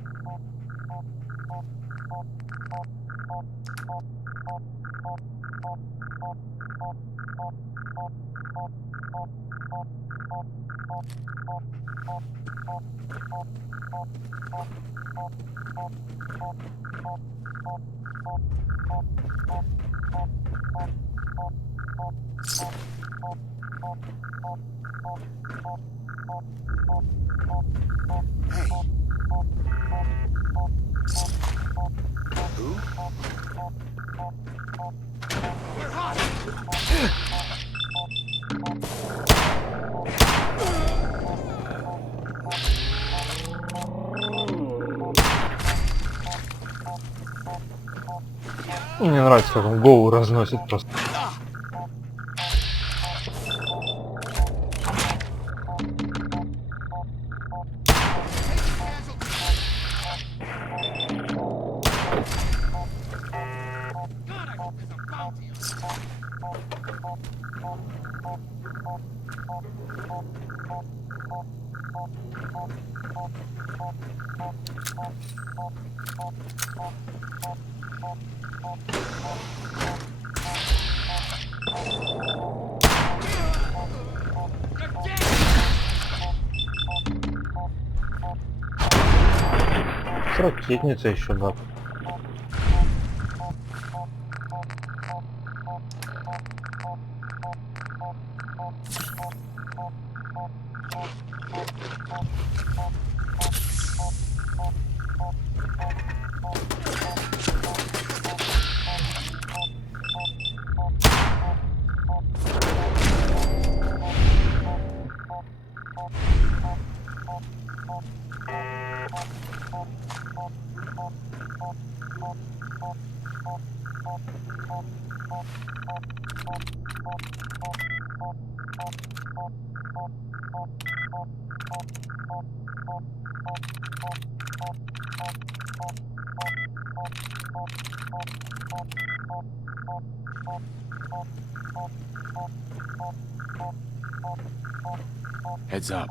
Мне нравится, как он голову разносит просто. Ракетница еще гад. Heads up.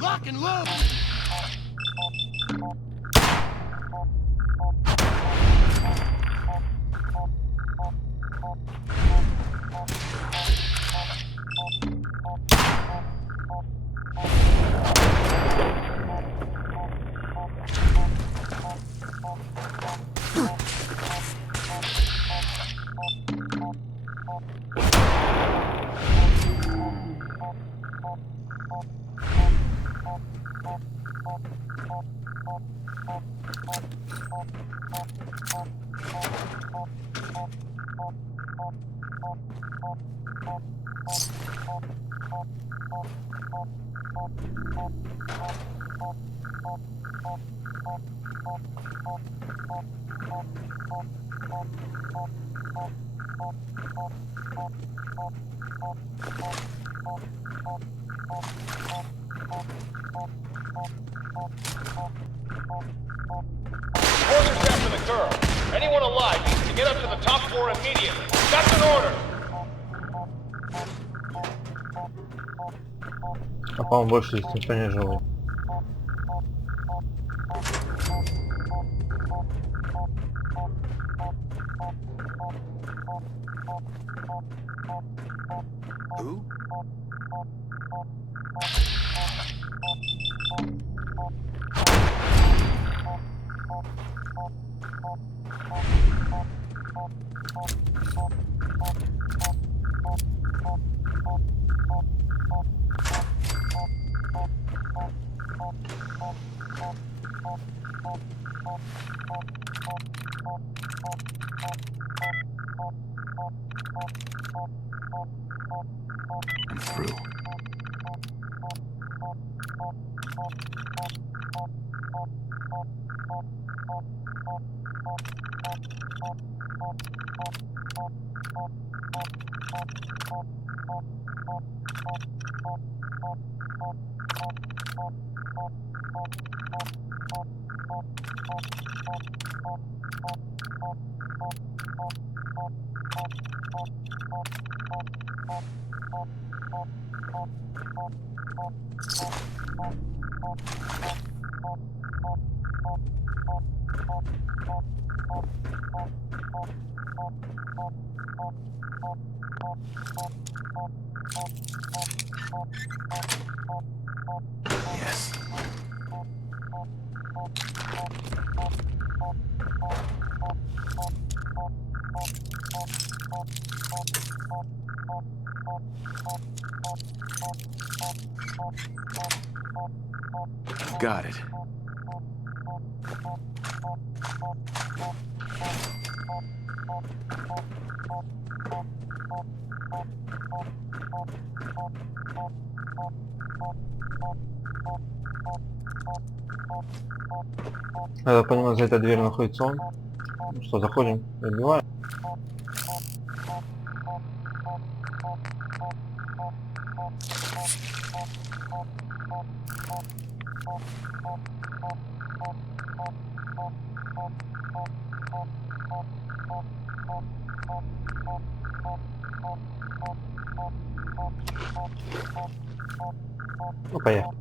Lock and load! Orders after the girl. Anyone alive needs to get up to the top floor immediately. That's an order! А по-моему, больше здесь никто не живой. Who? I'm through. Yes. Got it. Я понимаю, за этой дверью находится он. Ну что, заходим, убиваем. Ну, поехали.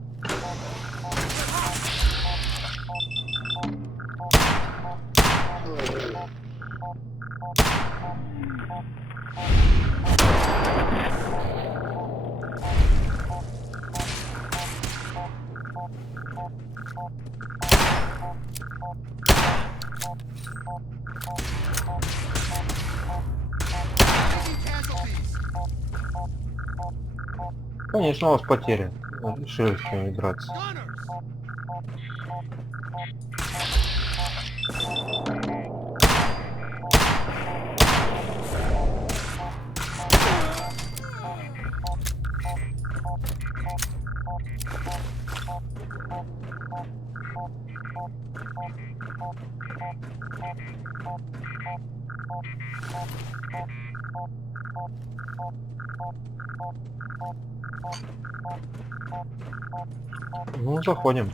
Конечно, у вас потери. Решили с кем драться. Ну, заходим.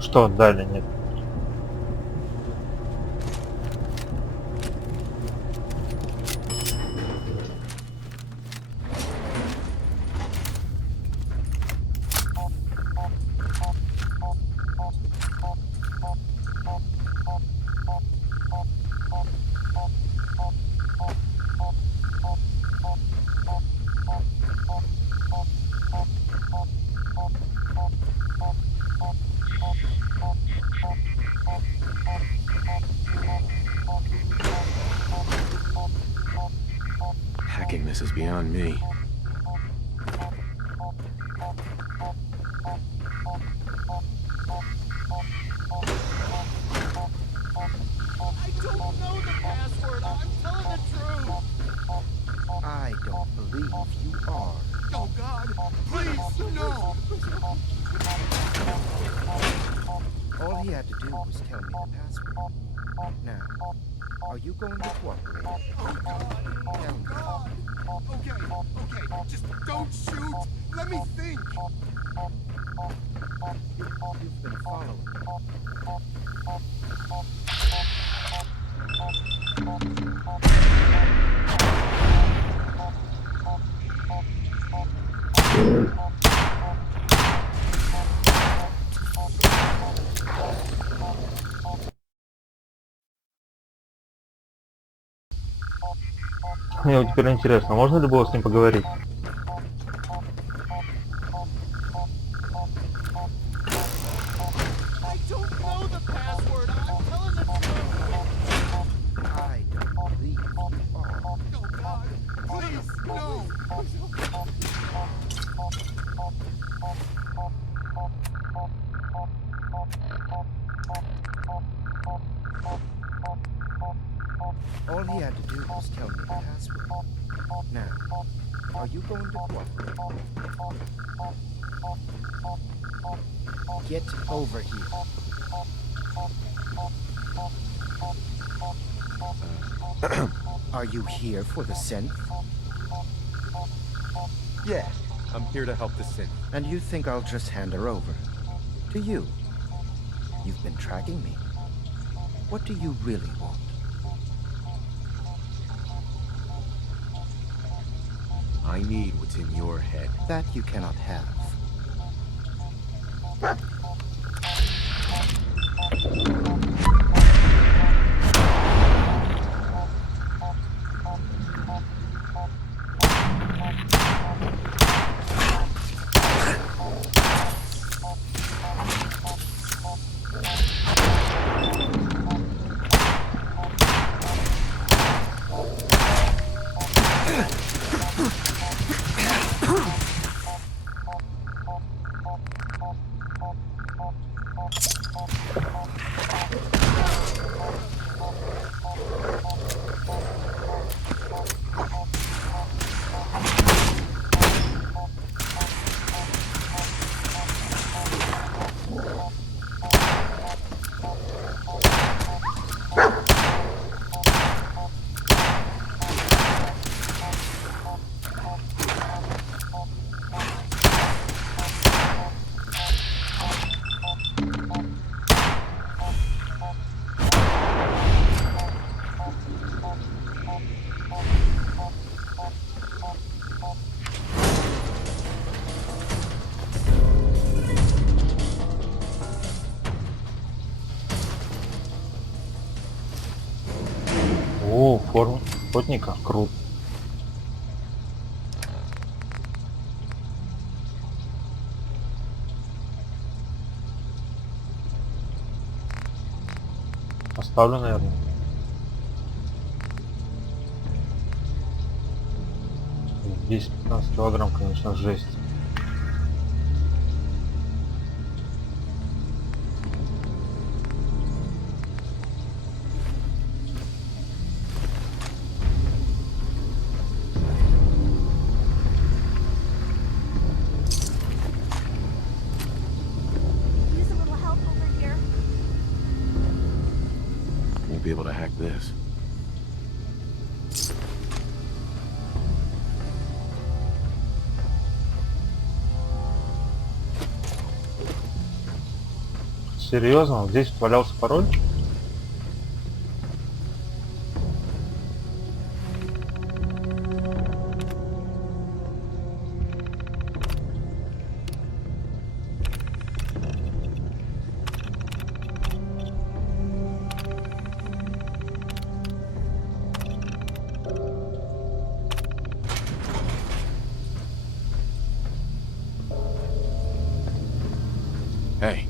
Что далее нет? Hacking this is beyond me. I don't know the password. I'm telling the truth. I don't believe you are. Oh, God. Please, no. All he had to do was tell me the password. Now, are you going to cooperate? Oh, God. Oh, God. Okay. Just don't shoot. Let me think. You've been following Мне вот теперь интересно, можно ли было с ним поговорить? I don't know the password. I'm telling the truth. I don't believe you are. Oh, God. Please, no. Are you going to cooperate? Get over here. Are you here for the synth? Yeah, I'm here to help the synth. And you think I'll just hand her over? To you? You've been tracking me. What do you really want? I need what's in your head. That you cannot have. О, форма охотника, круто. Поставлю, наверное. Здесь 15 килограмм, конечно, жесть. Use a little help over here. Won't be able to hack this. Серьезно? Здесь валялся пароль? Hey.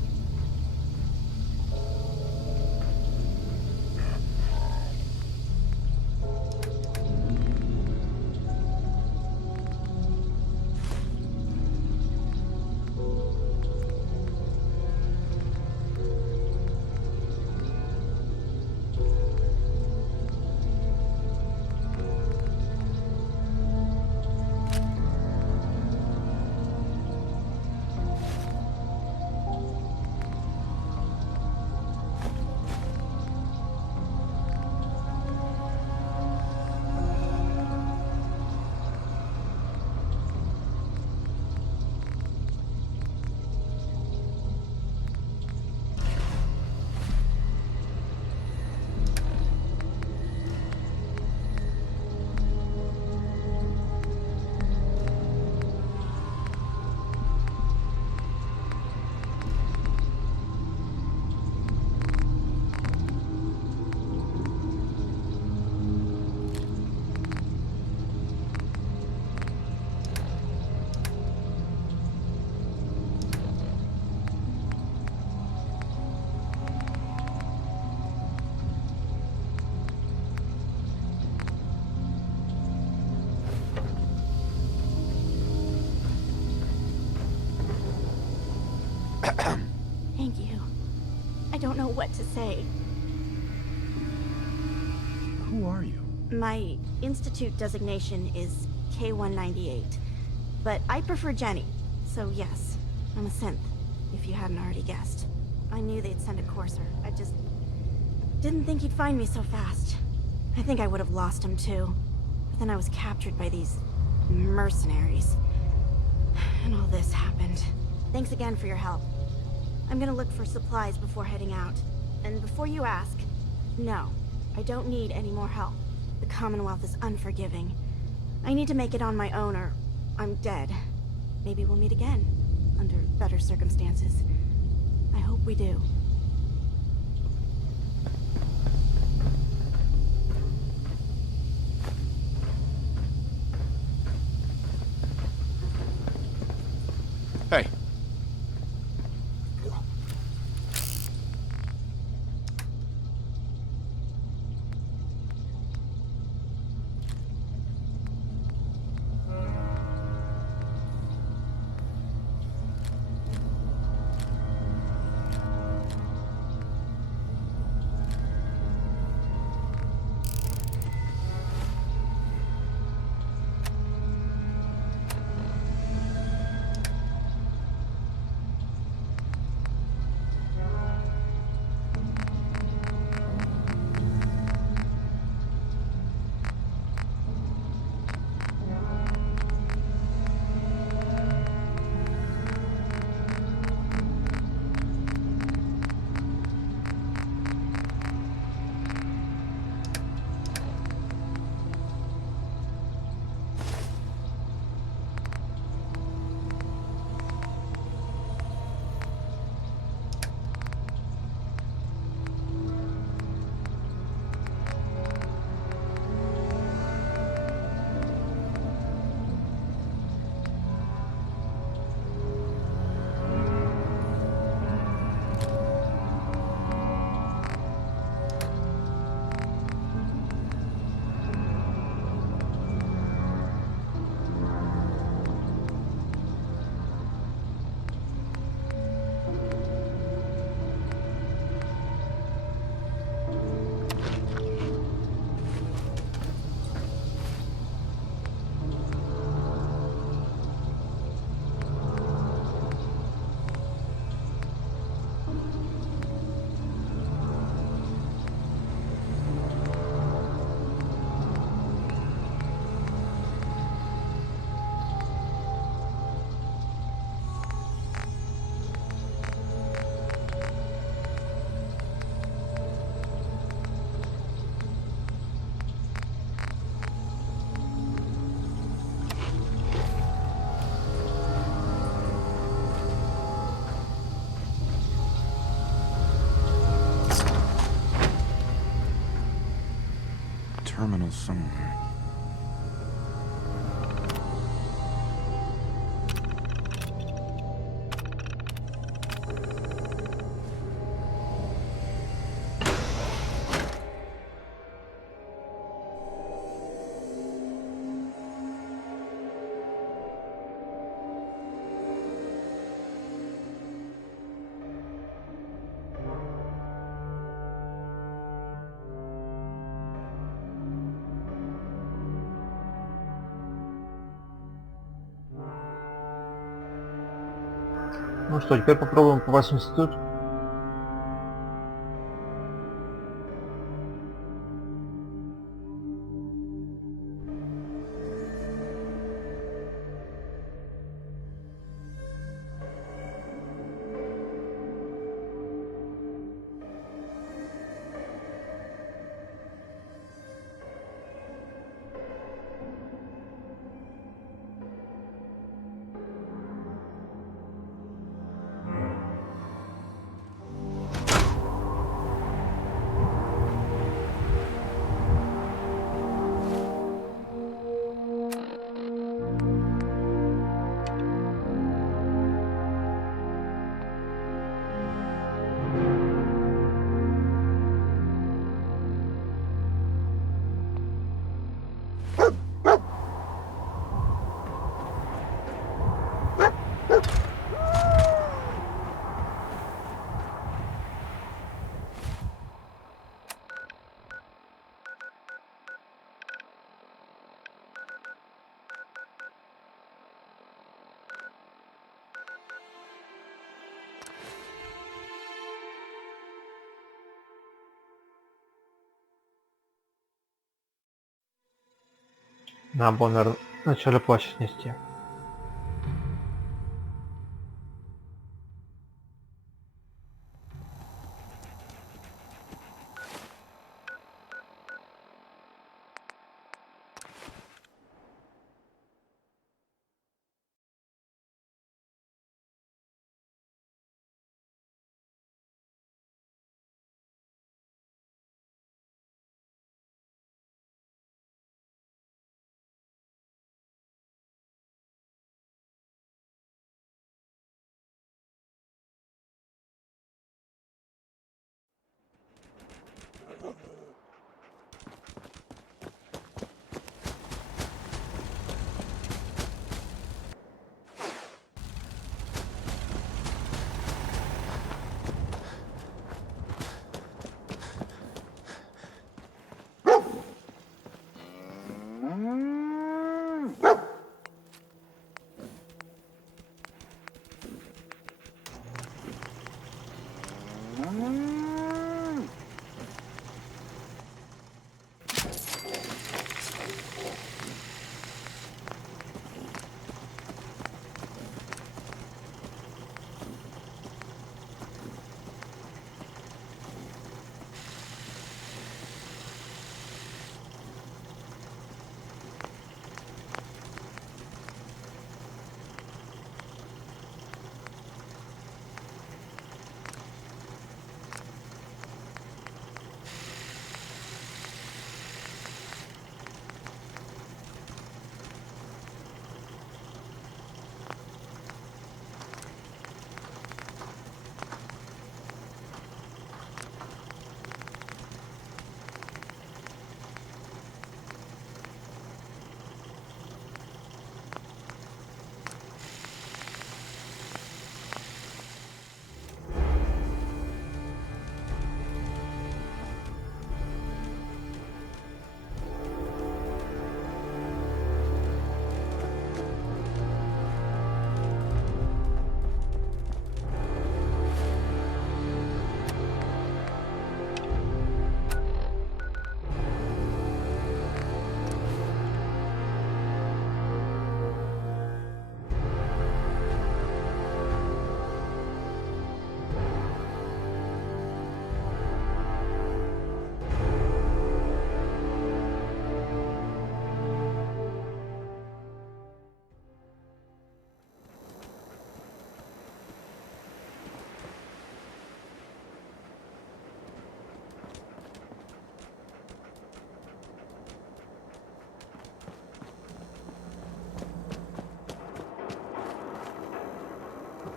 Thank you. I don't know what to say. Who are you? My institute designation is K-198. But I prefer Jenny, so yes, I'm a synth, if you hadn't already guessed. I knew they'd send a courser. I just didn't think he'd find me so fast. I think I would have lost him too. But then I was captured by these mercenaries. And all this happened. Thanks again for your help. I'm gonna look for supplies before heading out. And before you ask, no, I don't need any more help. The Commonwealth is unforgiving. I need to make it on my own or I'm dead. Maybe we'll meet again, under better circumstances. I hope we do. Hey. Terminal somewhere. Ну что, теперь попробуем попасть в институт. Нам было, наверное, начало плащ снести.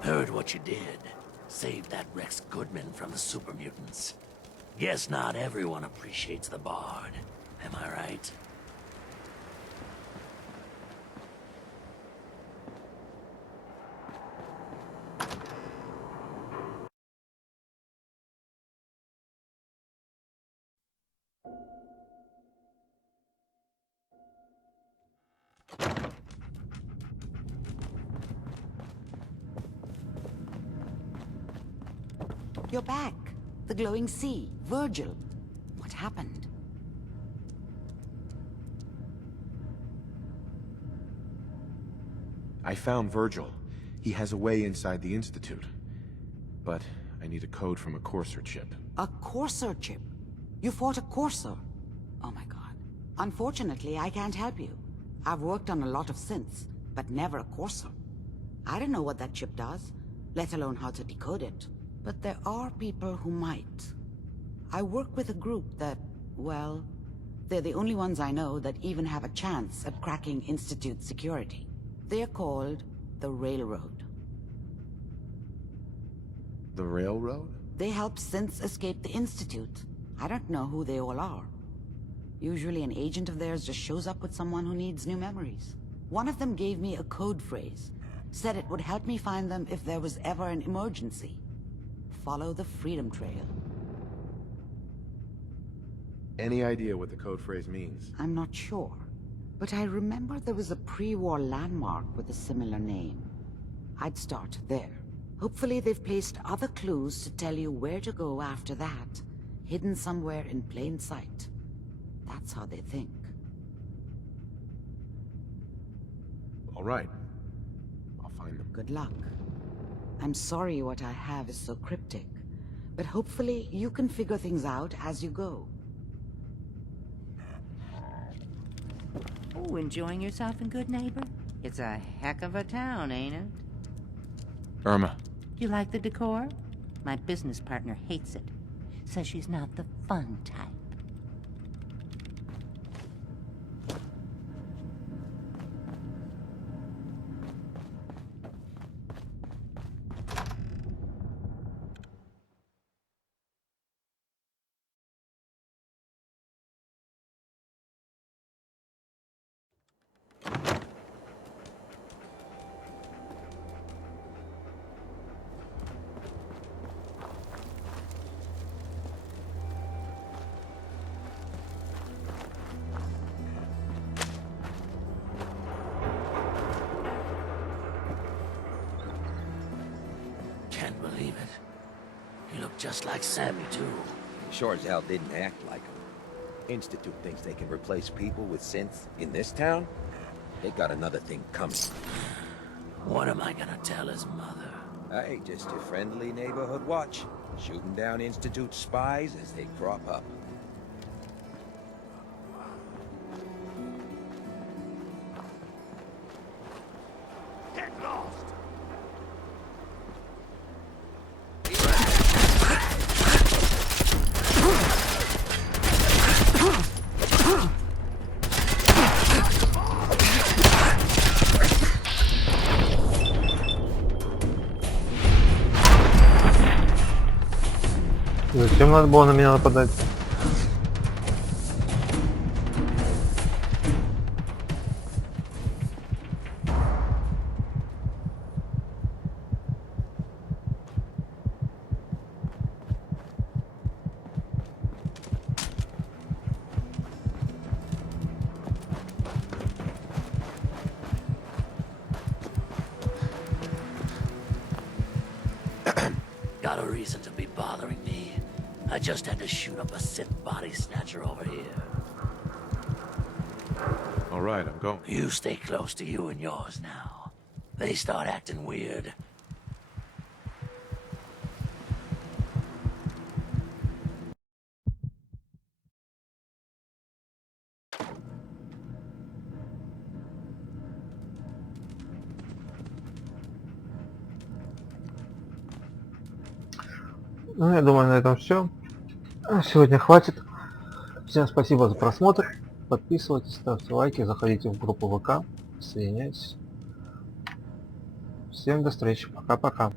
Heard what you did. Saved that Rex Goodman from the super mutants. Guess not everyone appreciates the Bard. Am I right? You're back. The glowing sea. Virgil. What happened? I found Virgil. He has a way inside the Institute. But I need a code from a Courser chip. A Courser chip? You fought a Courser? Oh my god. Unfortunately, I can't help you. I've worked on a lot of synths, but never a Courser. I don't know what that chip does, let alone how to decode it. But there are people who might. I work with a group that, well, they're the only ones I know that even have a chance at cracking Institute security. They're called the Railroad. The Railroad? They help synths escape the Institute. I don't know who they all are. Usually an agent of theirs just shows up with someone who needs new memories. One of them gave me a code phrase. Said it would help me find them if there was ever an emergency. Follow the Freedom Trail. Any idea what the code phrase means? I'm not sure, but I remember there was a pre-war landmark with a similar name. I'd start there. Hopefully they've placed other clues to tell you where to go after that, hidden somewhere in plain sight. That's how they think. All right. I'll find them. Good luck. I'm sorry what I have is so cryptic, but hopefully you can figure things out as you go. Oh, enjoying yourself in Good Neighbor? It's a heck of a town, ain't it? Irma. You like the decor? My business partner hates it. Says she's not the fun type. Can't believe it. You look just like Sammy, too. Sure as hell didn't act like him. Institute thinks they can replace people with synths in this town? They got another thing coming. What am I gonna tell his mother? Hey, just a friendly neighborhood watch. Shooting down Institute spies as they crop up. Get lost! Зачем надо было на меня нападать? Got a reason to be bothering me. I just had to shoot up a Sith body snatcher over here. All right, I'm going. You stay close to you and yours now. They start acting weird. Ну, я думаю, на этом все. Сегодня хватит. Всем спасибо за просмотр. Подписывайтесь, ставьте лайки, заходите в группу ВК, соединяйтесь. Всем до встречи. Пока-пока.